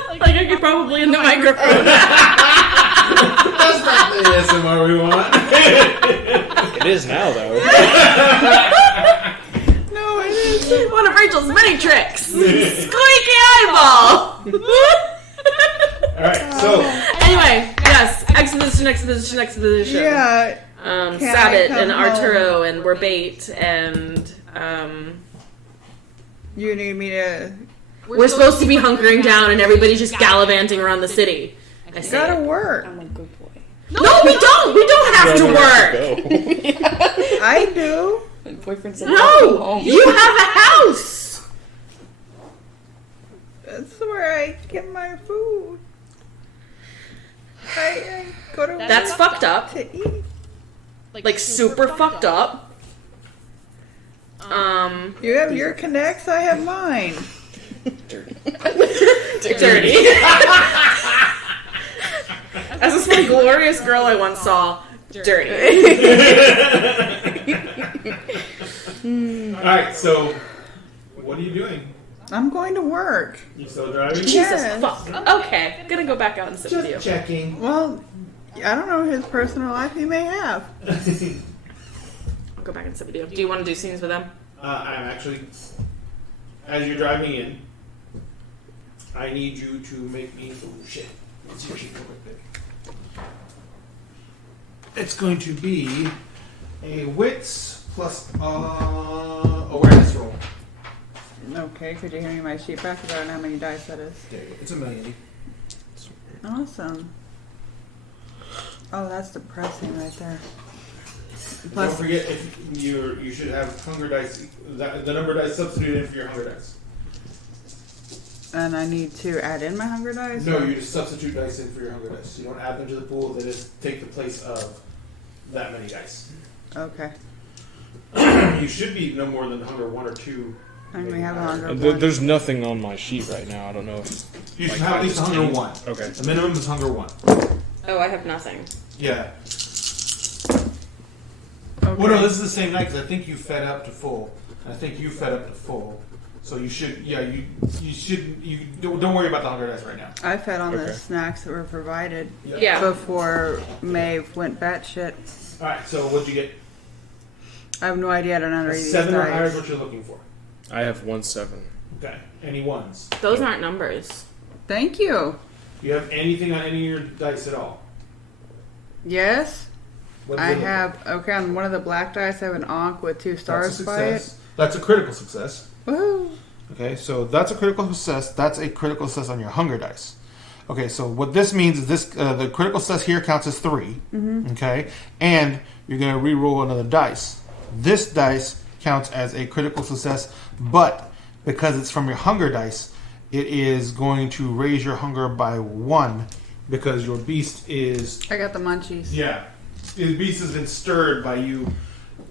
Like I could probably in the microphone. That's not the ASMR we want. It is now, though. No, it isn't. One of Rachel's many tricks. Squeaky eyeball. Alright, so Anyway, yes, exposition. Yeah. Can I Sabat come and home? Arturo and we're bait and You need me to. we're supposed to be hunkering down and everybody's just gallivanting around the city. I say Gotta it. work. I'm a good boy. No, we don't. We don't have to work. I do. My boyfriend said, "Come No, home." you have a house. That's where I get my food. I go to That's fucked up. to eat. Like super fucked up. You have your connects, I have mine. Dirty. As a small glorious girl I once saw, dirty. alright, so what are you doing? I'm going to work. You still driving? Jesus Yes. fuck. Okay, gonna go back out and sit with you. Just checking. Well, I don't know his personal life he may have. I'll go back and sit with you. Do you want to do scenes with them? I'm actually, as you're driving in, I need you to make me. Oh shit! Let's see what she can with. It's going to be a wits plus awareness roll. Okay, could you hand me my sheet back? 'Cause I don't know how many dice that is. There you go. It's a million. Awesome. Oh, that's depressing right there. Don't Plus, forget if you should have hunger dice. The number of dice substituted in for your hunger dice. and I need to add in my hunger dice? No, or- you just substitute dice in for your hunger dice. You don't add them to the pool. They just take the place of that many dice. Okay. You should be no more than hunger 1 or 2. I may have a hunger There- one. There's nothing on my sheet right now. I don't know if. You should Like, have at I least just hunger can't- 1. Okay. The minimum is hunger 1. Oh, I have nothing. Yeah. Okay. Well, no, this is the same night because I think you fed up to full. I think you fed up to full. So you should, you should, don't worry about the hunger dice right now. I fed on the Okay. snacks that were provided Yeah. before Maeve went batshit. All right. So what'd you get? I have no idea. I don't know how to read these 7 or higher is dice. what you're looking for. I have 1-7. Okay. Any ones? Those aren't numbers. Thank you. Do you have anything on any of your dice at all? Yes. I have, on one of the black dice, I have an Ankh with 2 stars by it. That's a critical success. Woohoo! Okay, so that's a critical success. That's a critical success on your hunger dice. Okay, so what this means is the critical success here counts as 3. Mm-hmm. Okay, and you're going to re-roll another dice. This dice counts as a critical success, but because it's from your hunger dice, it is going to raise your hunger by 1 because your beast is... I got the munchies. Yeah. The beast has been stirred by you,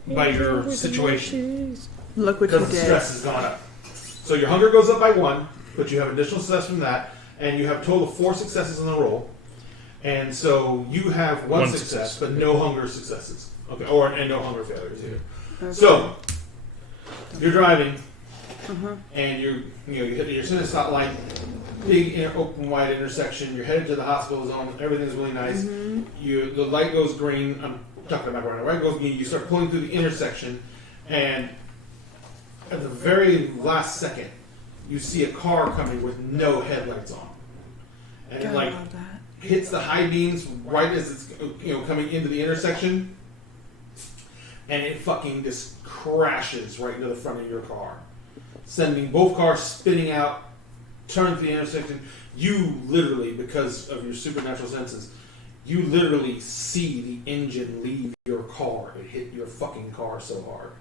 by your situation. Look what you Because the did. stress has gone up. So your hunger goes up by 1, but you have additional success from that, and you have a total of 4 successes in the roll. And so you have one success, but no hunger successes. Okay, and no hunger failures either. Okay. So you're driving, and you're in a stop light, big open wide intersection. You're headed to the hospital zone. Everything's really nice. The light goes green. I'm talking about right now. Light goes green. You start pulling through the intersection, and at the very last second, you see a car coming with no headlights on, and it hits the high beams right as it's coming into the intersection, and it fucking just crashes right into the front of your car, sending both cars spinning out. Turn to the intersection. You literally, because of your supernatural senses, you literally see the engine leave your car. It hit your fucking car so hard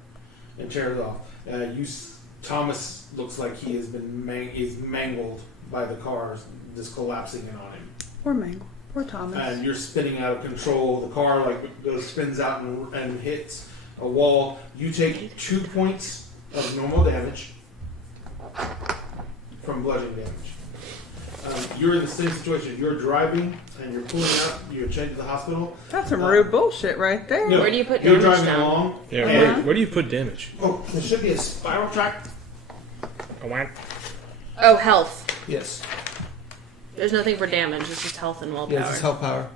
and tear it off. Thomas looks like he has been mangled by the car just collapsing in on him. Poor Mangle. Poor Thomas. And you're spinning out of control. The car spins out and hits a wall. You take 2 points of normal damage from bludgeoning damage. You're in the same situation. You're driving and you're pulling out. You're changing to the hospital. That's some rude bullshit right there. Where do you put You're damage driving down? along. Yeah, where do you put damage? Oh, there should be a spiral track. Oh, health. Yes. There's nothing for damage. It's just health and willpower. Yes, it's health power.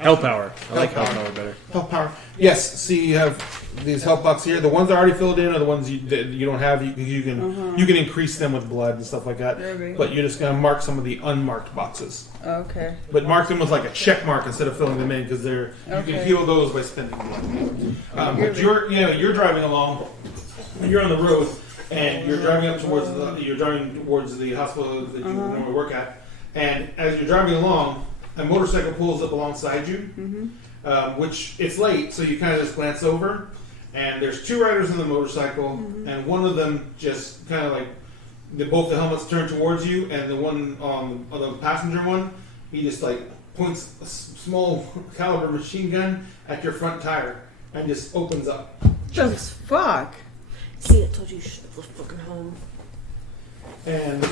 Hell power. I like Hell hell power. power better. Health power. Yes. See, you have these health boxes here. The ones that are already filled in are the ones you don't have. You can increase them with blood and stuff like that. Maybe. But you're just gonna mark some of the unmarked boxes. Okay. But mark them with like a check mark instead of filling them in because you can heal those by spending blood. But you're driving along. You're on the road and you're driving up towards the hospital that you normally work at. And as you're driving along, a motorcycle pulls up alongside you, which it's late, so you kind of just glance over, and there's 2 riders on the motorcycle, and one of them just kind of like, both the helmets turn towards you, and the one on the passenger one, he just like points a small caliber machine gun at your front tire and just opens up. Just fuck. See, I told you should have left fucking home. And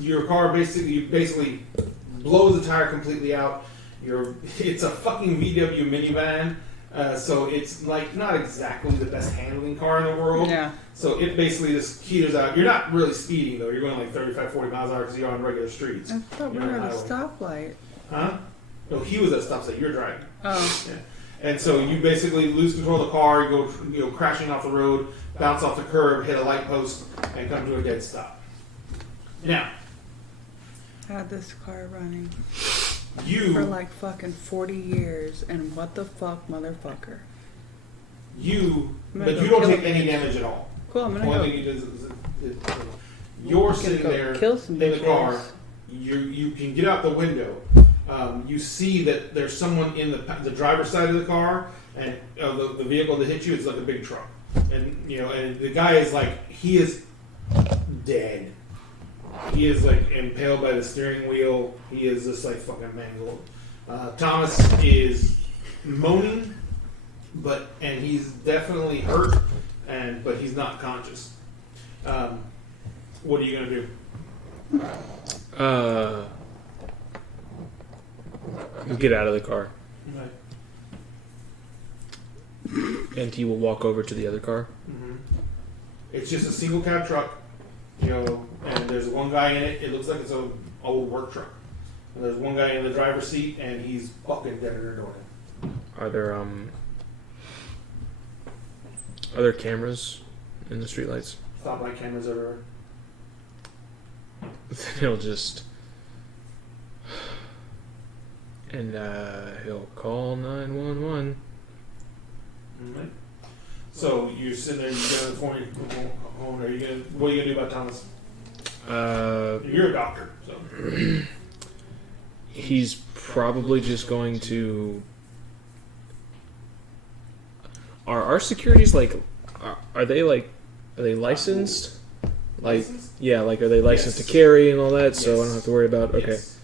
your car basically blows the tire completely out. It's a fucking VW minivan, so it's like not exactly the best handling car in the world. Yeah. So it basically just teeters out. You're not really speeding though. You're going like 35, 40 miles an hour because you're on regular streets. I thought we You're were on at a the highway. stoplight. Huh? No, he was at a stop sign. You're driving. Oh. Yeah. And so you basically lose control of the car. You go crashing off the road, bounce off the curb, hit a light post, and come to a dead stop. Now. Had this car running You for like fucking 40 years, and what the fuck, motherfucker? but you go don't kill take a any bitch. damage at all. Cool, I'm The gonna only go. thing you do is you're sitting go there kill some in the bitches. car. You can get out the window. You see that there's someone in the driver's side of the car, and the vehicle that hit you is like a big truck, and and the guy is like, he is dead. He is like impaled by the steering wheel. He is just like fucking mangled. Thomas is moaning, and he's definitely hurt, but he's not conscious. What are you gonna do? Get out of the car. Okay. And he will walk over to the other car. Mm-hmm. It's just a single cab truck, and there's one guy in it. It looks like it's an old work truck. And there's one guy in the driver's seat, and he's fucking dead or door. Are there cameras in the streetlights? Stoplight cameras everywhere. Then he'll just he'll call 911. Alright. So you're sitting there, you get on the phone, you're home, what are you gonna do about Thomas? You're a doctor, so. He's probably just going to. Are our securities are they licensed? Like, Licensed? yeah, like are they licensed Yes. to carry and all that? So Yes. I don't have to worry about. Okay. Yes.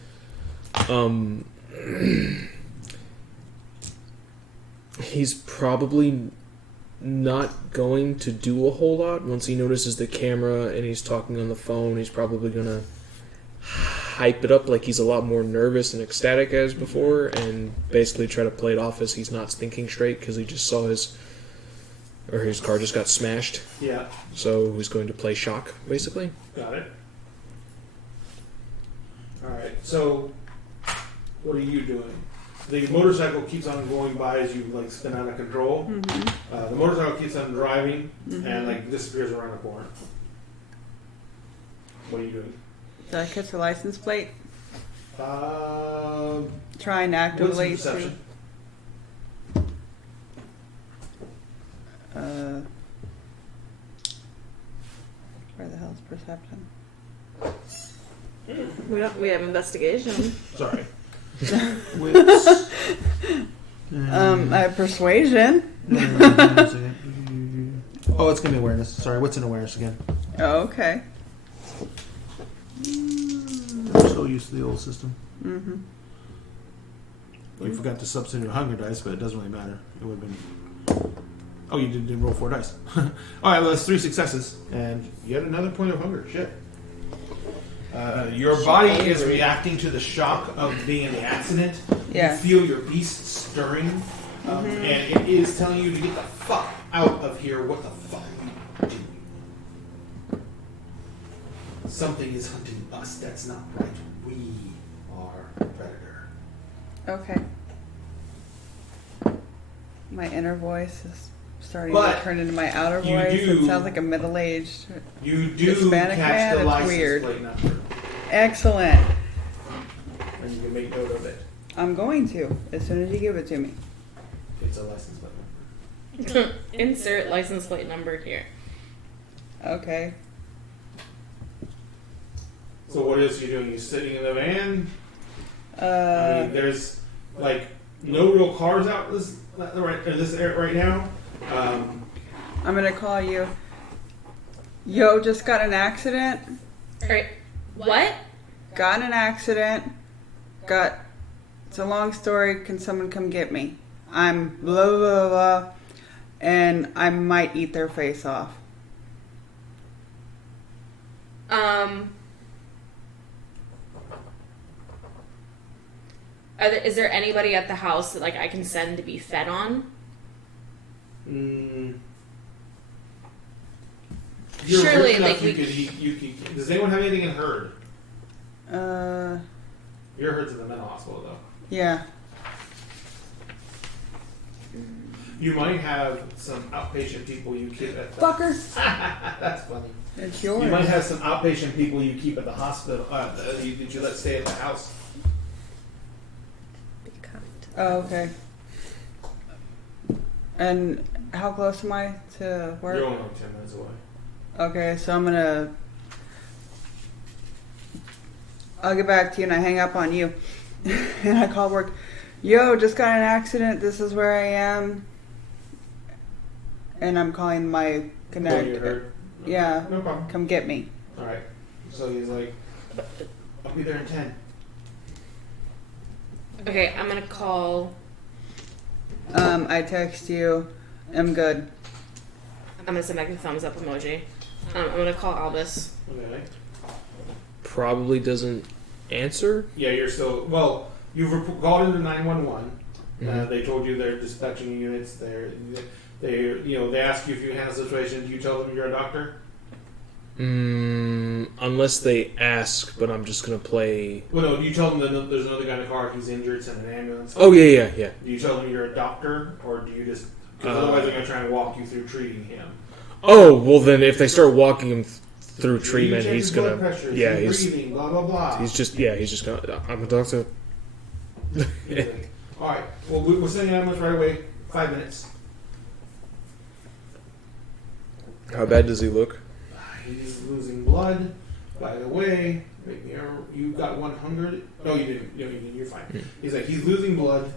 He's probably not going to do a whole lot once he notices the camera and he's talking on the phone. He's probably gonna hype it up like he's a lot more nervous and ecstatic as before, and basically try to play it off as he's not thinking straight because he just saw his car just got smashed. Yeah, So he's going to play shock, basically. got it. Alright, so what are you doing? The motorcycle keeps on going by as you spin out of control. Mm-hmm. The motorcycle keeps on driving and disappears around the corner. What are you doing? Did I catch the license plate? What's Try and activate to. perception? Where the hell's perception? We have investigation. Sorry. Wits. I have persuasion. Oh, it's gonna be awareness. Sorry, what's in awareness again? Oh, okay. I'm so used to the old system. Mm-hmm. We forgot to substitute hunger dice, but it doesn't really matter. It would have been. Oh, you didn't roll 4 dice. All right, well, that's 3 successes, and yet another point of hunger. Shit. Your body is reacting to the shock of being in the accident. Yeah. You feel your beast stirring, and it is telling you to get the fuck out of here. What the fuck are you doing? Something is hunting us. That's not right. We are predator. Okay. My inner voice is starting But to turn into my outer you voice. do- It sounds like a middle-aged. You do Hispanic catch man? the It's license weird. plate number, Excellent. and you can make note of it. I'm going to as soon as you give it to me. It's a license plate number. Insert license plate number here. Okay. So what else are you doing? You sitting in the van? I mean, there's no real cars out in this area right now. I'm gonna call you. Yo, just got an accident. Alright. What? Got in an accident. It's a long story. Can someone come get me? I'm blah blah blah, and I might eat their face off. Is there anybody at the house that I can send to be fed on? You're Surely, rich enough we you could. Does anyone have anything in Herd? Your Herd's in the mental hospital though. Yeah. You might have some outpatient people you keep at the Fucker. That's funny. It's yours. You might have some outpatient people you keep at the hospital that you let stay at the house. Be kind. Oh, okay. And how close am I to work? You're only 10 minutes away. Okay, so I'll get back to you and I hang up on you. And I call work. Yo, just got in an accident. This is where I am. And I'm calling my Oh, you connect. heard? Yeah. No problem. Come get me. Alright. So he's like, I'll be there in 10. Okay, I'm gonna call. I text you. I'm good. I'm gonna send back a thumbs up emoji. I'm gonna call Albus. Okay. Probably doesn't answer. Yeah, you're still, well, you've called into 911. Mhm. They told you they're dispatching units. They ask you if you handle the situation. Do you tell them you're a doctor? Unless they ask, but I'm just gonna play. Well, no, you tell them that there's another guy in the car, he's injured, send an ambulance. Oh yeah. Do you tell them you're a doctor, or do you just, because otherwise they're going to try and walk you through treating him. Oh well, then if they start walking him through treatment, You check he's his blood gonna. pressure, Yeah, he's he's breathing, blah blah blah. he's just gonna. I'm a doctor. All right. Well, we're sending an ambulance right away. 5 minutes. How bad does he look? He's losing blood. By the way, you got 100. No, you didn't. No, you're fine. He's like, he's losing blood.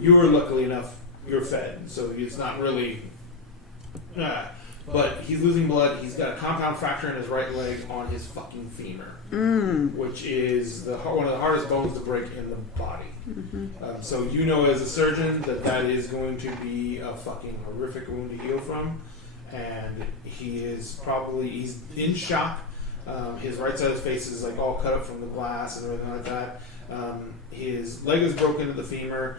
You were luckily enough, you're fed, so it's not really. But he's losing blood. He's got a compound fracture in his right leg on his fucking femur, which is one of the hardest bones to break in the body. So you know, as a surgeon, that is going to be a fucking horrific wound to heal from, and he's in shock. His right side of his face is like all cut up from the glass and everything like that. His leg is broken to the femur.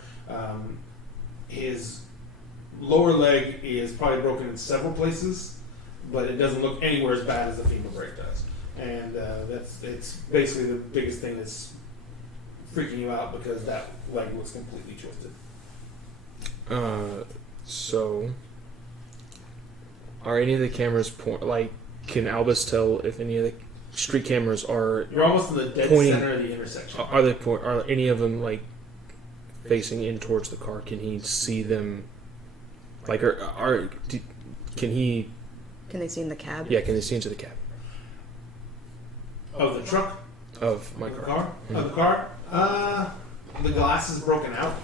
His lower leg is probably broken in several places, but it doesn't look anywhere as bad as the femur break does. And it's basically the biggest thing that's freaking you out, because that leg was completely twisted. So are any of the cameras can Albus tell if any of the street cameras are? You're almost in the dead center of the intersection. Are any of them like facing in towards the car? Can he see them? Like, can he? Can they see in the cab? Yeah, can they see into the cab Of the truck? of my car? Of the car? The glass is broken out,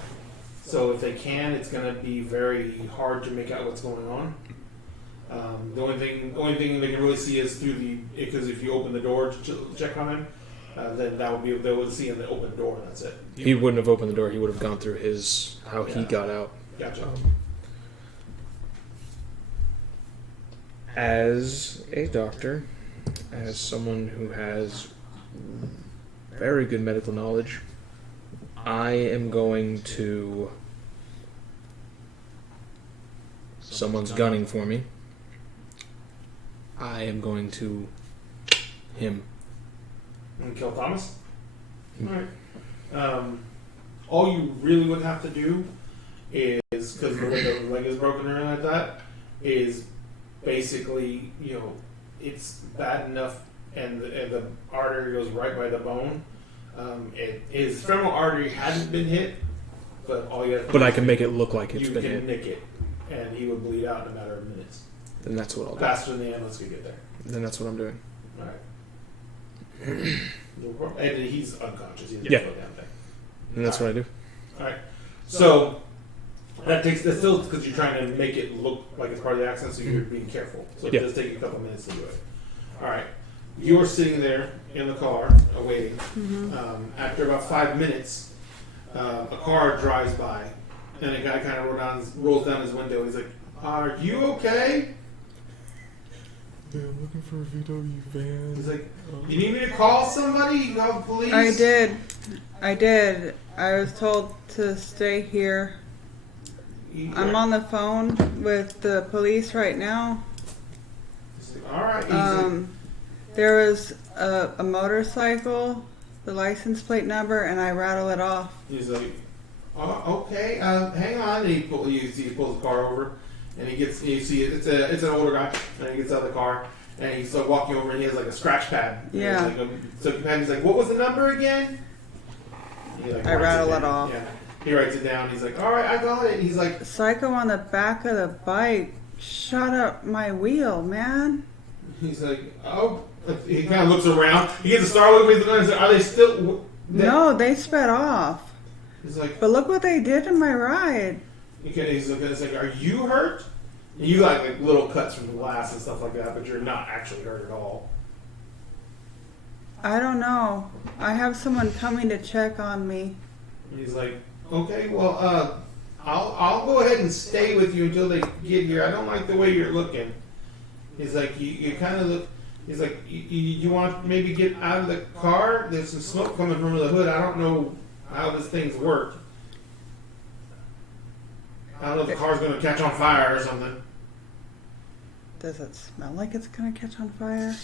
so if they can, it's going to be very hard to make out what's going on. The only thing they can really see is because if you open the door to check on him, then they would see in the open door, and that's it. He wouldn't have opened the door. He would have gone through how he got out. Gotcha. As a doctor, as someone who has very good medical knowledge, I am going to. Someone's gunning for me. I am going to him. And kill Thomas? Alright. All you really would have to do is, because the way the leg is broken or anything like that, is basically, it's bad enough, and the artery goes right by the bone. His femoral artery hadn't been hit, but all you have to do I can make it look like it's been hit. You can nick it, and he would bleed out in a matter of minutes. Then that's what I'll do. Faster than the ambulance could get there. Then that's what I'm doing. Alright. And he's unconscious. He doesn't Yeah. know the damn thing. And that's what I do. Alright. So, that's still because you're trying to make it look like it's part of the accident, so you're being careful. So it does take you a couple minutes to do it. Alright. You're sitting there in the car, waiting. After about 5 minutes, a car drives by, and a guy kind of rolls down his window, and he's like, "Are you okay?" Yeah, I'm looking for a VW van. He's like, "You need me to call somebody? Call police?" I did. I was told to stay here. I'm on the phone with the police right now. Alright. There was a motorcycle, the license plate number, and I rattle it off. He's like, "Oh, okay, hang on." And he pulls the car over, and you see it's an older guy, and he gets out of the car, and he's walking over, and he has like a scratch pad. Yeah. So he's like, "What was the number again?" I rattle it off. Yeah. He writes it down. He's like, "All right, I got it." And he's like, Psycho on the back of the bike shot up my wheel, man. he's like, "Oh." He kind of looks around. He gets a star look at the gun and says, "Are they still?" No, they sped off. He's like, But look what they did to my ride. he's like, "Are you hurt?" And you got like little cuts from the glass and stuff like that, but you're not actually hurt at all. I don't know. I have someone coming to check on me. And he's like, "Okay, well, I'll go ahead and stay with you until they get here. I don't like the way you're looking." He's like, "You kind of look." He's like, you want to maybe get out of the car? There's some smoke coming from the hood. I don't know how this thing's work. I don't know if the car's going to catch on fire or something." Does it smell like it's gonna catch on fire?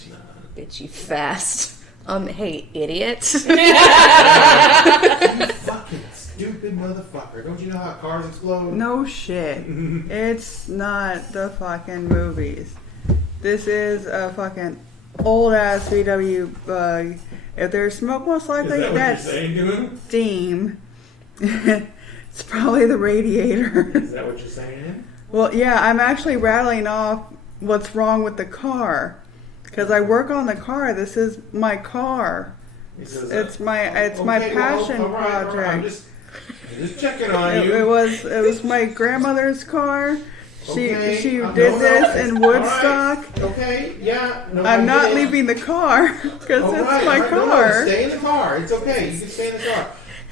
Bitchy fast. Hey, idiot. You fucking stupid motherfucker. Don't you know how cars explode? No shit. It's not the fucking movies. This is a fucking old ass VW bug. If there's smoke, most likely Is that that's what you're saying to him? steam. It's probably the radiator. Is that what you're saying? Well, yeah, I'm actually rattling off what's wrong with the car. Because I work on the car. This is my car. He says, It's my passion all right, project. I'm just checking on you. It was my grandmother's car. She Okay, she I did know this that. in Woodstock. All right. Okay, yeah. No, I'm I not get it. leaving the car because All it's right, my all right. No, car. stay in the car. It's okay. You can stay in the car.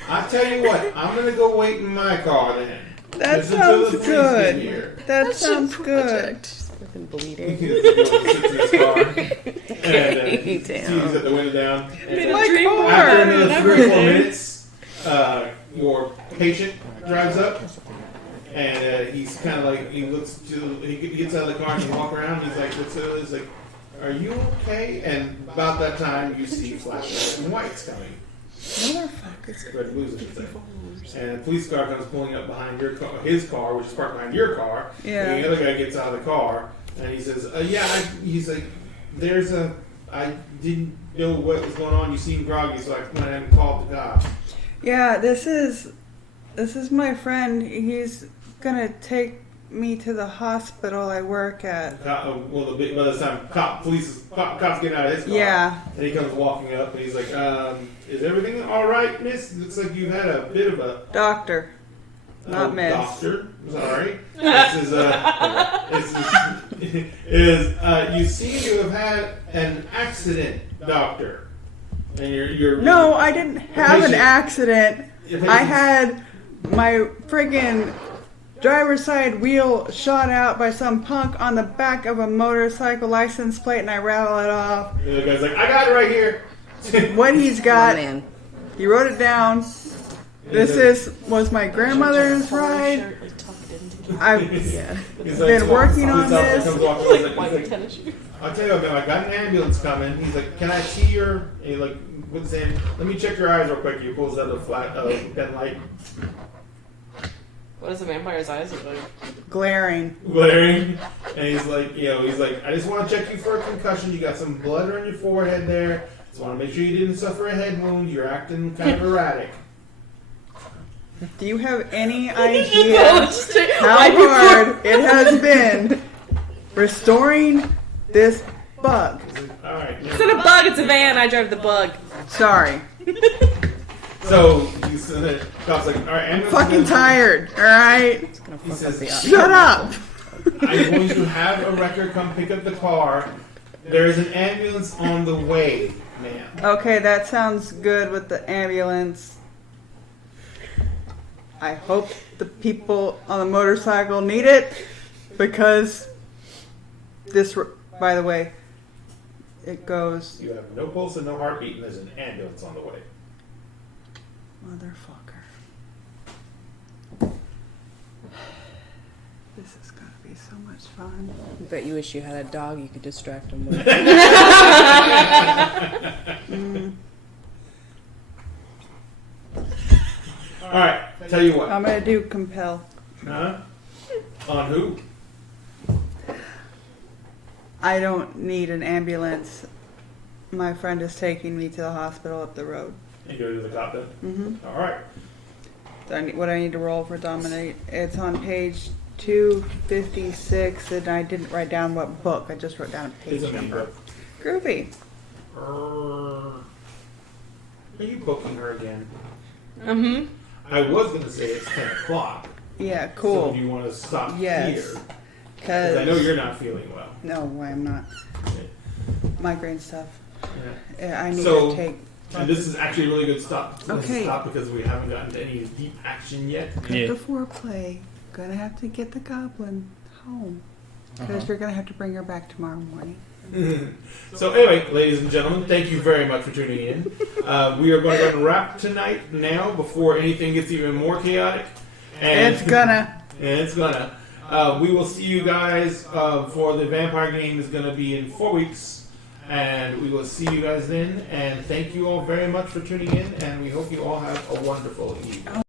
I tell you what, I'm gonna go wait in my car then. That Just until sounds the police get here. good. That sounds good. She's fucking He bleeding. sits in his car and Damn. sees that the window down. And My dream car. after another and 3 or 4 everything. minutes, your patient drives up. And he's kind of like, he gets out of the car and he walks around. And he's like, "Are you okay?" And about that time, you see flashing red and whites coming. Motherfuckers. Red and blues, I should say. And a police car comes pulling up behind your car, his car, which is parked behind your car. Yeah. And the other guy gets out of the car and he says, he's like, I didn't know what was going on. You seem groggy, so I went ahead and called the cops. Yeah, this is my friend. He's gonna take me to the hospital I work at. Well, by the time cops get out of his car, Yeah. and he comes walking up, and he's like, "Is everything all right, miss? Looks like you had a bit of a Doctor. Not miss. doctor. Sorry, you seem to have had an accident, doctor, and you're No, I didn't have an Patient. accident. Your I patient's- had my friggin' driver's side wheel shot out by some punk on the back of a motorcycle license plate, and I rattle it off. The guy's like, "I got it right here." What he's Oh, got, man. he wrote it down. Was my grandmother's ride. I've Yeah. He's been working on police officer this. comes walking up, he's like, tennis shoes. "I'll tell you what, man, I got an ambulance coming." He's like, "Can I see your?" And he like, what's his name? "Let me check your eyes real quick." He pulls out a flat pen light, What does a vampire's eyes look like? glaring. glaring, and he's like, "I just want to check you for a concussion. You got some blood on your forehead there. Just want to make sure you didn't suffer a head wound. You're acting kind of erratic." Do you have any idea how hard it has been restoring this bug? All right. It's not a bug, it's a van. I drive the bug. Sorry. So he's the cop's like, "All right, ambulance." Fucking tired, alright? Gonna He fuck up says, the Shut up! "I'm going to have a wrecker come pick up the car. There is an ambulance on the way, ma'am." Okay, that sounds good with the ambulance. I hope the people on the motorcycle need it because this, by the way, it goes, "You have no pulse and no heartbeat, and there's an ambulance on the way." motherfucker. This is gonna be so much fun. I bet you wish you had a dog you could distract him with. All right, tell you what. I'm gonna do compel. Huh? On who? I don't need an ambulance. My friend is taking me to the hospital up the road. You go to the cop then? Mm-hmm. All right. What I need to roll for dominate. It's on page 256, and I didn't write down what book. I just wrote down a page It's a number. book. Groovy. Are you booking her again? Mm-hmm. I was going to say it's 10 o'clock. Yeah, So cool. do you want to stop Yes. here? Because I know you're not feeling well. No, I'm not. Migraine stuff. Yeah. I need So- to take. And this is actually a really good stop. Okay. Stop because we haven't gotten to any deep action yet. Yeah. The foreplay. Gonna have to get the goblin home. Because you're gonna have to bring her back tomorrow morning. So anyway, ladies and gentlemen, thank you very much for tuning in. We are going to go ahead and wrap tonight now before anything gets even more chaotic. And It's gonna. And it's gonna. We will see you guys for the vampire game is going to be in 4 weeks. And we will see you guys then. And thank you all very much for tuning in. And we hope you all have a wonderful evening.